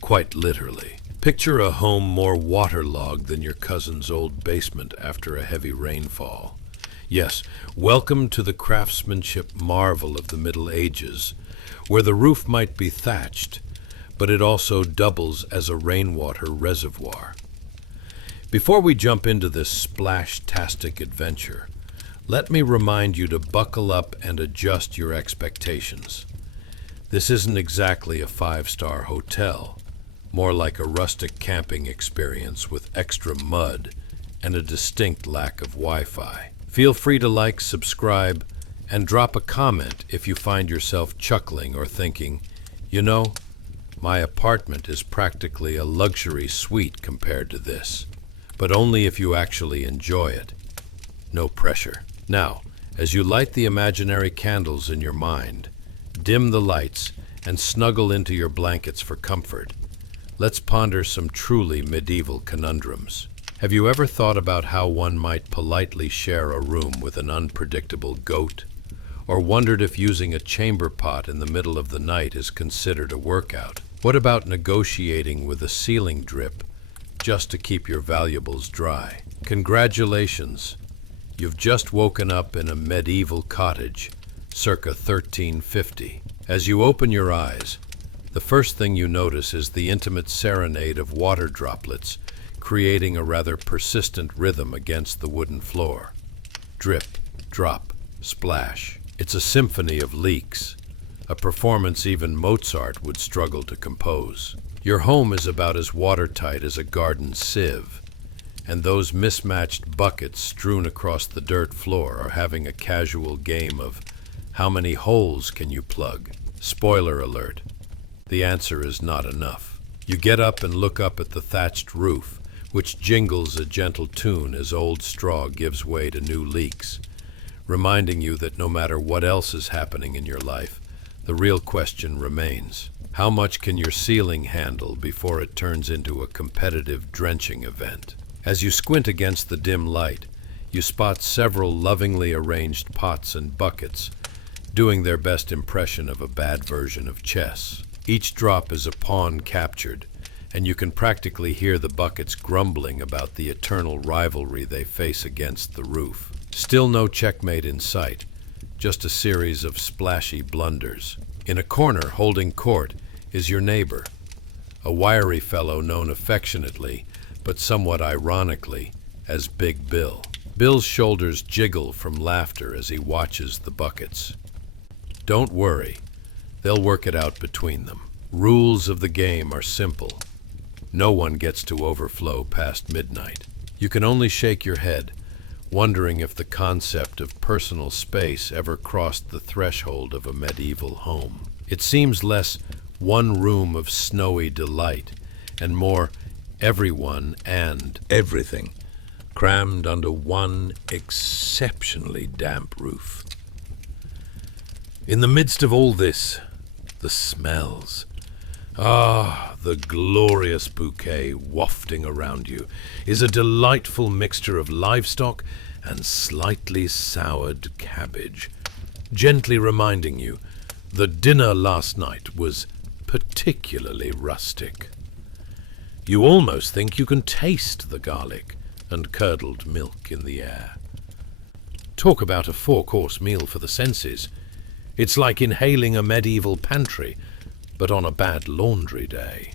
Quite literally. Picture a home more waterlogged than your cousin's old basement after a heavy rainfall. Yes, welcome to the craftsmanship marvel of the Middle Ages, where the roof might be thatched, but it also doubles as a rainwater reservoir. Before we jump into this splash-tastic adventure, let me remind you to buckle up and adjust your expectations. This isn't exactly a five-star hotel, more like a rustic camping experience with extra mud and a distinct lack of Wi-Fi. Feel free to like, subscribe, and drop a comment if you find yourself chuckling or thinking, you know, my apartment is practically a luxury suite compared to this, but only if you actually enjoy it. No pressure. Now, as you light the imaginary candles in your mind, dim the lights, and snuggle into your blankets for comfort, let's ponder some truly medieval conundrums. Have you ever thought about how one might politely share a room with an unpredictable goat? Or wondered if using a chamber pot in the middle of the night is considered a workout? What about negotiating with a ceiling drip just to keep your valuables dry? Congratulations! You've just woken up in a medieval cottage, circa 1350. As you open your eyes, the first thing you notice is the intimate serenade of water droplets, creating a rather persistent rhythm against the wooden floor. Drip, drop, splash. It's a symphony of leaks, a performance even Mozart would struggle to compose. Your home is about as watertight as a garden sieve, and those mismatched buckets strewn across the dirt floor are having a casual game of how many holes can you plug? Spoiler alert, the answer is not enough. You get up and look up at the thatched roof, which jingles a gentle tune as old straw gives way to new leaks, reminding you that no matter what else is happening in your life, the real question remains: how much can your ceiling handle before it turns into a competitive drenching event? As you squint against the dim light, you spot several lovingly arranged pots and buckets, doing their best impression of a bad version of chess. Each drop is a pawn captured, and you can practically hear the buckets grumbling about the eternal rivalry they face against the roof. Still no checkmate in sight, just a series of splashy blunders. In a corner, holding court, is your neighbor, a wiry fellow known affectionately, but somewhat ironically, as Big Bill. Bill's shoulders jiggle from laughter as he watches the buckets. Don't worry, they'll work it out between them. Rules of the game are simple. No one gets to overflow past midnight. You can only shake your head, wondering if the concept of personal space ever crossed the threshold of a medieval home. It seems less one room of snowy delight and more everyone and everything crammed under one exceptionally damp roof. In the midst of all this, the smells. The glorious bouquet wafting around you is a delightful mixture of livestock and slightly soured cabbage, gently reminding you the dinner last night was particularly rustic. You almost think you can taste the garlic and curdled milk in the air. Talk about a four-course meal for the senses. It's like inhaling a medieval pantry, but on a bad laundry day.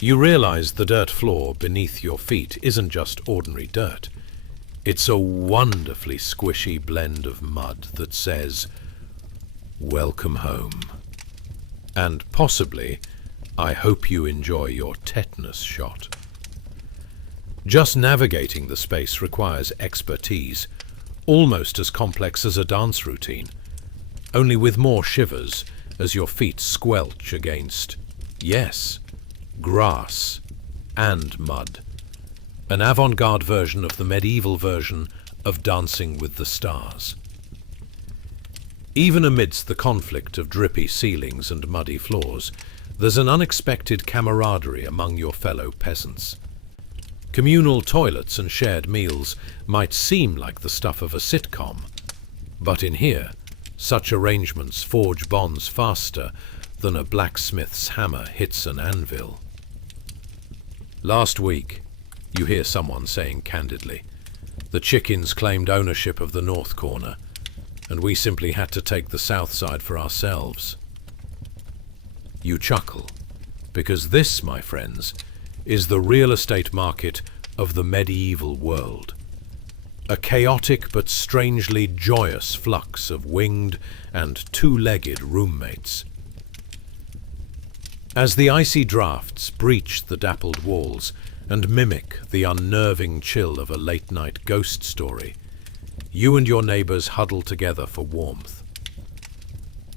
You realize the dirt floor beneath your feet isn't just ordinary dirt. It's a wonderfully squishy blend of mud that says, "Welcome home." And possibly, "I hope you enjoy your tetanus shot." Just navigating the space requires expertise, almost as complex as a dance routine, only with more shivers as your feet squelch against, yes, grass and mud. An avant-garde version of the medieval version of Dancing with the Stars. Even amidst the conflict of drippy ceilings and muddy floors, there's an unexpected camaraderie among your fellow peasants. Communal toilets and shared meals might seem like the stuff of a sitcom, but in here, such arrangements forge bonds faster than a blacksmith's hammer hits an anvil. Last week, you hear someone saying candidly, the chickens claimed ownership of the north corner, and we simply had to take the south side for ourselves. You chuckle, because this, my friends, is the real estate market of the medieval world. A chaotic but strangely joyous flux of winged and two-legged roommates. As the icy drafts breach the dappled walls and mimic the unnerving chill of a late-night ghost story, you and your neighbors huddle together for warmth.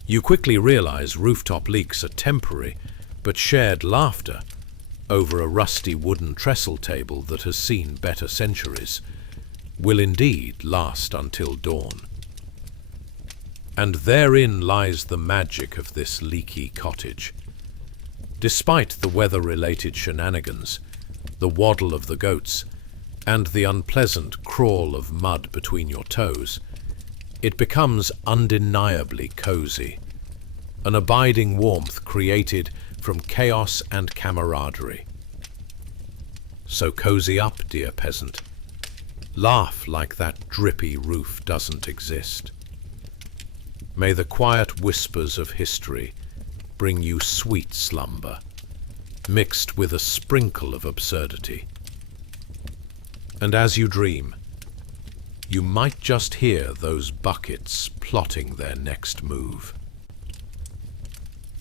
You quickly realize rooftop leaks are temporary, but shared laughter over a rusty wooden trestle table that has seen better centuries will indeed last until dawn. And therein lies the magic of this leaky cottage. Despite the weather-related shenanigans, the waddle of the goats, and the unpleasant crawl of mud between your toes, it becomes undeniably cozy, an abiding warmth created from chaos and camaraderie. So cozy up, dear peasant. Laugh like that drippy roof doesn't exist. May the quiet whispers of history bring you sweet slumber, mixed with a sprinkle of absurdity. And as you dream, you might just hear those buckets plotting their next move.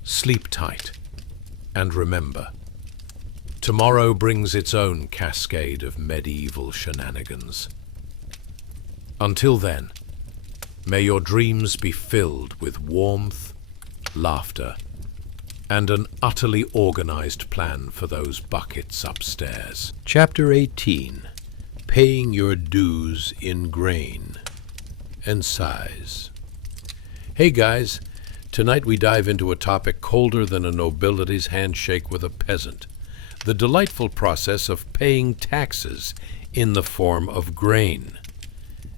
Sleep tight, and remember, tomorrow brings its own cascade of medieval shenanigans. Until then, may your dreams be filled with warmth, laughter, and an utterly organized plan for those buckets upstairs. Chapter 18. Paying your dues in grain and size. Hey guys, tonight we dive into a topic colder than a nobility's handshake with a peasant. The delightful process of paying taxes in the form of grain.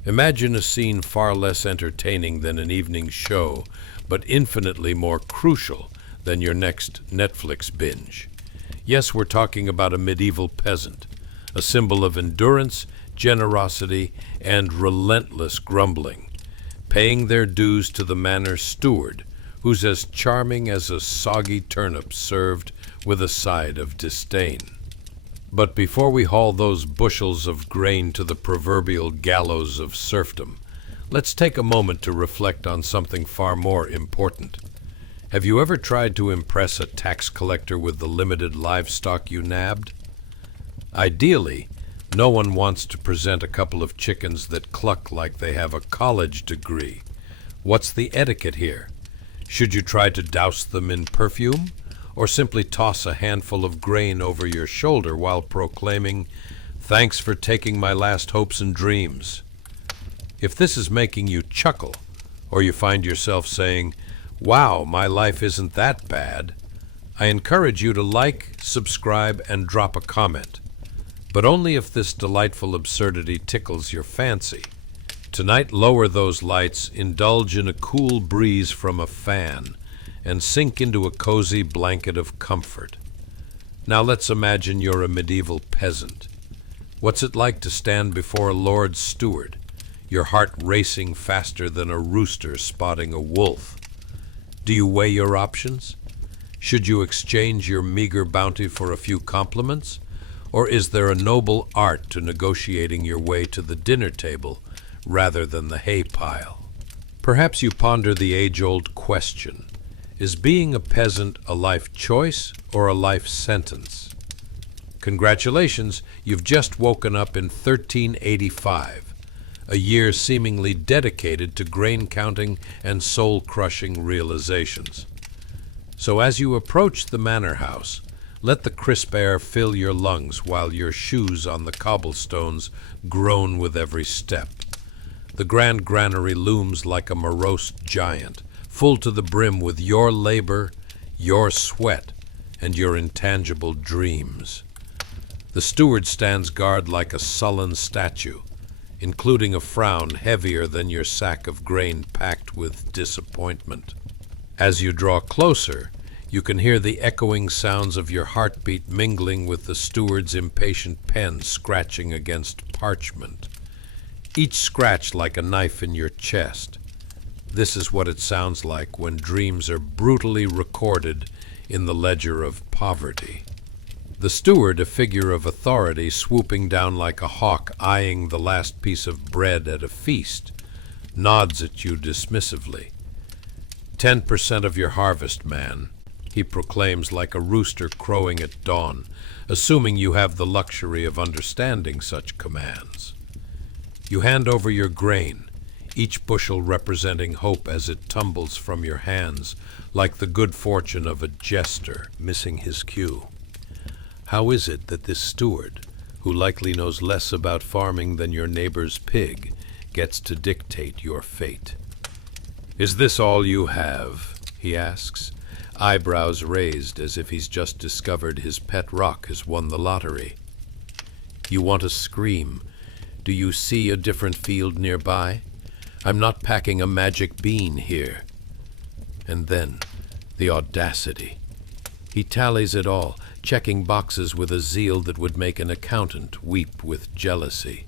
Imagine a scene far less entertaining than an evening show, but infinitely more crucial than your next Netflix binge. Yes, we're talking about a medieval peasant, a symbol of endurance, generosity, and relentless grumbling, paying their dues to the manor's steward, who's as charming as a soggy turnip served with a side of disdain. But before we haul those bushels of grain to the proverbial gallows of serfdom, let's take a moment to reflect on something far more important. Have you ever tried to impress a tax collector with the limited livestock you nabbed? Ideally, no one wants to present a couple of chickens that cluck like they have a college degree. What's the etiquette here? Should you try to douse them in perfume, or simply toss a handful of grain over your shoulder while proclaiming, "Thanks for taking my last hopes and dreams"? If this is making you chuckle, or you find yourself saying, "Wow, my life isn't that bad," I encourage you to like, subscribe, and drop a comment. But only if this delightful absurdity tickles your fancy. Tonight, lower those lights, indulge in a cool breeze from a fan, and sink into a cozy blanket of comfort. Now let's imagine you're a medieval peasant. What's it like to stand before a lord's steward, your heart racing faster than a rooster spotting a wolf? Do you weigh your options? Should you exchange your meager bounty for a few compliments? Or is there a noble art to negotiating your way to the dinner table rather than the hay pile? Perhaps you ponder the age-old question, is being a peasant a life choice or a life sentence? Congratulations, you've just woken up in 1385, a year seemingly dedicated to grain counting and soul-crushing realizations. So as you approach the manor house, let the crisp air fill your lungs while your shoes on the cobblestones groan with every step. The grand granary looms like a morose giant, full to the brim with your labor, your sweat, and your intangible dreams. The steward stands guard like a sullen statue, including a frown heavier than your sack of grain packed with disappointment. As you draw closer, you can hear the echoing sounds of your heartbeat mingling with the steward's impatient pen scratching against parchment. Each scratch like a knife in your chest. This is what it sounds like when dreams are brutally recorded in the ledger of poverty. The steward, a figure of authority swooping down like a hawk eyeing the last piece of bread at a feast, nods at you dismissively. 10% of your harvest, man, he proclaims like a rooster crowing at dawn, assuming you have the luxury of understanding such commands. You hand over your grain, each bushel representing hope as it tumbles from your hands, like the good fortune of a jester missing his cue. How is it that this steward, who likely knows less about farming than your neighbor's pig, gets to dictate your fate? "Is this all you have?" he asks, eyebrows raised as if he's just discovered his pet rock has won the lottery. You want to scream. Do you see a different field nearby? I'm not packing a magic bean here. And then, the audacity. He tallies it all, checking boxes with a zeal that would make an accountant weep with jealousy.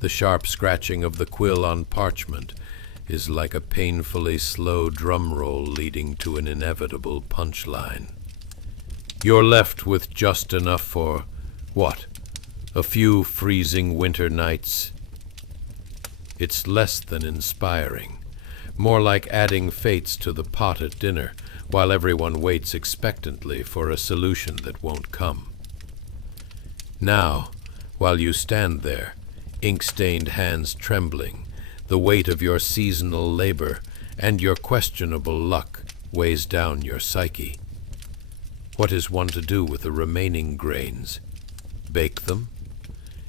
The sharp scratching of the quill on parchment is like a painfully slow drum roll leading to an inevitable punchline. You're left with just enough for, what, a few freezing winter nights? It's less than inspiring, more like adding fates to the pot at dinner, while everyone waits expectantly for a solution that won't come. Now, while you stand there, ink-stained hands trembling, the weight of your seasonal labor and your questionable luck weighs down your psyche. What is one to do with the remaining grains? Bake them?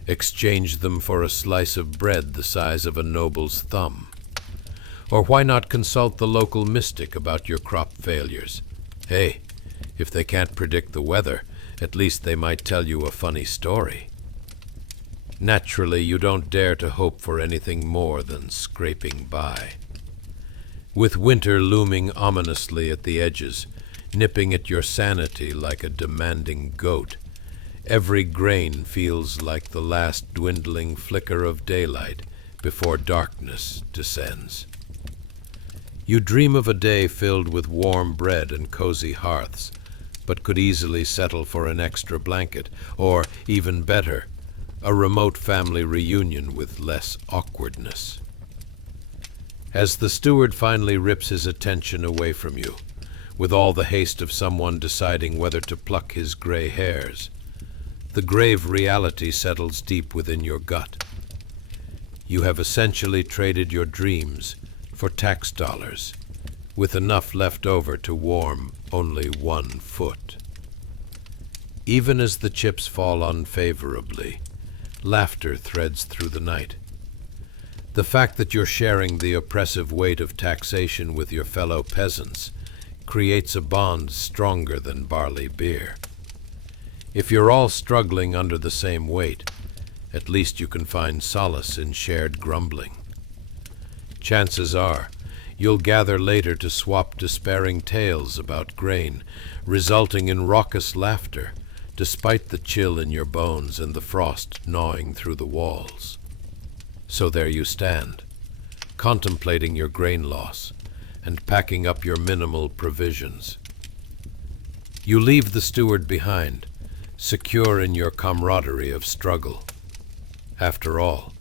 Exchange them for a slice of bread the size of a noble's thumb? Or why not consult the local mystic about your crop failures? Hey, if they can't predict the weather, at least they might tell you a funny story. Naturally, you don't dare to hope for anything more than scraping by. With winter looming ominously at the edges, nipping at your sanity like a demanding goat, every grain feels like the last dwindling flicker of daylight before darkness descends. You dream of a day filled with warm bread and cozy hearths, but could easily settle for an extra blanket, or, even better, a remote family reunion with less awkwardness. As the steward finally rips his attention away from you, with all the haste of someone deciding whether to pluck his gray hairs, the grave reality settles deep within your gut. You have essentially traded your dreams for tax dollars, with enough left over to warm only 1 foot. Even as the chips fall unfavorably, laughter threads through the night. The fact that you're sharing the oppressive weight of taxation with your fellow peasants creates a bond stronger than barley beer. If you're all struggling under the same weight, at least you can find solace in shared grumbling. Chances are, you'll gather later to swap despairing tales about grain, resulting in raucous laughter, despite the chill in your bones and the frost gnawing through the walls. So there you stand, contemplating your grain loss and packing up your minimal provisions. You leave the steward behind, secure in your camaraderie of struggle. After all,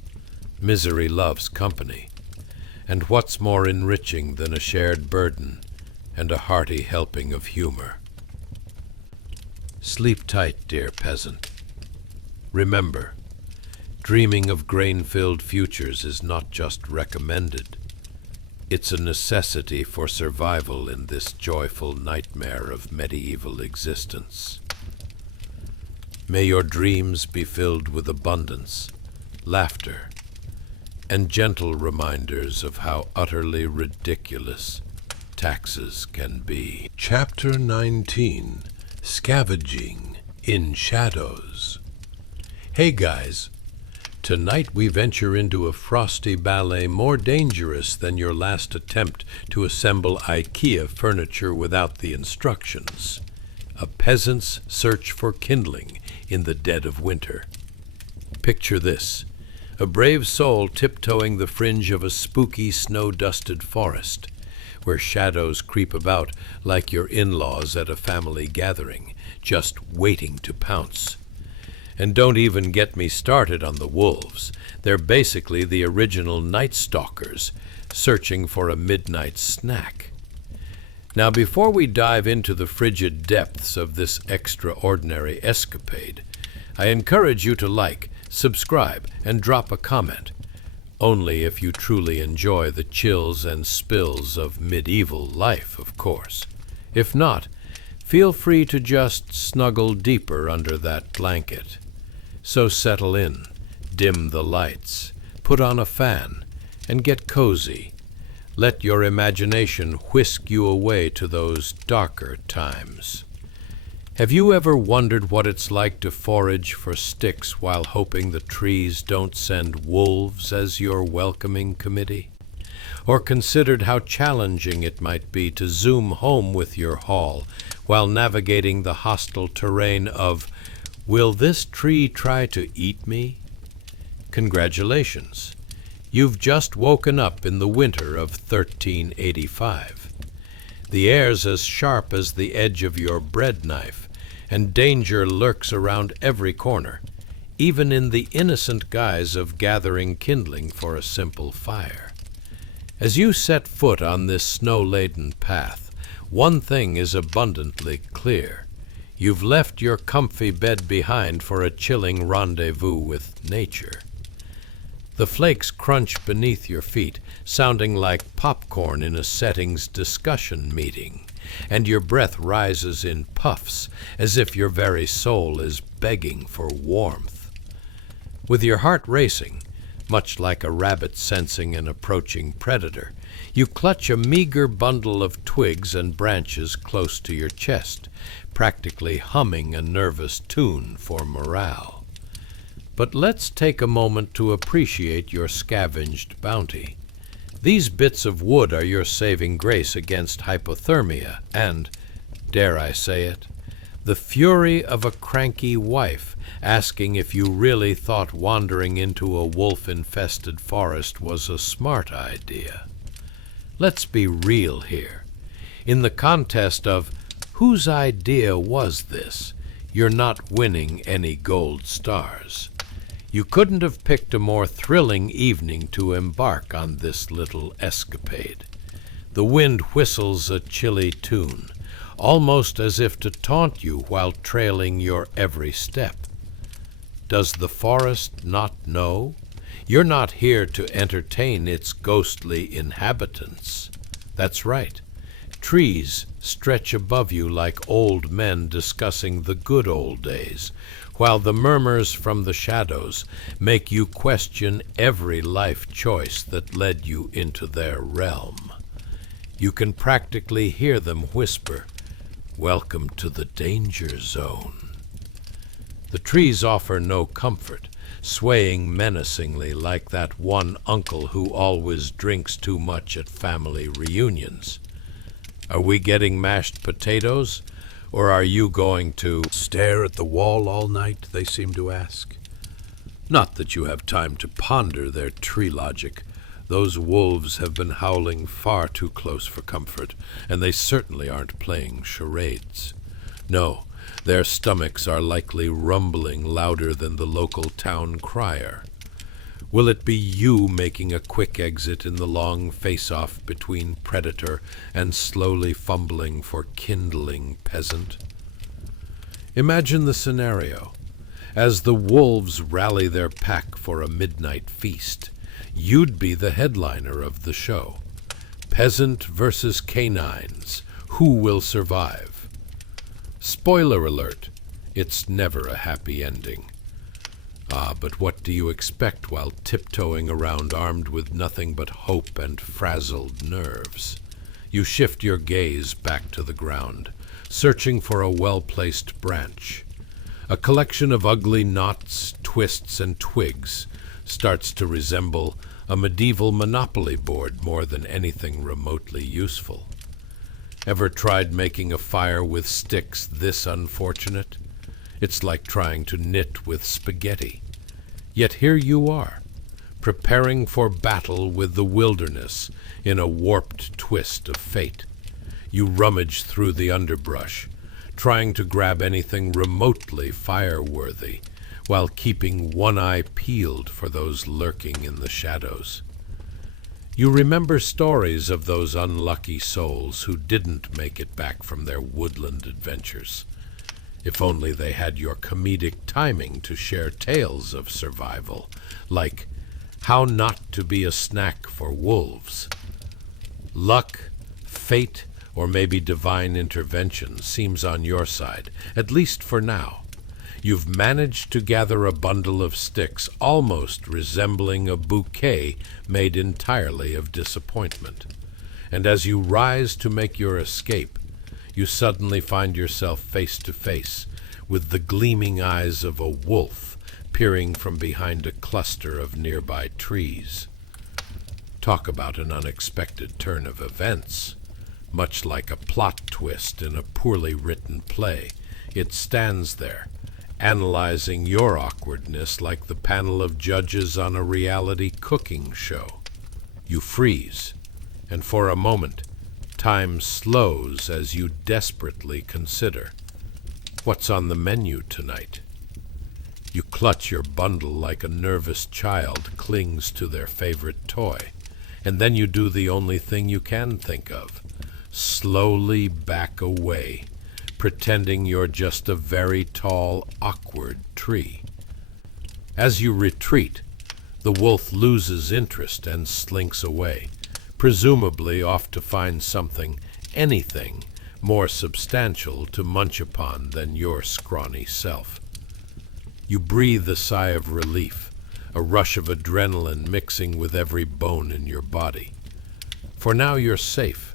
misery loves company, and what's more enriching than a shared burden and a hearty helping of humor? Sleep tight, dear peasant. Remember, dreaming of grain-filled futures is not just recommended. It's a necessity for survival in this joyful nightmare of medieval existence. May your dreams be filled with abundance, laughter, and gentle reminders of how utterly ridiculous taxes can be. Chapter 19, Scavenging in Shadows. Hey guys, tonight we venture into a frosty ballet more dangerous than your last attempt to assemble IKEA furniture without the instructions. A peasant's search for kindling in the dead of winter. Picture this: a brave soul tiptoeing the fringe of a spooky, snow-dusted forest, where shadows creep about like your in-laws at a family gathering, just waiting to pounce. And don't even get me started on the wolves. They're basically the original night stalkers, searching for a midnight snack. Now, before we dive into the frigid depths of this extraordinary escapade, I encourage you to like, subscribe, and drop a comment. Only if you truly enjoy the chills and spills of medieval life, of course. If not, feel free to just snuggle deeper under that blanket. So settle in, dim the lights, put on a fan, and get cozy. Let your imagination whisk you away to those darker times. Have you ever wondered what it's like to forage for sticks while hoping the trees don't send wolves as your welcoming committee? Or considered how challenging it might be to zoom home with your haul while navigating the hostile terrain of, will this tree try to eat me? Congratulations. You've just woken up in the winter of 1385. The air's as sharp as the edge of your bread knife, and danger lurks around every corner, even in the innocent guise of gathering kindling for a simple fire. As you set foot on this snow-laden path, one thing is abundantly clear. You've left your comfy bed behind for a chilling rendezvous with nature. The flakes crunch beneath your feet, sounding like popcorn in a settings discussion meeting, and your breath rises in puffs as if your very soul is begging for warmth. With your heart racing, much like a rabbit sensing an approaching predator, you clutch a meager bundle of twigs and branches close to your chest, practically humming a nervous tune for morale. But let's take a moment to appreciate your scavenged bounty. These bits of wood are your saving grace against hypothermia and, dare I say it, the fury of a cranky wife asking if you really thought wandering into a wolf-infested forest was a smart idea. Let's be real here. In the contest of whose idea was this, you're not winning any gold stars. You couldn't have picked a more thrilling evening to embark on this little escapade. The wind whistles a chilly tune, almost as if to taunt you while trailing your every step. Does the forest not know? You're not here to entertain its ghostly inhabitants. That's right. Trees stretch above you like old men discussing the good old days, while the murmurs from the shadows make you question every life choice that led you into their realm. You can practically hear them whisper, "Welcome to the danger zone." The trees offer no comfort, swaying menacingly like that one uncle who always drinks too much at family reunions. Are we getting mashed potatoes? Or are you going to Stare at the wall all night, they seem to ask. Not that you have time to ponder their tree logic. Those wolves have been howling far too close for comfort, and they certainly aren't playing charades. No, Their stomachs are likely rumbling louder than the local town crier. Will it be you making a quick exit in the long face-off between predator and slowly fumbling for kindling peasant? Imagine the scenario. As the wolves rally their pack for a midnight feast, you'd be the headliner of the show. Peasant versus canines. Who will survive? Spoiler alert, it's never a happy ending. But what do you expect while tiptoeing around armed with nothing but hope and frazzled nerves? You shift your gaze back to the ground, searching for a well-placed branch. A collection of ugly knots, twists, and twigs starts to resemble a medieval Monopoly board more than anything remotely useful. Ever tried making a fire with sticks this unfortunate? It's like trying to knit with spaghetti. Yet here you are, preparing for battle with the wilderness in a warped twist of fate. You rummage through the underbrush, trying to grab anything remotely fire-worthy, while keeping one eye peeled for those lurking in the shadows. You remember stories of those unlucky souls who didn't make it back from their woodland adventures. If only they had your comedic timing to share tales of survival, like how not to be a snack for wolves. Luck, fate, or maybe divine intervention seems on your side, at least for now. You've managed to gather a bundle of sticks almost resembling a bouquet made entirely of disappointment. And as you rise to make your escape, you suddenly find yourself face to face with the gleaming eyes of a wolf peering from behind a cluster of nearby trees. Talk about an unexpected turn of events. Much like a plot twist in a poorly written play, it stands there, analyzing your awkwardness like the panel of judges on a reality cooking show. You freeze, and for a moment, time slows as you desperately consider, what's on the menu tonight? You clutch your bundle like a nervous child clings to their favorite toy, and then you do the only thing you can think of. Slowly back away, pretending you're just a very tall, awkward tree. As you retreat, the wolf loses interest and slinks away, presumably off to find something, anything, more substantial to munch upon than your scrawny self. You breathe a sigh of relief, a rush of adrenaline mixing with every bone in your body. For now you're safe,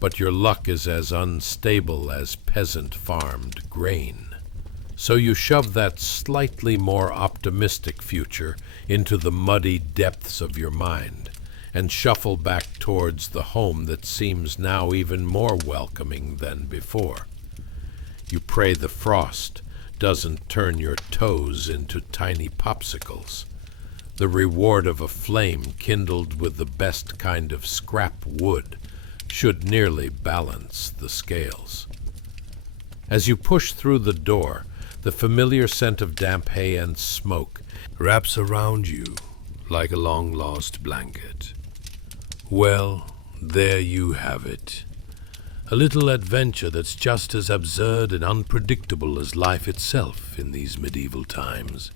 but your luck is as unstable as peasant-farmed grain. So you shove that slightly more optimistic future into the muddy depths of your mind, and shuffle back towards the home that seems now even more welcoming than before. You pray the frost doesn't turn your toes into tiny popsicles. The reward of a flame kindled with the best kind of scrap wood should nearly balance the scales. As you push through the door, the familiar scent of damp hay and smoke wraps around you like a long-lost blanket. Well, there you have it. A little adventure that's just as absurd and unpredictable as life itself in these medieval times.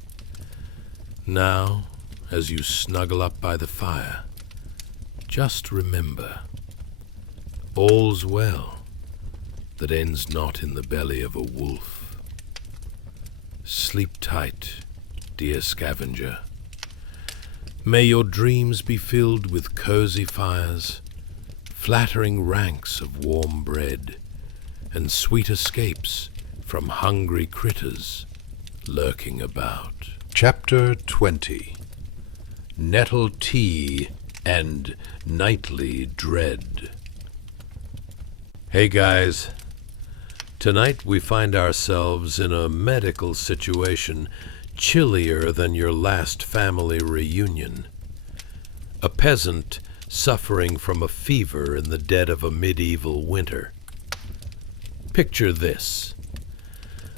Now, as you snuggle up by the fire, just remember, all's well that ends not in the belly of a wolf. Sleep tight, dear scavenger. May your dreams be filled with cozy fires, flattering ranks of warm bread, and sweet escapes from hungry critters lurking about. Chapter 20. Nettle Tea and Nightly Dread. Hey guys, tonight we find ourselves in a medical situation chillier than your last family reunion. A peasant suffering from a fever in the dead of a medieval winter. Picture this.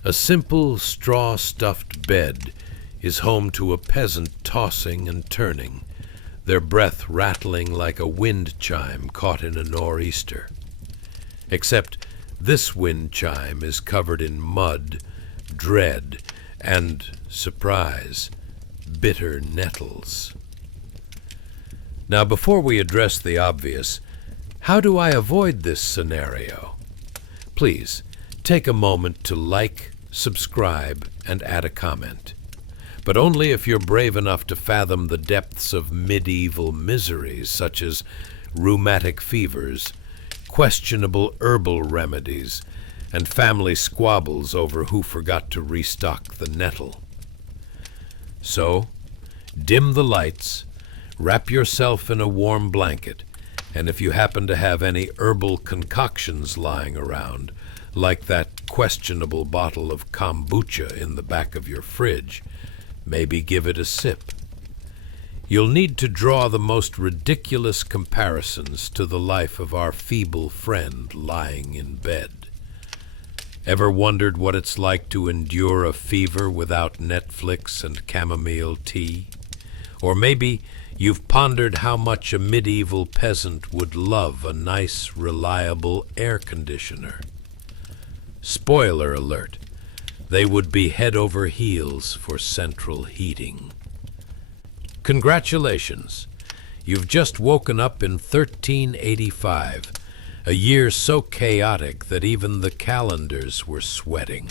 A simple straw-stuffed bed is home to a peasant tossing and turning, their breath rattling like a wind chime caught in a nor'easter. Except this wind chime is covered in mud, dread, and, surprise, bitter nettles. Now, before we address the obvious, how do I avoid this scenario? Please, take a moment to like, subscribe, and add a comment. But only if you're brave enough to fathom the depths of medieval miseries such as rheumatic fevers, questionable herbal remedies, and family squabbles over who forgot to restock the nettle. So, dim the lights, wrap yourself in a warm blanket, and if you happen to have any herbal concoctions lying around, like that questionable bottle of kombucha in the back of your fridge, maybe give it a sip. You'll need to draw the most ridiculous comparisons to the life of our feeble friend lying in bed. Ever wondered what it's like to endure a fever without Netflix and chamomile tea? Or maybe you've pondered how much a medieval peasant would love a nice, reliable air conditioner. Spoiler alert, they would be head over heels for central heating. Congratulations! You've just woken up in 1385, a year so chaotic that even the calendars were sweating.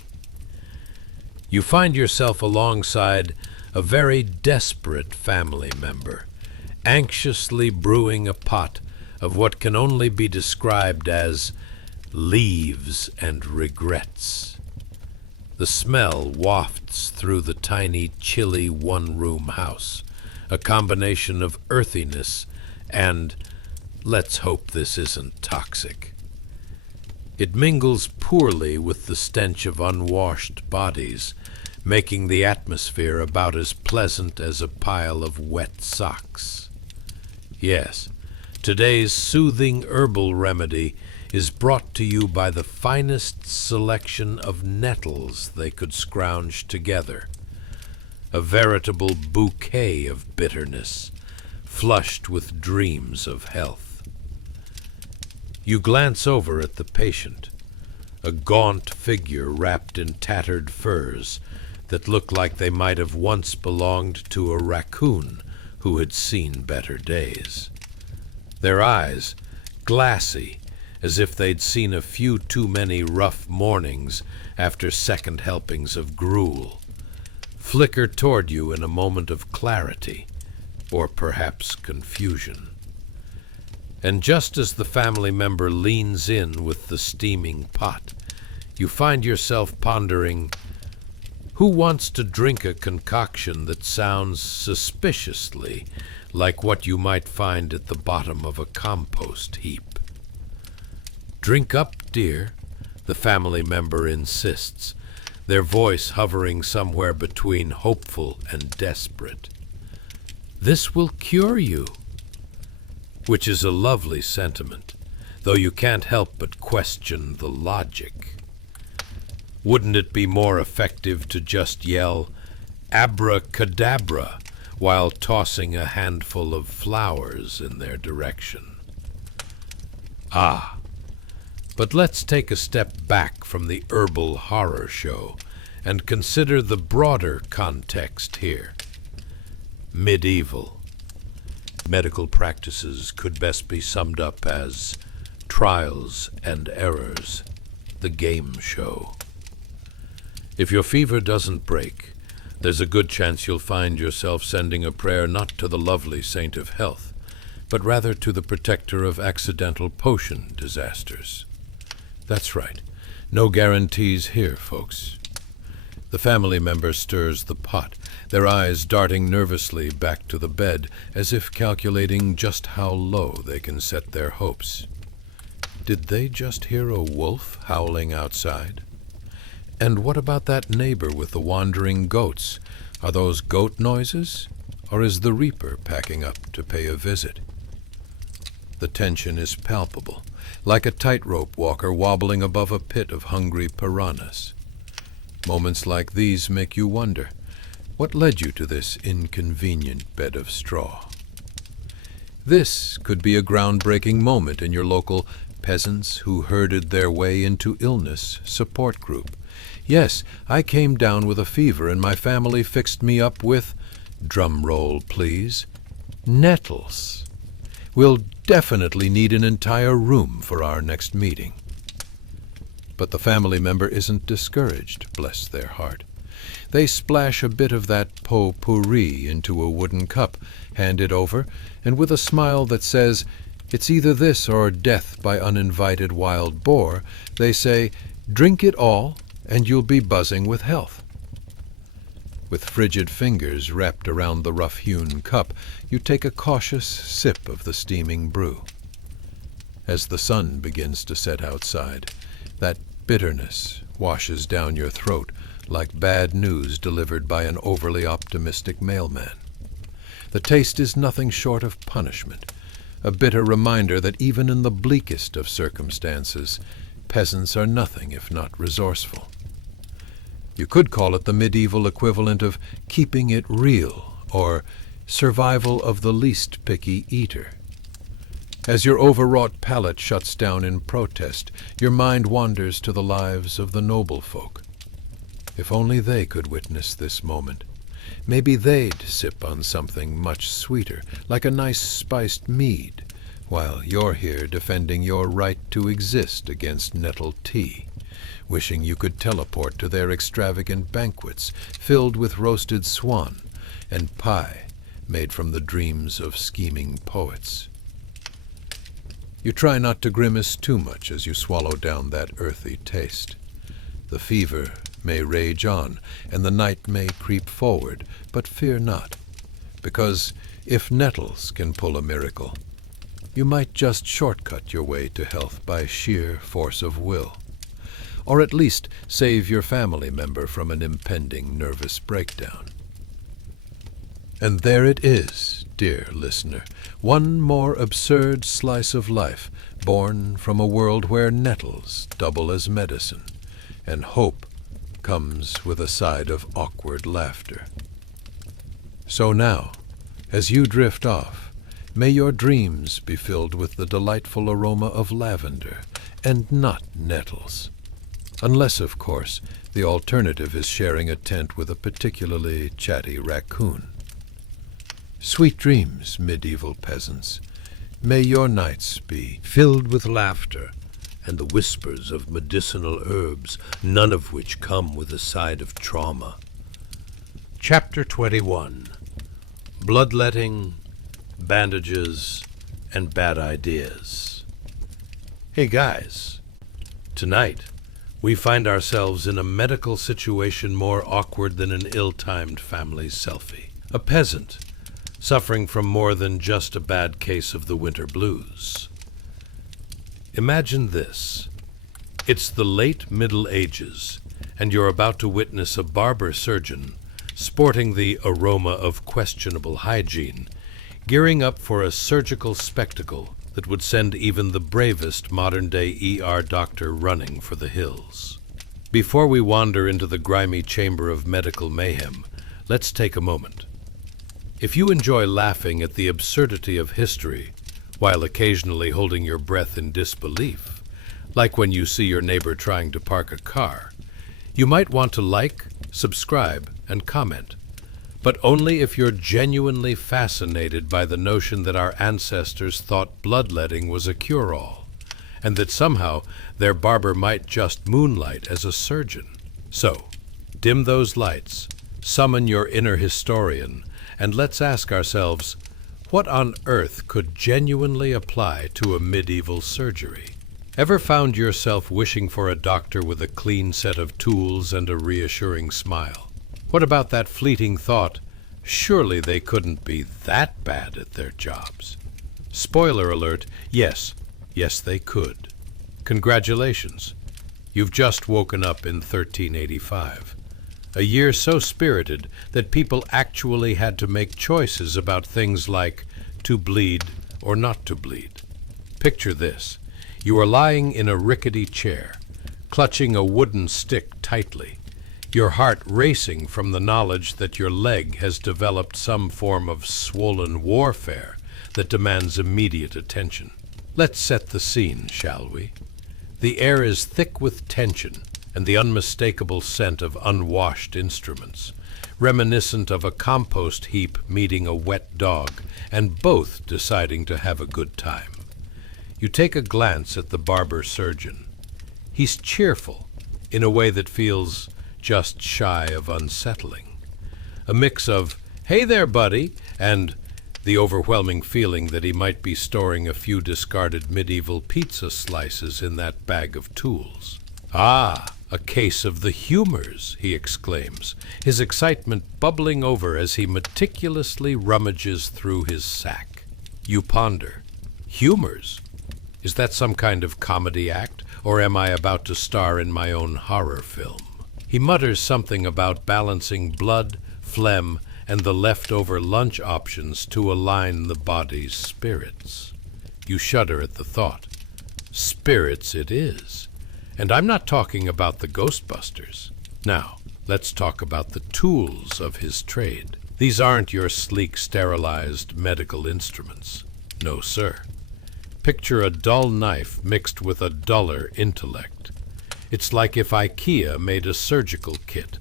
You find yourself alongside a very desperate family member, anxiously brewing a pot of what can only be described as leaves and regrets. The smell wafts through the tiny, chilly one-room house, a combination of earthiness and, let's hope this isn't toxic. It mingles poorly with the stench of unwashed bodies, making the atmosphere about as pleasant as a pile of wet socks. Yes, today's soothing herbal remedy is brought to you by the finest selection of nettles they could scrounge together. A veritable bouquet of bitterness, flushed with dreams of health. You glance over at the patient, a gaunt figure wrapped in tattered furs that look like they might have once belonged to a raccoon who had seen better days. Their eyes, glassy, as if they'd seen a few too many rough mornings after second helpings of gruel, flicker toward you in a moment of clarity, or perhaps confusion. And just as the family member leans in with the steaming pot, you find yourself pondering, who wants to drink a concoction that sounds suspiciously like what you might find at the bottom of a compost heap? Drink up, dear, the family member insists, their voice hovering somewhere between hopeful and desperate. This will cure you, which is a lovely sentiment, though you can't help but question the logic. Wouldn't it be more effective to just yell, abracadabra, while tossing a handful of flowers in their direction? Ah, but let's take a step back from the herbal horror show and consider the broader context here. Medieval. Medical practices could best be summed up as trials and errors, the game show. If your fever doesn't break, there's a good chance you'll find yourself sending a prayer not to the lovely saint of health, but rather to the protector of accidental potion disasters. That's right. No guarantees here, folks. The family member stirs the pot, their eyes darting nervously back to the bed, as if calculating just how low they can set their hopes. Did they just hear a wolf howling outside? And what about that neighbor with the wandering goats? Are those goat noises? Or is the reaper packing up to pay a visit? The tension is palpable, like a tightrope walker wobbling above a pit of hungry piranhas. Moments like these make you wonder, what led you to this inconvenient bed of straw? This could be a groundbreaking moment in your local Peasants Who Herded Their Way into Illness support group. Yes, I came down with a fever and my family fixed me up with, drum roll please, nettles. We'll definitely need an entire room for our next meeting. But the family member isn't discouraged, bless their heart. They splash a bit of that pot-pourri into a wooden cup, hand it over, and with a smile that says, it's either this or death by uninvited wild boar, they say, drink it all, and you'll be buzzing with health. With frigid fingers wrapped around the rough-hewn cup, you take a cautious sip of the steaming brew. As the sun begins to set outside, that bitterness washes down your throat like bad news delivered by an overly optimistic mailman. The taste is nothing short of punishment, a bitter reminder that even in the bleakest of circumstances, peasants are nothing if not resourceful. You could call it the medieval equivalent of keeping it real, or survival of the least picky eater. As your overwrought palate shuts down in protest, your mind wanders to the lives of the noble folk. If only they could witness this moment. Maybe they'd sip on something much sweeter, like a nice spiced mead, while you're here defending your right to exist against nettle tea, wishing you could teleport to their extravagant banquets filled with roasted swan and pie made from the dreams of scheming poets. You try not to grimace too much as you swallow down that earthy taste. The fever may rage on, and the night may creep forward, but fear not, because if nettles can pull a miracle, you might just shortcut your way to health by sheer force of will, or at least save your family member from an impending nervous breakdown. And there it is, dear listener, one more absurd slice of life, born from a world where nettles double as medicine, and hope comes with a side of awkward laughter. So now, as you drift off, may your dreams be filled with the delightful aroma of lavender and not nettles. Unless, of course, the alternative is sharing a tent with a particularly chatty raccoon. Sweet dreams, medieval peasants. May your nights be filled with laughter and the whispers of medicinal herbs, none of which come with a side of trauma. Chapter 21. Bloodletting, Bandages, and Bad Ideas. Hey guys, tonight we find ourselves in a medical situation more awkward than an ill-timed family selfie. A peasant suffering from more than just a bad case of the winter blues. Imagine this. It's the late Middle Ages, and you're about to witness a barber surgeon, sporting the aroma of questionable hygiene, gearing up for a surgical spectacle that would send even the bravest modern-day ER doctor running for the hills. Before we wander into the grimy chamber of medical mayhem, let's take a moment. If you enjoy laughing at the absurdity of history, while occasionally holding your breath in disbelief, like when you see your neighbor trying to park a car, you might want to like, subscribe, and comment, but only if you're genuinely fascinated by the notion that our ancestors thought bloodletting was a cure-all, and that somehow their barber might just moonlight as a surgeon. So, dim those lights, summon your inner historian, and let's ask ourselves, what on earth could genuinely apply to a medieval surgery? Ever found yourself wishing for a doctor with a clean set of tools and a reassuring smile? What about that fleeting thought, surely they couldn't be that bad at their jobs? Spoiler alert, yes they could. Congratulations, you've just woken up in 1385. A year so spirited that people actually had to make choices about things like to bleed or not to bleed. Picture this. You are lying in a rickety chair, clutching a wooden stick tightly, your heart racing from the knowledge that your leg has developed some form of swollen warfare that demands immediate attention. Let's set the scene, shall we? The air is thick with tension and the unmistakable scent of unwashed instruments, reminiscent of a compost heap meeting a wet dog, and both deciding to have a good time. You take a glance at the barber surgeon. He's cheerful, in a way that feels just shy of unsettling. A mix of, "Hey there, buddy," and the overwhelming feeling that he might be storing a few discarded medieval pizza slices in that bag of tools. "Ah, a case of the humors," he exclaims, his excitement bubbling over as he meticulously rummages through his sack. You ponder. Humors? Is that some kind of comedy act, or am I about to star in my own horror film? He mutters something about balancing blood, phlegm, and the leftover lunch options to align the body's spirits. You shudder at the thought. Spirits it is. And I'm not talking about the Ghostbusters. Now, let's talk about the tools of his trade. These aren't your sleek, sterilized medical instruments. No, sir. Picture a dull knife mixed with a duller intellect. It's like if IKEA made a surgical kit,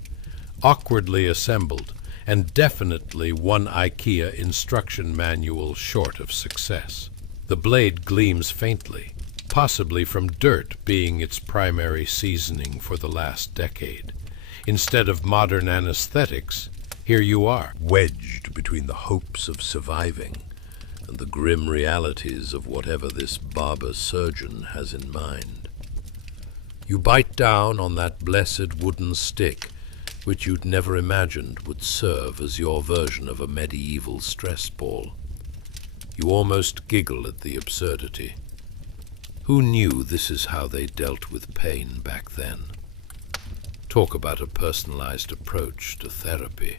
awkwardly assembled, and definitely one IKEA instruction manual short of success. The blade gleams faintly, possibly from dirt being its primary seasoning for the last decade. Instead of modern anesthetics, here you are, Wedged between the hopes of surviving and the grim realities of whatever this barber surgeon has in mind. You bite down on that blessed wooden stick, which you'd never imagined would serve as your version of a medieval stress ball. You almost giggle at the absurdity. Who knew this is how they dealt with pain back then? Talk about a personalized approach to therapy.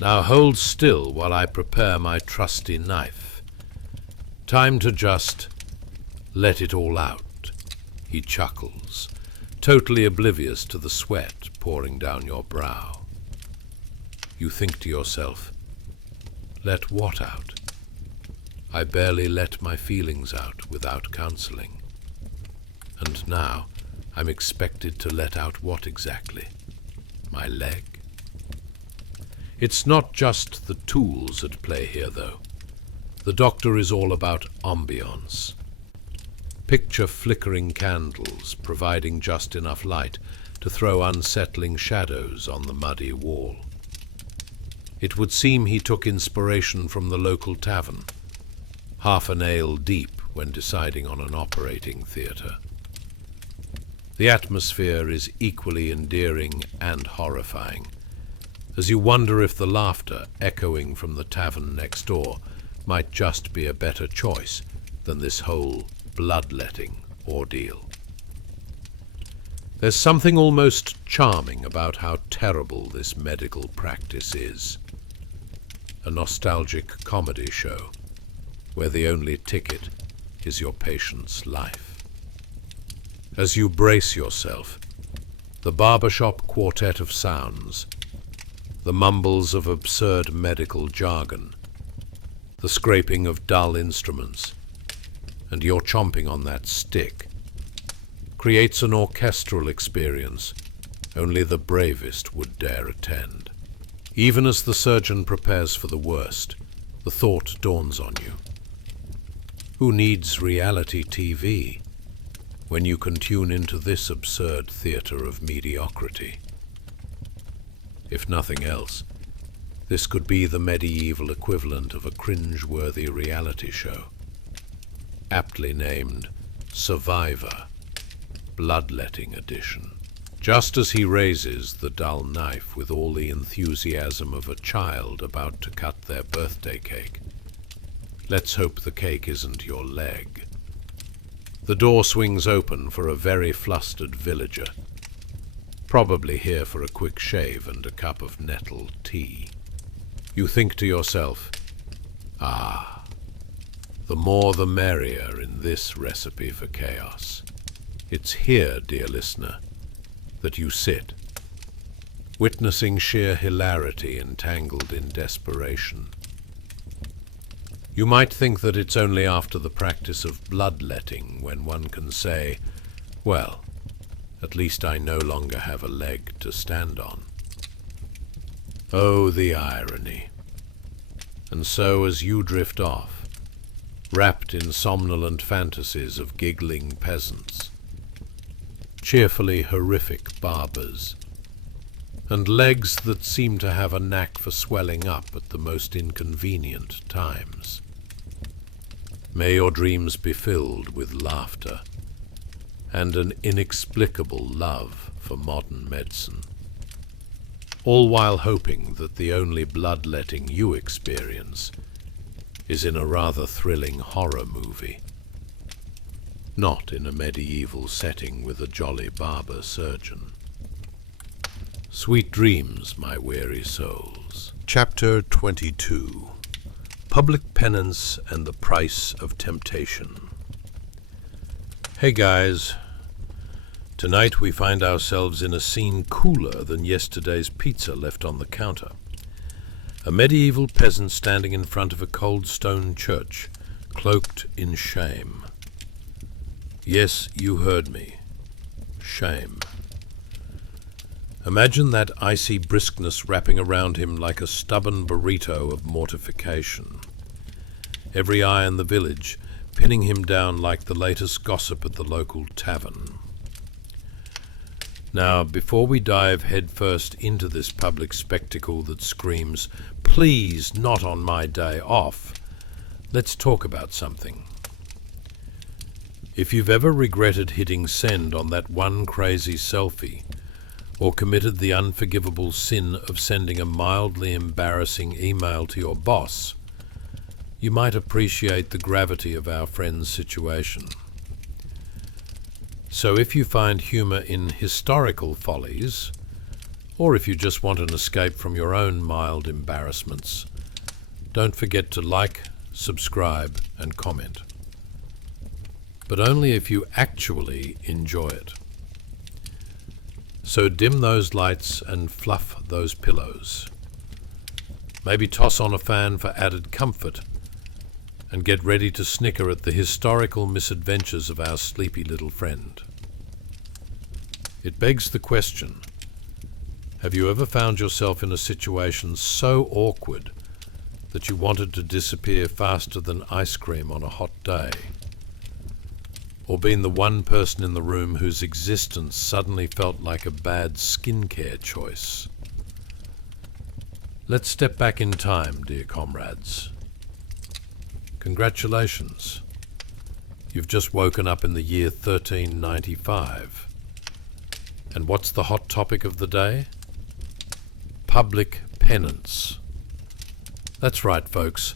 Now hold still while I prepare my trusty knife. Time to just let it all out. He chuckles, totally oblivious to the sweat pouring down your brow. You think to yourself, let what out? I barely let my feelings out without counseling. And now I'm expected to let out what exactly? My leg? It's not just the tools at play here, though. The doctor is all about ambiance. Picture flickering candles providing just enough light to throw unsettling shadows on the muddy wall. It would seem he took inspiration from the local tavern, half an ale deep when deciding on an operating theatre. The atmosphere is equally endearing and horrifying, as you wonder if the laughter echoing from the tavern next door might just be a better choice than this whole bloodletting ordeal. There's something almost charming about how terrible this medical practice is. A nostalgic comedy show where the only ticket is your patient's life. As you brace yourself, the barbershop quartet of sounds, the mumbles of absurd medical jargon, the scraping of dull instruments, and you're chomping on that stick, creates an orchestral experience only the bravest would dare attend. Even as the surgeon prepares for the worst, the thought dawns on you. Who needs reality TV when you can tune into this absurd theater of mediocrity? If nothing else, this could be the medieval equivalent of a cringe-worthy reality show, aptly named Survivor, Bloodletting Edition. Just as he raises the dull knife with all the enthusiasm of a child about to cut their birthday cake, let's hope the cake isn't your leg. The door swings open for a very flustered villager, probably here for a quick shave and a cup of nettle tea. You think to yourself, ah, the more the merrier in this recipe for chaos. It's here, dear listener, that you sit witnessing sheer hilarity entangled in desperation. You might think that it's only after the practice of bloodletting when one can say, well, at least I no longer have a leg to stand on. Oh, the irony. And so as you drift off, wrapped in somnolent fantasies of giggling peasants, cheerfully horrific barbers, and legs that seem to have a knack for swelling up at the most inconvenient times. May your dreams be filled with laughter and an inexplicable love for modern medicine, all while hoping that the only bloodletting you experience is in a rather thrilling horror movie, not in a medieval setting with a jolly barber surgeon. Sweet dreams, my weary souls. Chapter 22. Public Penance and the Price of Temptation. Hey guys, tonight we find ourselves in a scene cooler than yesterday's pizza left on the counter. A medieval peasant standing in front of a cold stone church, cloaked in shame. Yes, you heard me. Shame. Imagine that icy briskness wrapping around him like a stubborn burrito of mortification. Every eye in the village pinning him down like the latest gossip at the local tavern. Now, before we dive headfirst into this public spectacle that screams, "Please, not on my day off," let's talk about something. If you've ever regretted hitting send on that one crazy selfie, or committed the unforgivable sin of sending a mildly embarrassing email to your boss, you might appreciate the gravity of our friend's situation. So if you find humor in historical follies, or if you just want an escape from your own mild embarrassments, don't forget to like, subscribe, and comment. But only if you actually enjoy it. So dim those lights and fluff those pillows. Maybe toss on a fan for added comfort, and get ready to snicker at the historical misadventures of our sleepy little friend. It begs the question, have you ever found yourself in a situation so awkward that you wanted to disappear faster than ice cream on a hot day? Or been the one person in the room whose existence suddenly felt like a bad skincare choice? Let's step back in time, dear comrades. Congratulations. You've just woken up in the year 1395. And what's the hot topic of the day? Public penance. That's right, folks.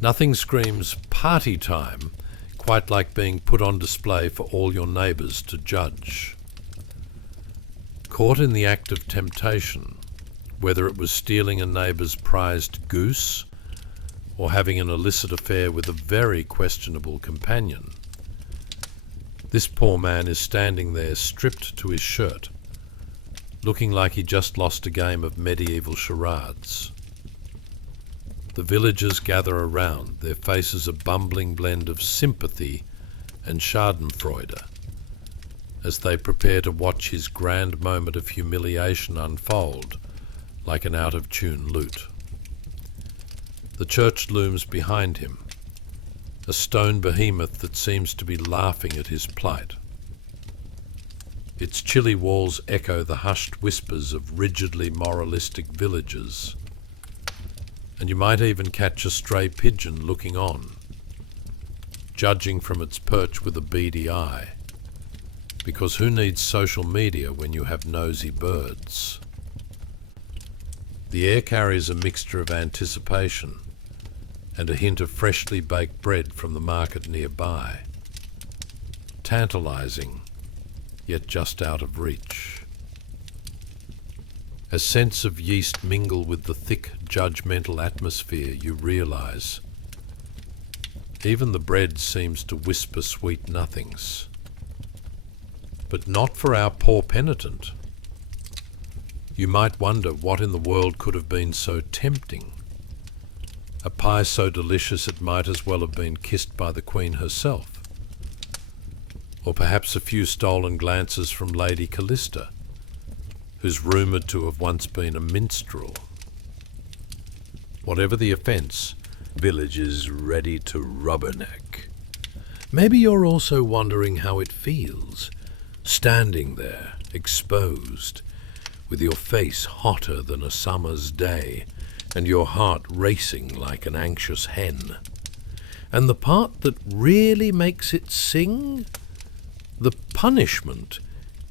Nothing screams party time quite like being put on display for all your neighbours to judge. Caught in the act of temptation, whether it was stealing a neighbour's prized goose or having an illicit affair with a very questionable companion, this poor man is standing there stripped to his shirt, looking like he just lost a game of medieval charades. The villagers gather around, their faces a bumbling blend of sympathy and schadenfreude, as they prepare to watch his grand moment of humiliation unfold like an out-of-tune lute. The church looms behind him, a stone behemoth that seems to be laughing at his plight. Its chilly walls echo the hushed whispers of rigidly moralistic villagers, and you might even catch a stray pigeon looking on, judging from its perch with a beady eye, because who needs social media when you have nosy birds? The air carries a mixture of anticipation and a hint of freshly baked bread from the market nearby, tantalizing, yet just out of reach. As scents of yeast mingle with the thick, judgmental atmosphere, you realize even the bread seems to whisper sweet nothings. But not for our poor penitent. You might wonder what in the world could have been so tempting. A pie so delicious it might as well have been kissed by the Queen herself. Or perhaps a few stolen glances from Lady Callista, who's rumoured to have once been a minstrel. Whatever the offence, village is ready to rubberneck. Maybe you're also wondering how it feels, standing there, exposed, with your face hotter than a summer's day, and your heart racing like an anxious hen. And the part that really makes it sing? The punishment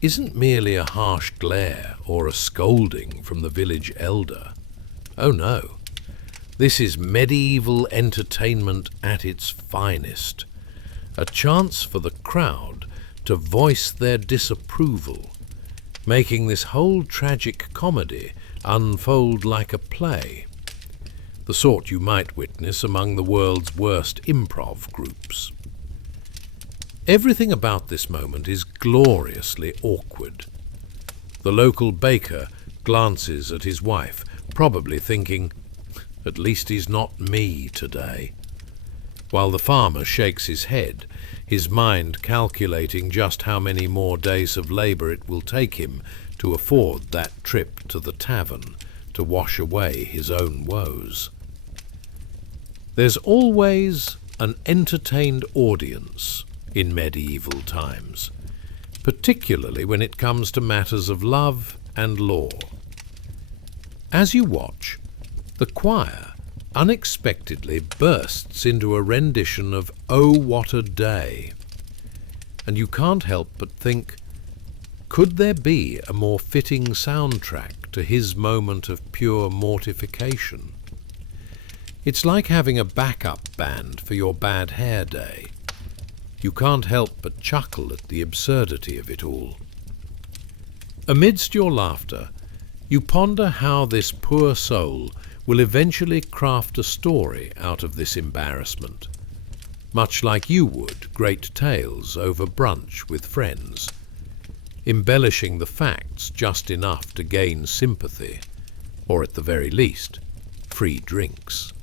isn't merely a harsh glare or a scolding from the village elder. Oh no, this is medieval entertainment at its finest, a chance for the crowd to voice their disapproval, making this whole tragic comedy unfold like a play, the sort you might witness among the world's worst improv groups. Everything about this moment is gloriously awkward. The local baker glances at his wife, probably thinking, "At least he's not me today," while the farmer shakes his head, his mind calculating just how many more days of labour it will take him to afford that trip to the tavern to wash away his own woes. There's always an entertained audience in medieval times, particularly when it comes to matters of love and law. As you watch, the choir unexpectedly bursts into a rendition of "Oh, What a Day," and you can't help but think, could there be a more fitting soundtrack to his moment of pure mortification? It's like having a backup band for your bad hair day. You can't help but chuckle at the absurdity of it all. Amidst your laughter, you ponder how this poor soul will eventually craft a story out of this embarrassment, much like you would great tales over brunch with friends, embellishing the facts just enough to gain sympathy, or at the very least, free drinks.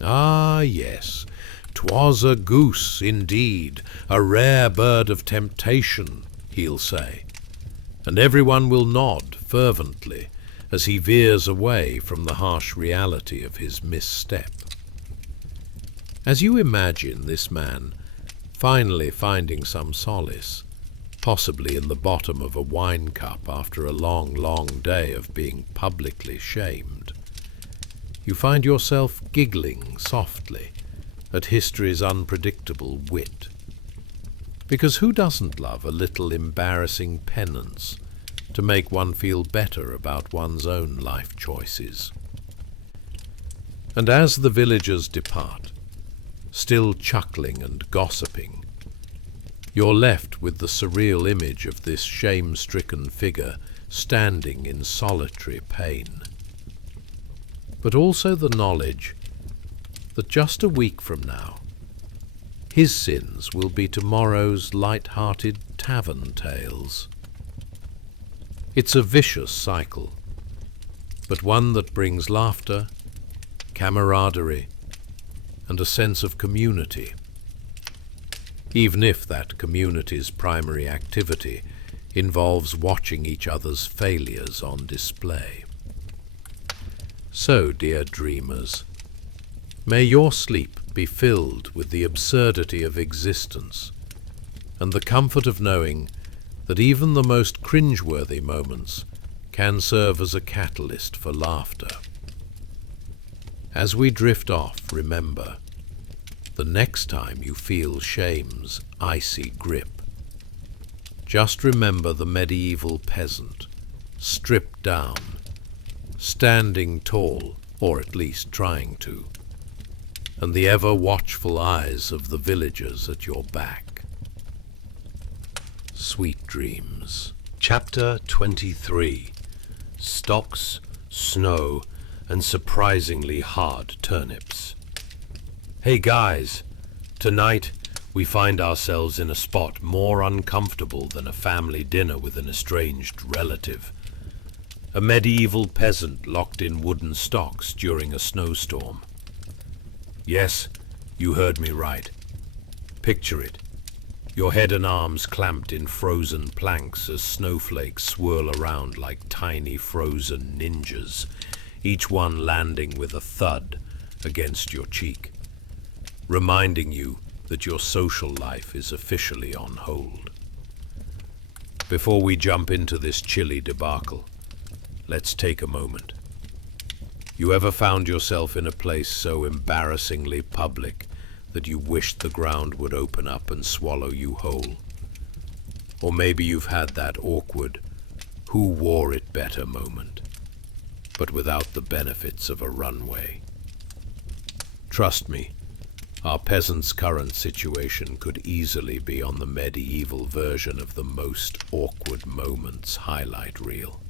Ah, yes, 'twas a goose, indeed, a rare bird of temptation, he'll say, and everyone will nod fervently as he veers away from the harsh reality of his misstep. As you imagine this man finally finding some solace, possibly in the bottom of a wine cup after a long, long day of being publicly shamed, you find yourself giggling softly at history's unpredictable wit. Because who doesn't love a little embarrassing penance to make one feel better about one's own life choices? And as the villagers depart, still chuckling and gossiping, you're left with the surreal image of this shame-stricken figure standing in solitary pain. But also the knowledge that just a week from now, his sins will be tomorrow's light-hearted tavern tales. It's a vicious cycle, but one that brings laughter, camaraderie, and a sense of community, even if that community's primary activity involves watching each other's failures on display. So, dear dreamers, may your sleep be filled with the absurdity of existence and the comfort of knowing that even the most cringeworthy moments can serve as a catalyst for laughter. As we drift off, remember, the next time you feel shame's icy grip, just remember the medieval peasant, stripped down, standing tall, or at least trying to, and the ever-watchful eyes of the villagers at your back. Sweet dreams. Chapter 23. Stocks, Snow, and Surprisingly Hard Turnips. Hey guys, tonight we find ourselves in a spot more uncomfortable than a family dinner with an estranged relative. A medieval peasant locked in wooden stocks during a snowstorm. Yes, you heard me right. Picture it. Your head and arms clamped in frozen planks as snowflakes swirl around like tiny frozen ninjas, each one landing with a thud against your cheek, reminding you that your social life is officially on hold. Before we jump into this chilly debacle, let's take a moment. You ever found yourself in a place so embarrassingly public that you wished the ground would open up and swallow you whole? Or maybe you've had that awkward, who wore it better moment, but without the benefits of a runway. Trust me, our peasant's current situation could easily be on the medieval version of the most awkward moments highlight reel.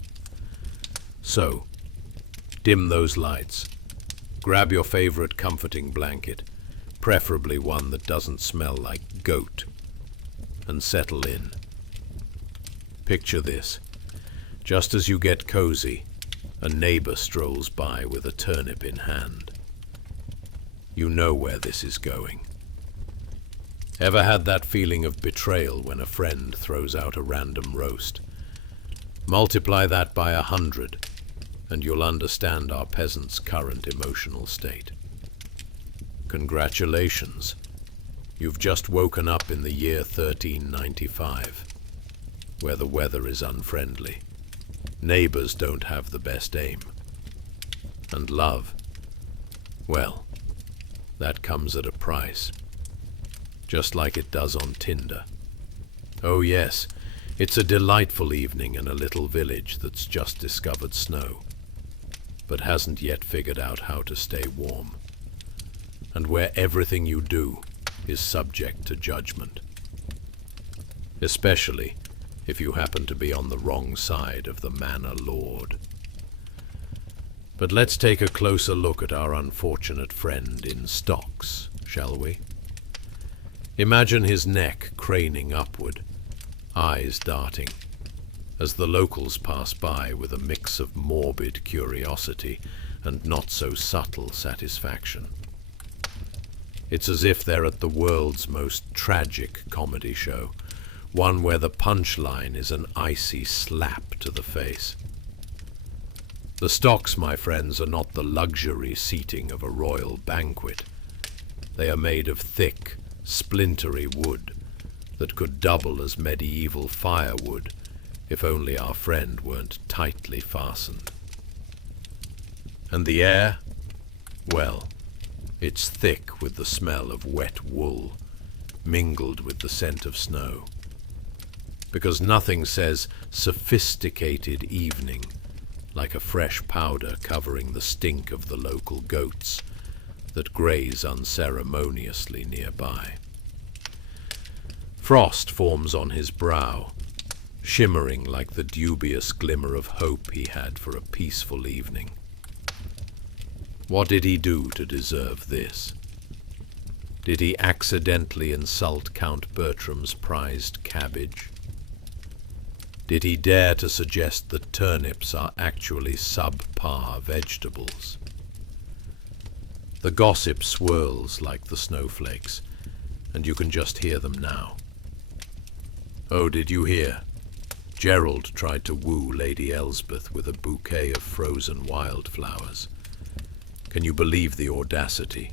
So, dim those lights, grab your favorite comforting blanket, preferably one that doesn't smell like goat, and settle in. Picture this. Just as you get cozy, a neighbor strolls by with a turnip in hand. You know where this is going. Ever had that feeling of betrayal when a friend throws out a random roast? Multiply that by 100, and you'll understand our peasant's current emotional state. Congratulations. You've just woken up in the year 1395, where the weather is unfriendly. Neighbors don't have the best aim. And love, well, that comes at a price. Just like it does on Tinder. Oh yes, it's a delightful evening in a little village that's just discovered snow, but hasn't yet figured out how to stay warm, and where everything you do is subject to judgment. Especially if you happen to be on the wrong side of the manor lord. But let's take a closer look at our unfortunate friend in stocks, shall we? Imagine his neck craning upward, eyes darting, as the locals pass by with a mix of morbid curiosity and not so subtle satisfaction. It's as if they're at the world's most tragic comedy show, one where the punchline is an icy slap to the face. The stocks, my friends, are not the luxury seating of a royal banquet. They are made of thick, splintery wood that could double as medieval firewood if only our friend weren't tightly fastened. And the air? Well, it's thick with the smell of wet wool, mingled with the scent of snow. Because nothing says sophisticated evening like a fresh powder covering the stink of the local goats that graze unceremoniously nearby. Frost forms on his brow, shimmering like the dubious glimmer of hope he had for a peaceful evening. What did he do to deserve this? Did he accidentally insult Count Bertram's prized cabbage? Did he dare to suggest that turnips are actually subpar vegetables? The gossip swirls like the snowflakes, and you can just hear them now. Oh, did you hear? Gerald tried to woo Lady Elspeth with a bouquet of frozen wildflowers. Can you believe the audacity?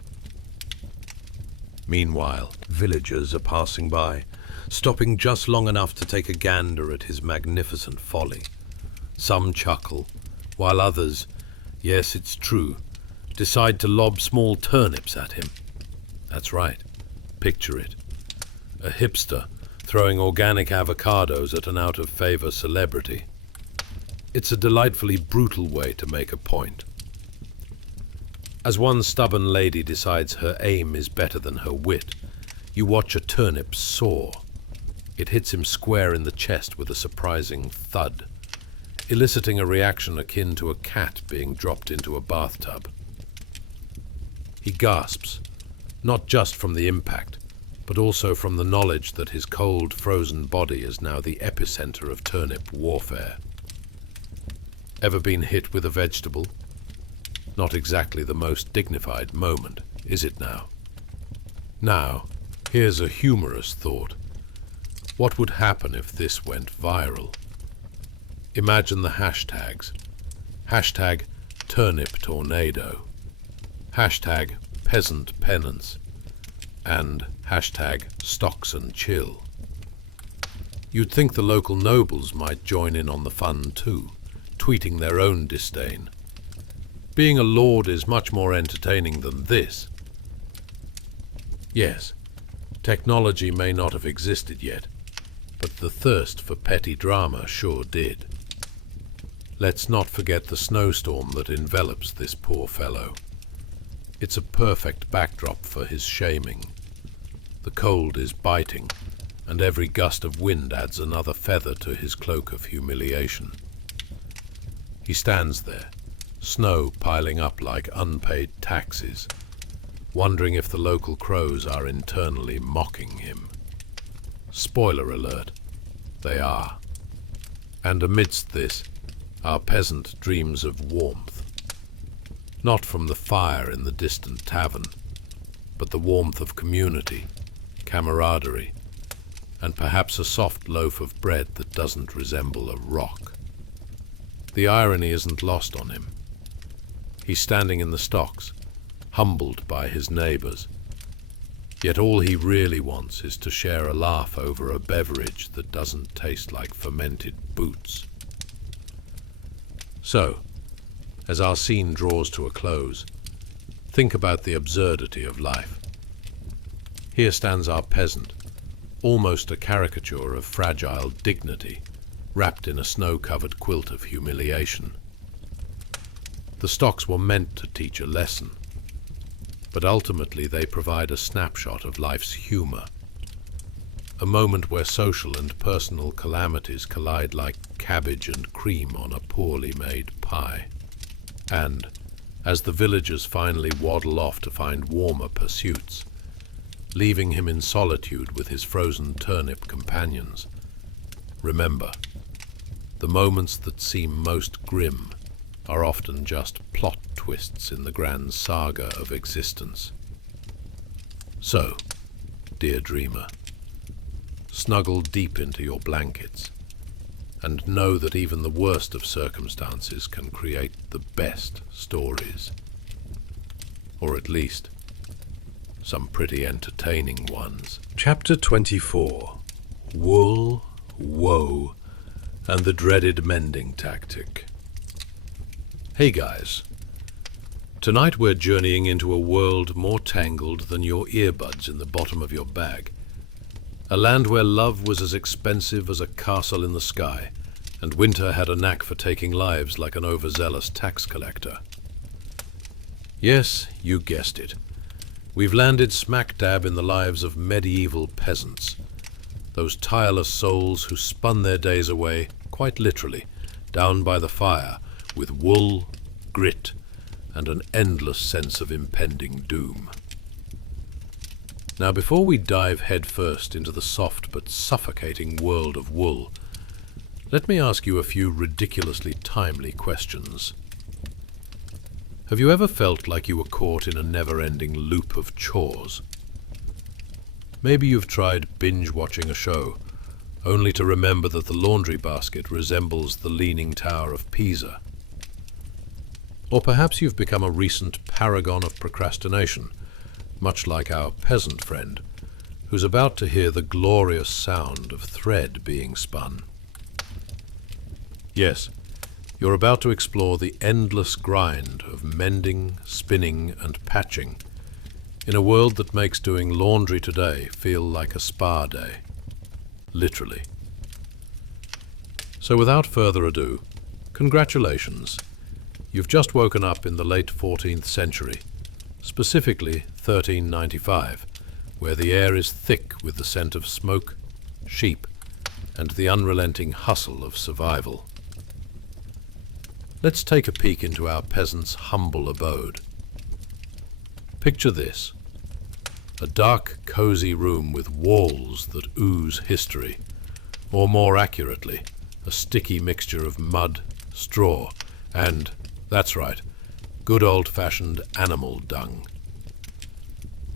Meanwhile, villagers are passing by, stopping just long enough to take a gander at his magnificent folly. Some chuckle, while others, yes, it's true, decide to lob small turnips at him. That's right. Picture it. A hipster throwing organic avocados at an out-of-favor celebrity. It's a delightfully brutal way to make a point. As one stubborn lady decides her aim is better than her wit, you watch a turnip soar. It hits him square in the chest with a surprising thud, eliciting a reaction akin to a cat being dropped into a bathtub. He gasps, not just from the impact, but also from the knowledge that his cold, frozen body is now the epicenter of turnip warfare. Ever been hit with a vegetable? Not exactly the most dignified moment, is it now? Now, here's a humorous thought. What would happen if this went viral? Imagine the hashtags. Hashtag turnip tornado. Hashtag peasant penance. And hashtag stocks and chill. You'd think the local nobles might join in on the fun too, tweeting their own disdain. Being a lord is much more entertaining than this. Yes, technology may not have existed yet, but the thirst for petty drama sure did. Let's not forget the snowstorm that envelops this poor fellow. It's a perfect backdrop for his shaming. The cold is biting, and every gust of wind adds another feather to his cloak of humiliation. He stands there, snow piling up like unpaid taxes, wondering if the local crows are internally mocking him. Spoiler alert, they are. And amidst this, our peasant dreams of warmth. Not from the fire in the distant tavern, but the warmth of community, camaraderie, and perhaps a soft loaf of bread that doesn't resemble a rock. The irony isn't lost on him. He's standing in the stocks, humbled by his neighbours. Yet all he really wants is to share a laugh over a beverage that doesn't taste like fermented boots. So, as our scene draws to a close, think about the absurdity of life. Here stands our peasant, almost a caricature of fragile dignity, wrapped in a snow-covered quilt of humiliation. The stocks were meant to teach a lesson, but ultimately they provide a snapshot of life's humour, a moment where social and personal calamities collide like cabbage and cream on a poorly made pie. And, as the villagers finally waddle off to find warmer pursuits, leaving him in solitude with his frozen turnip companions, remember, the moments that seem most grim are often just plot twists in the grand saga of existence. So, dear dreamer, snuggle deep into your blankets and know that even the worst of circumstances can create the best stories. Or at least, some pretty entertaining ones. Chapter 24. Wool, Woe, and the Dreaded Mending Tactic. Hey guys, tonight we're journeying into a world more tangled than your earbuds in the bottom of your bag. A land where love was as expensive as a castle in the sky, and winter had a knack for taking lives like an overzealous tax collector. Yes, you guessed it. We've landed smack dab in the lives of medieval peasants, those tireless souls who spun their days away, quite literally, down by the fire, with wool, grit, and an endless sense of impending doom. Now, before we dive headfirst into the soft but suffocating world of wool, let me ask you a few ridiculously timely questions. Have you ever felt like you were caught in a never-ending loop of chores? Maybe you've tried binge-watching a show, only to remember that the laundry basket resembles the Leaning Tower of Pisa. Or perhaps you've become a recent paragon of procrastination, much like our peasant friend, who's about to hear the glorious sound of thread being spun. Yes, you're about to explore the endless grind of mending, spinning, and patching in a world that makes doing laundry today feel like a spa day. Literally. So without further ado, congratulations. You've just woken up in the late 14th century, specifically 1395, where the air is thick with the scent of smoke, sheep, and the unrelenting hustle of survival. Let's take a peek into our peasant's humble abode. Picture this: a dark, cozy room with walls that ooze history, or more accurately, a sticky mixture of mud, straw, And, that's right, good old-fashioned animal dung.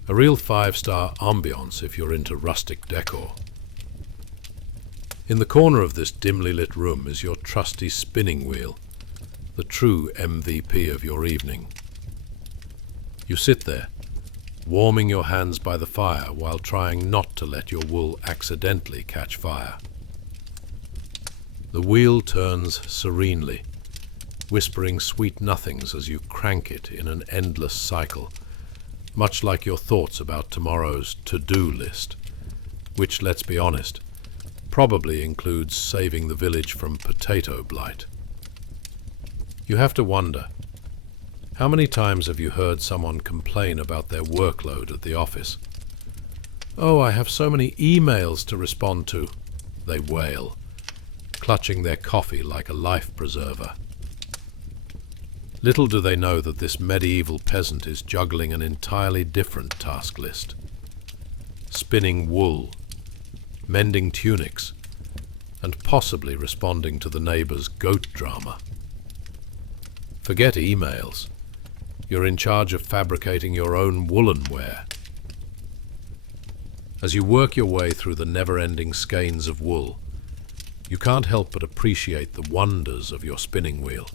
A real 5-star ambiance if you're into rustic decor. In the corner of this dimly lit room is your trusty spinning wheel, the true MVP of your evening. You sit there, warming your hands by the fire while trying not to let your wool accidentally catch fire. The wheel turns serenely, whispering sweet nothings as you crank it in an endless cycle, much like your thoughts about tomorrow's to-do list, which, let's be honest, probably includes saving the village from potato blight. You have to wonder, how many times have you heard someone complain about their workload at the office? "Oh, I have so many emails to respond to," they wail, clutching their coffee like a life preserver. Little do they know that this medieval peasant is juggling an entirely different task list. Spinning wool, mending tunics, and possibly responding to the neighbor's goat drama. Forget emails. You're in charge of fabricating your own woolen wear. As you work your way through the never-ending skeins of wool, you can't help but appreciate the wonders of your spinning wheel.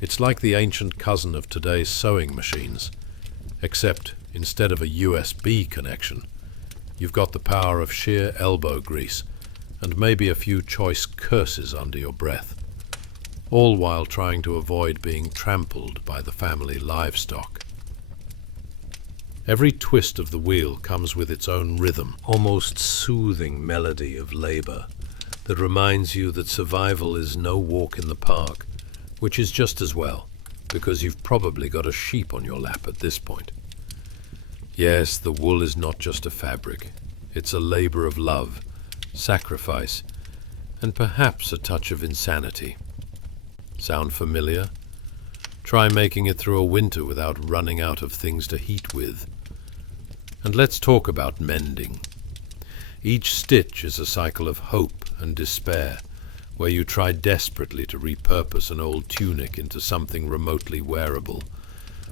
It's like the ancient cousin of today's sewing machines, except instead of a USB connection, you've got the power of sheer elbow grease and maybe a few choice curses under your breath, all while trying to avoid being trampled by the family livestock. Every twist of the wheel comes with its own rhythm, almost soothing melody of labor that reminds you that survival is no walk in the park, which is just as well, because you've probably got a sheep on your lap at this point. Yes, the wool is not just a fabric. It's a labor of love, sacrifice, and perhaps a touch of insanity. Sound familiar? Try making it through a winter without running out of things to heat with. And let's talk about mending. Each stitch is a cycle of hope and despair, where you try desperately to repurpose an old tunic into something remotely wearable,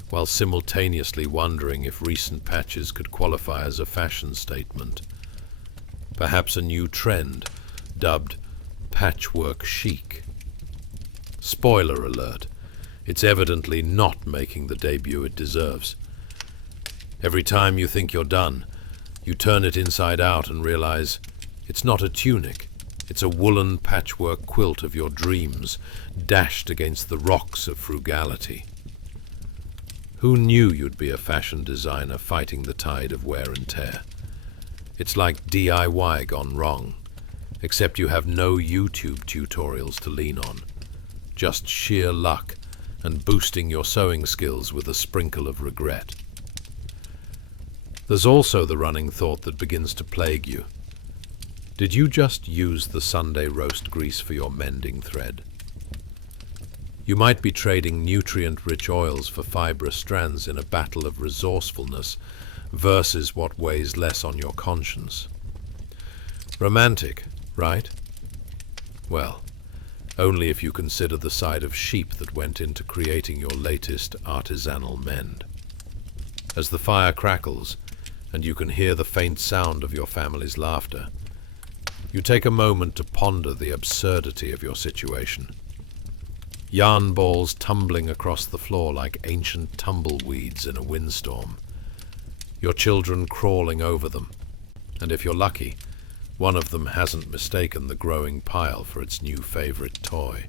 while simultaneously wondering if recent patches could qualify as a fashion statement. Perhaps a new trend, dubbed patchwork chic. Spoiler alert, it's evidently not making the debut it deserves. Every time you think you're done, you turn it inside out and realize it's not a tunic. It's a woolen patchwork quilt of your dreams, dashed against the rocks of frugality. Who knew you'd be a fashion designer fighting the tide of wear and tear? It's like DIY gone wrong, except you have no YouTube tutorials to lean on, just sheer luck and boosting your sewing skills with a sprinkle of regret. There's also the running thought that begins to plague you. Did you just use the Sunday roast grease for your mending thread? You might be trading nutrient-rich oils for fibrous strands in a battle of resourcefulness versus what weighs less on your conscience. Romantic, right? Well, only if you consider the side of sheep that went into creating your latest artisanal mend. As the fire crackles, and you can hear the faint sound of your family's laughter, you take a moment to ponder the absurdity of your situation. Yarn balls tumbling across the floor like ancient tumbleweeds in a windstorm. Your children crawling over them, and if you're lucky, one of them hasn't mistaken the growing pile for its new favorite toy.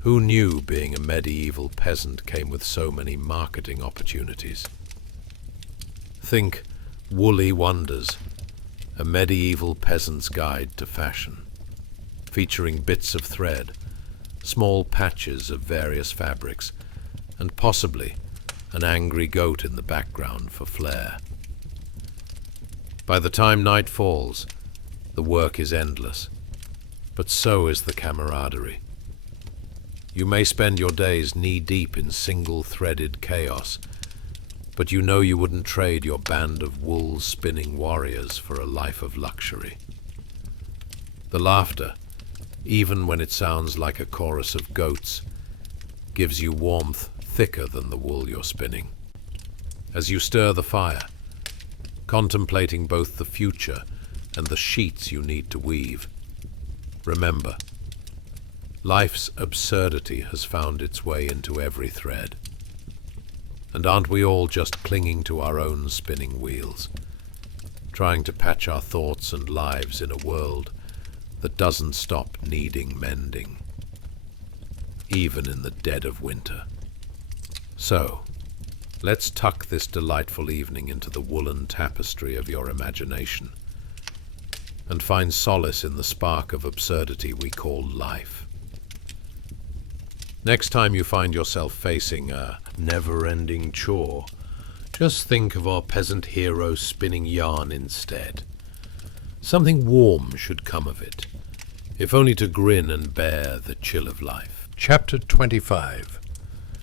Who knew being a medieval peasant came with so many marketing opportunities? Think Woolly Wonders, a medieval peasant's guide to fashion, featuring bits of thread, small patches of various fabrics, and possibly an angry goat in the background for flair. By the time night falls, the work is endless, but so is the camaraderie. You may spend your days knee-deep in single-threaded chaos, but you know you wouldn't trade your band of wool-spinning warriors for a life of luxury. The laughter, even when it sounds like a chorus of goats, gives you warmth thicker than the wool you're spinning. As you stir the fire, contemplating both the future and the sheets you need to weave, remember, life's absurdity has found its way into every thread. And aren't we all just clinging to our own spinning wheels, trying to patch our thoughts and lives in a world that doesn't stop needing mending, even in the dead of winter? So, let's tuck this delightful evening into the woolen tapestry of your imagination and find solace in the spark of absurdity we call life. Next time you find yourself facing a never-ending chore, just think of our peasant hero spinning yarn instead. Something warm should come of it, if only to grin and bear the chill of life. Chapter 25.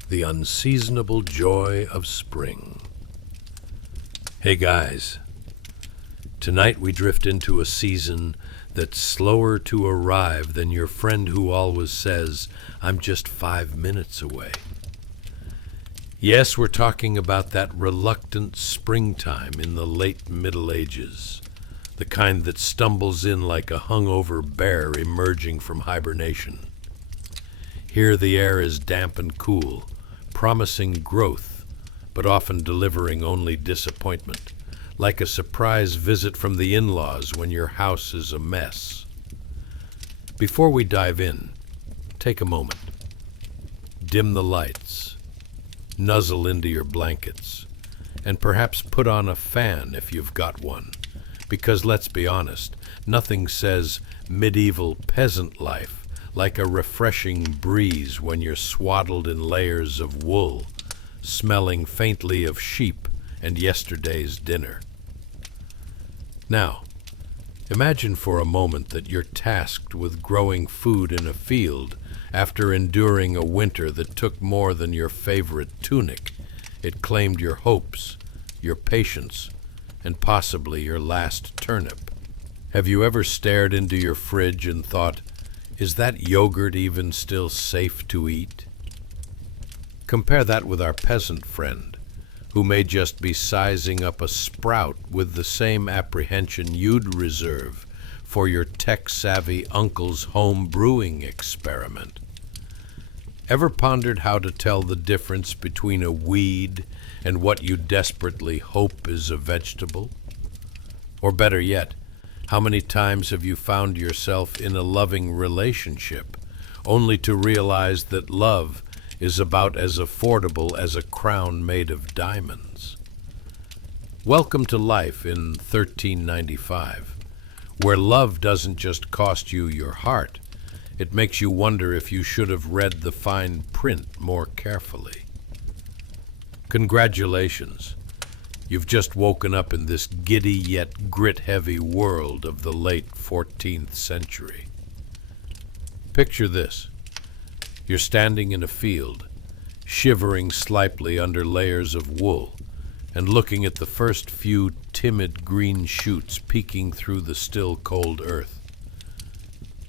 The Unseasonable Joy of Spring. Hey guys, tonight we drift into a season that's slower to arrive than your friend who always says, "I'm just 5 minutes away." Yes, we're talking about that reluctant springtime in the late Middle Ages, the kind that stumbles in like a hungover bear emerging from hibernation. Here the air is damp and cool, promising growth, but often delivering only disappointment, like a surprise visit from the in-laws when your house is a mess. Before we dive in, take a moment. Dim the lights, nuzzle into your blankets, and perhaps put on a fan if you've got one, because let's be honest, nothing says medieval peasant life like a refreshing breeze when you're swaddled in layers of wool, smelling faintly of sheep and yesterday's dinner. Now, imagine for a moment that you're tasked with growing food in a field after enduring a winter that took more than your favorite tunic. It claimed your hopes, your patience, and possibly your last turnip. Have you ever stared into your fridge and thought, is that yogurt even still safe to eat? Compare that with our peasant friend, who may just be sizing up a sprout with the same apprehension you'd reserve for your tech-savvy uncle's home brewing experiment. Ever pondered how to tell the difference between a weed and what you desperately hope is a vegetable? Or better yet, how many times have you found yourself in a loving relationship only to realize that love is about as affordable as a crown made of diamonds? Welcome to life in 1395, where love doesn't just cost you your heart, it makes you wonder if you should have read the fine print more carefully. Congratulations. You've just woken up in this giddy yet grit-heavy world of the late 14th century. Picture this. You're standing in a field, shivering slightly under layers of wool, and looking at the first few timid green shoots peeking through the still cold earth.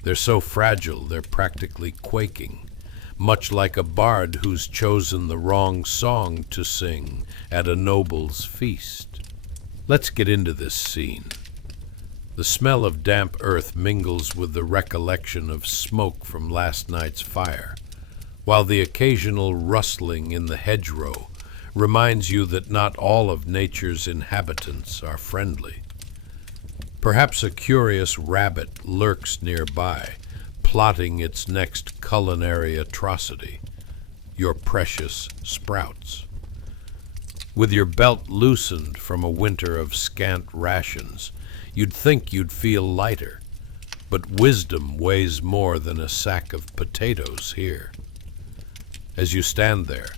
They're so fragile they're practically quaking, much like a bard who's chosen the wrong song to sing at a noble's feast. Let's get into this scene. The smell of damp earth mingles with the recollection of smoke from last night's fire, while the occasional rustling in the hedgerow reminds you that not all of nature's inhabitants are friendly. Perhaps a curious rabbit lurks nearby, plotting its next culinary atrocity, your precious sprouts. With your belt loosened from a winter of scant rations, you'd think you'd feel lighter, but wisdom weighs more than a sack of potatoes here. As you stand there,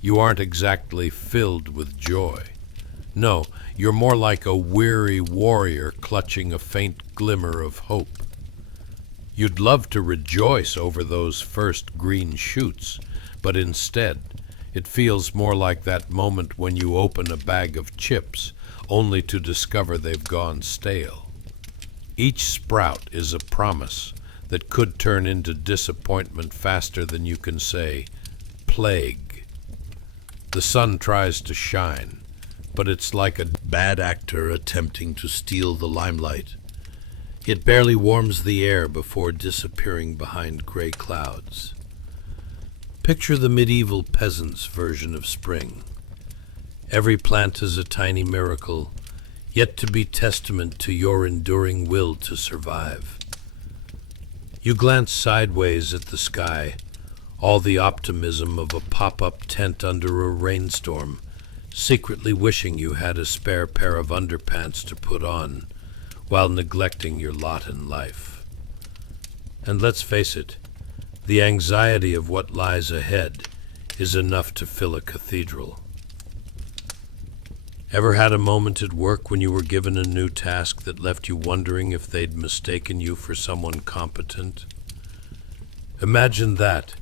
you aren't exactly filled with joy. No, you're more like a weary warrior clutching a faint glimmer of hope. You'd love to rejoice over those first green shoots, but instead, it feels more like that moment when you open a bag of chips, only to discover they've gone stale. Each sprout is a promise that could turn into disappointment faster than you can say, plague. The sun tries to shine, but it's like a Bad actor attempting to steal the limelight. It barely warms the air before disappearing behind gray clouds. Picture the medieval peasants' version of spring. Every plant is a tiny miracle, yet to be testament to your enduring will to survive. You glance sideways at the sky, all the optimism of a pop-up tent under a rainstorm, secretly wishing you had a spare pair of underpants to put on, while neglecting your lot in life. And let's face it, the anxiety of what lies ahead is enough to fill a cathedral. Ever had a moment at work when you were given a new task that left you wondering if they'd mistaken you for someone competent? Imagine that,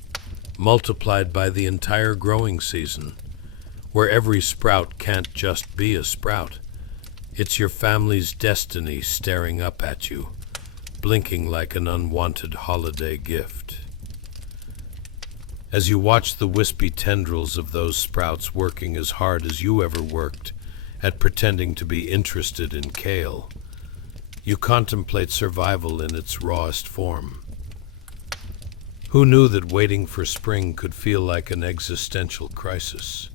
multiplied by the entire growing season, where every sprout can't just be a sprout. It's your family's destiny staring up at you, blinking like an unwanted holiday gift. As you watch the wispy tendrils of those sprouts working as hard as you ever worked at pretending to be interested in kale, you contemplate survival in its rawest form. Who knew that waiting for spring could feel like an existential crisis?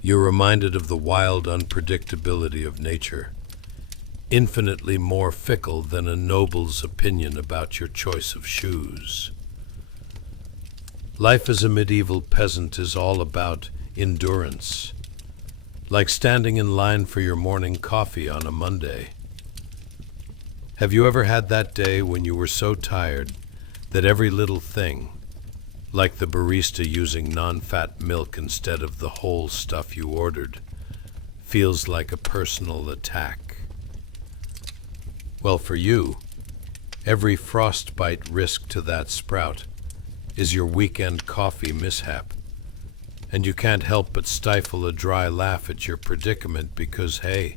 You're reminded of the wild unpredictability of nature, infinitely more fickle than a noble's opinion about your choice of shoes. Life as a medieval peasant is all about endurance, like standing in line for your morning coffee on a Monday. Have you ever had that day when you were so tired that every little thing, like the barista using non-fat milk instead of the whole stuff you ordered, feels like a personal attack? Well, for you, every frostbite risk to that sprout is your weekend coffee mishap, and you can't help but stifle a dry laugh at your predicament because, hey,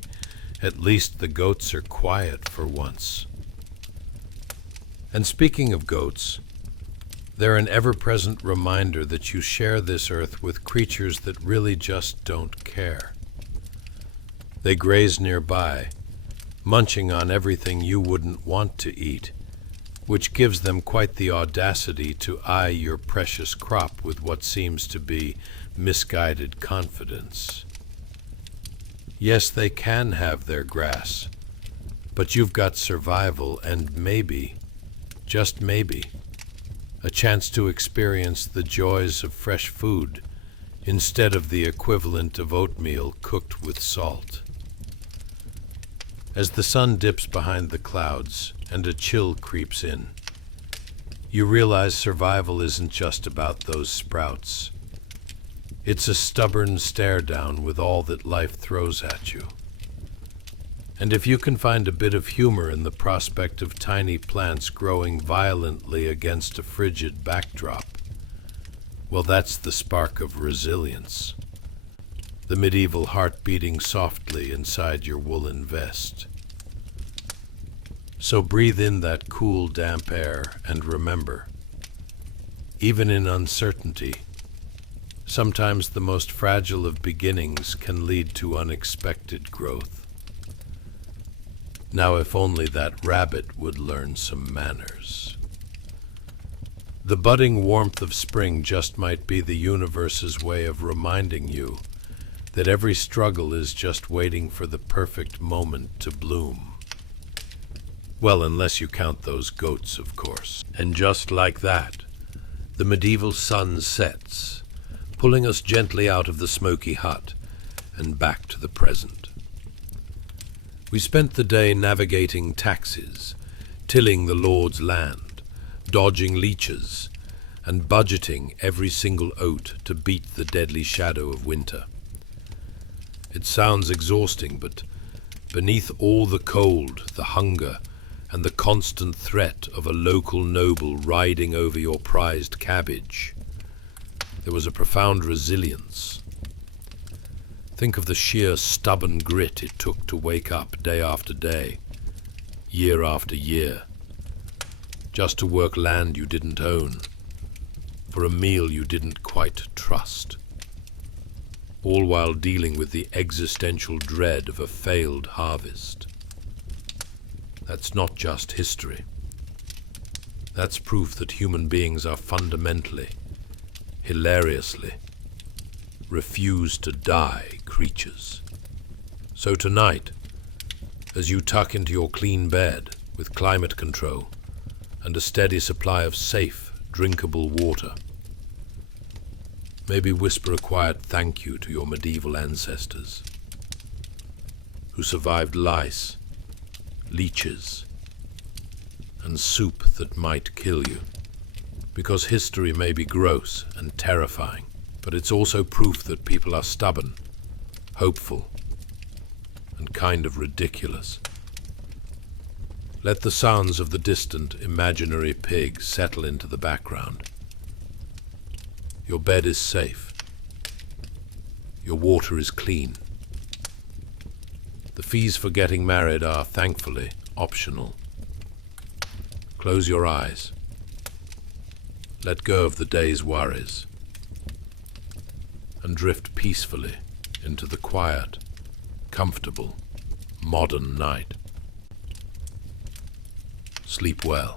at least the goats are quiet for once. And speaking of goats, they're an ever-present reminder that you share this earth with creatures that really just don't care. They graze nearby, munching on everything you wouldn't want to eat, which gives them quite the audacity to eye your precious crop with what seems to be misguided confidence. Yes, they can have their grass, but you've got survival and maybe, just maybe, a chance to experience the joys of fresh food instead of the equivalent of oatmeal cooked with salt. As the sun dips behind the clouds and a chill creeps in, you realize survival isn't just about those sprouts. It's a stubborn stare down with all that life throws at you. And if you can find a bit of humor in the prospect of tiny plants growing violently against a frigid backdrop, well, that's the spark of resilience. The medieval heart beating softly inside your woolen vest. So breathe in that cool, damp air and remember, even in uncertainty, sometimes the most fragile of beginnings can lead to unexpected growth. Now, if only that rabbit would learn some manners. The budding warmth of spring just might be the universe's way of reminding you that every struggle is just waiting for the perfect moment to bloom. Well, unless you count those goats, of course. And just like that, the medieval sun sets, pulling us gently out of the smoky hut and back to the present. We spent the day navigating taxes, tilling the Lord's land, dodging leeches, and budgeting every single oat to beat the deadly shadow of winter. It sounds exhausting, but beneath all the cold, the hunger, and the constant threat of a local noble riding over your prized cabbage, there was a profound resilience. Think of the sheer stubborn grit it took to wake up day after day, year after year, just to work land you didn't own, for a meal you didn't quite trust, all while dealing with the existential dread of a failed harvest. That's not just history. That's proof that human beings are fundamentally, hilariously, refuse to die creatures. So tonight, as you tuck into your clean bed with climate control and a steady supply of safe, drinkable water, maybe whisper a quiet thank you to your medieval ancestors who survived lice, leeches, and soup that might kill you. Because history may be gross and terrifying, but it's also proof that people are stubborn, hopeful, and kind of ridiculous. Let the sounds of the distant, imaginary pig settle into the background. Your bed is safe. Your water is clean. The fees for getting married are, thankfully, optional. Close your eyes. Let go of the day's worries and drift peacefully into the quiet, comfortable, modern night. Sleep well.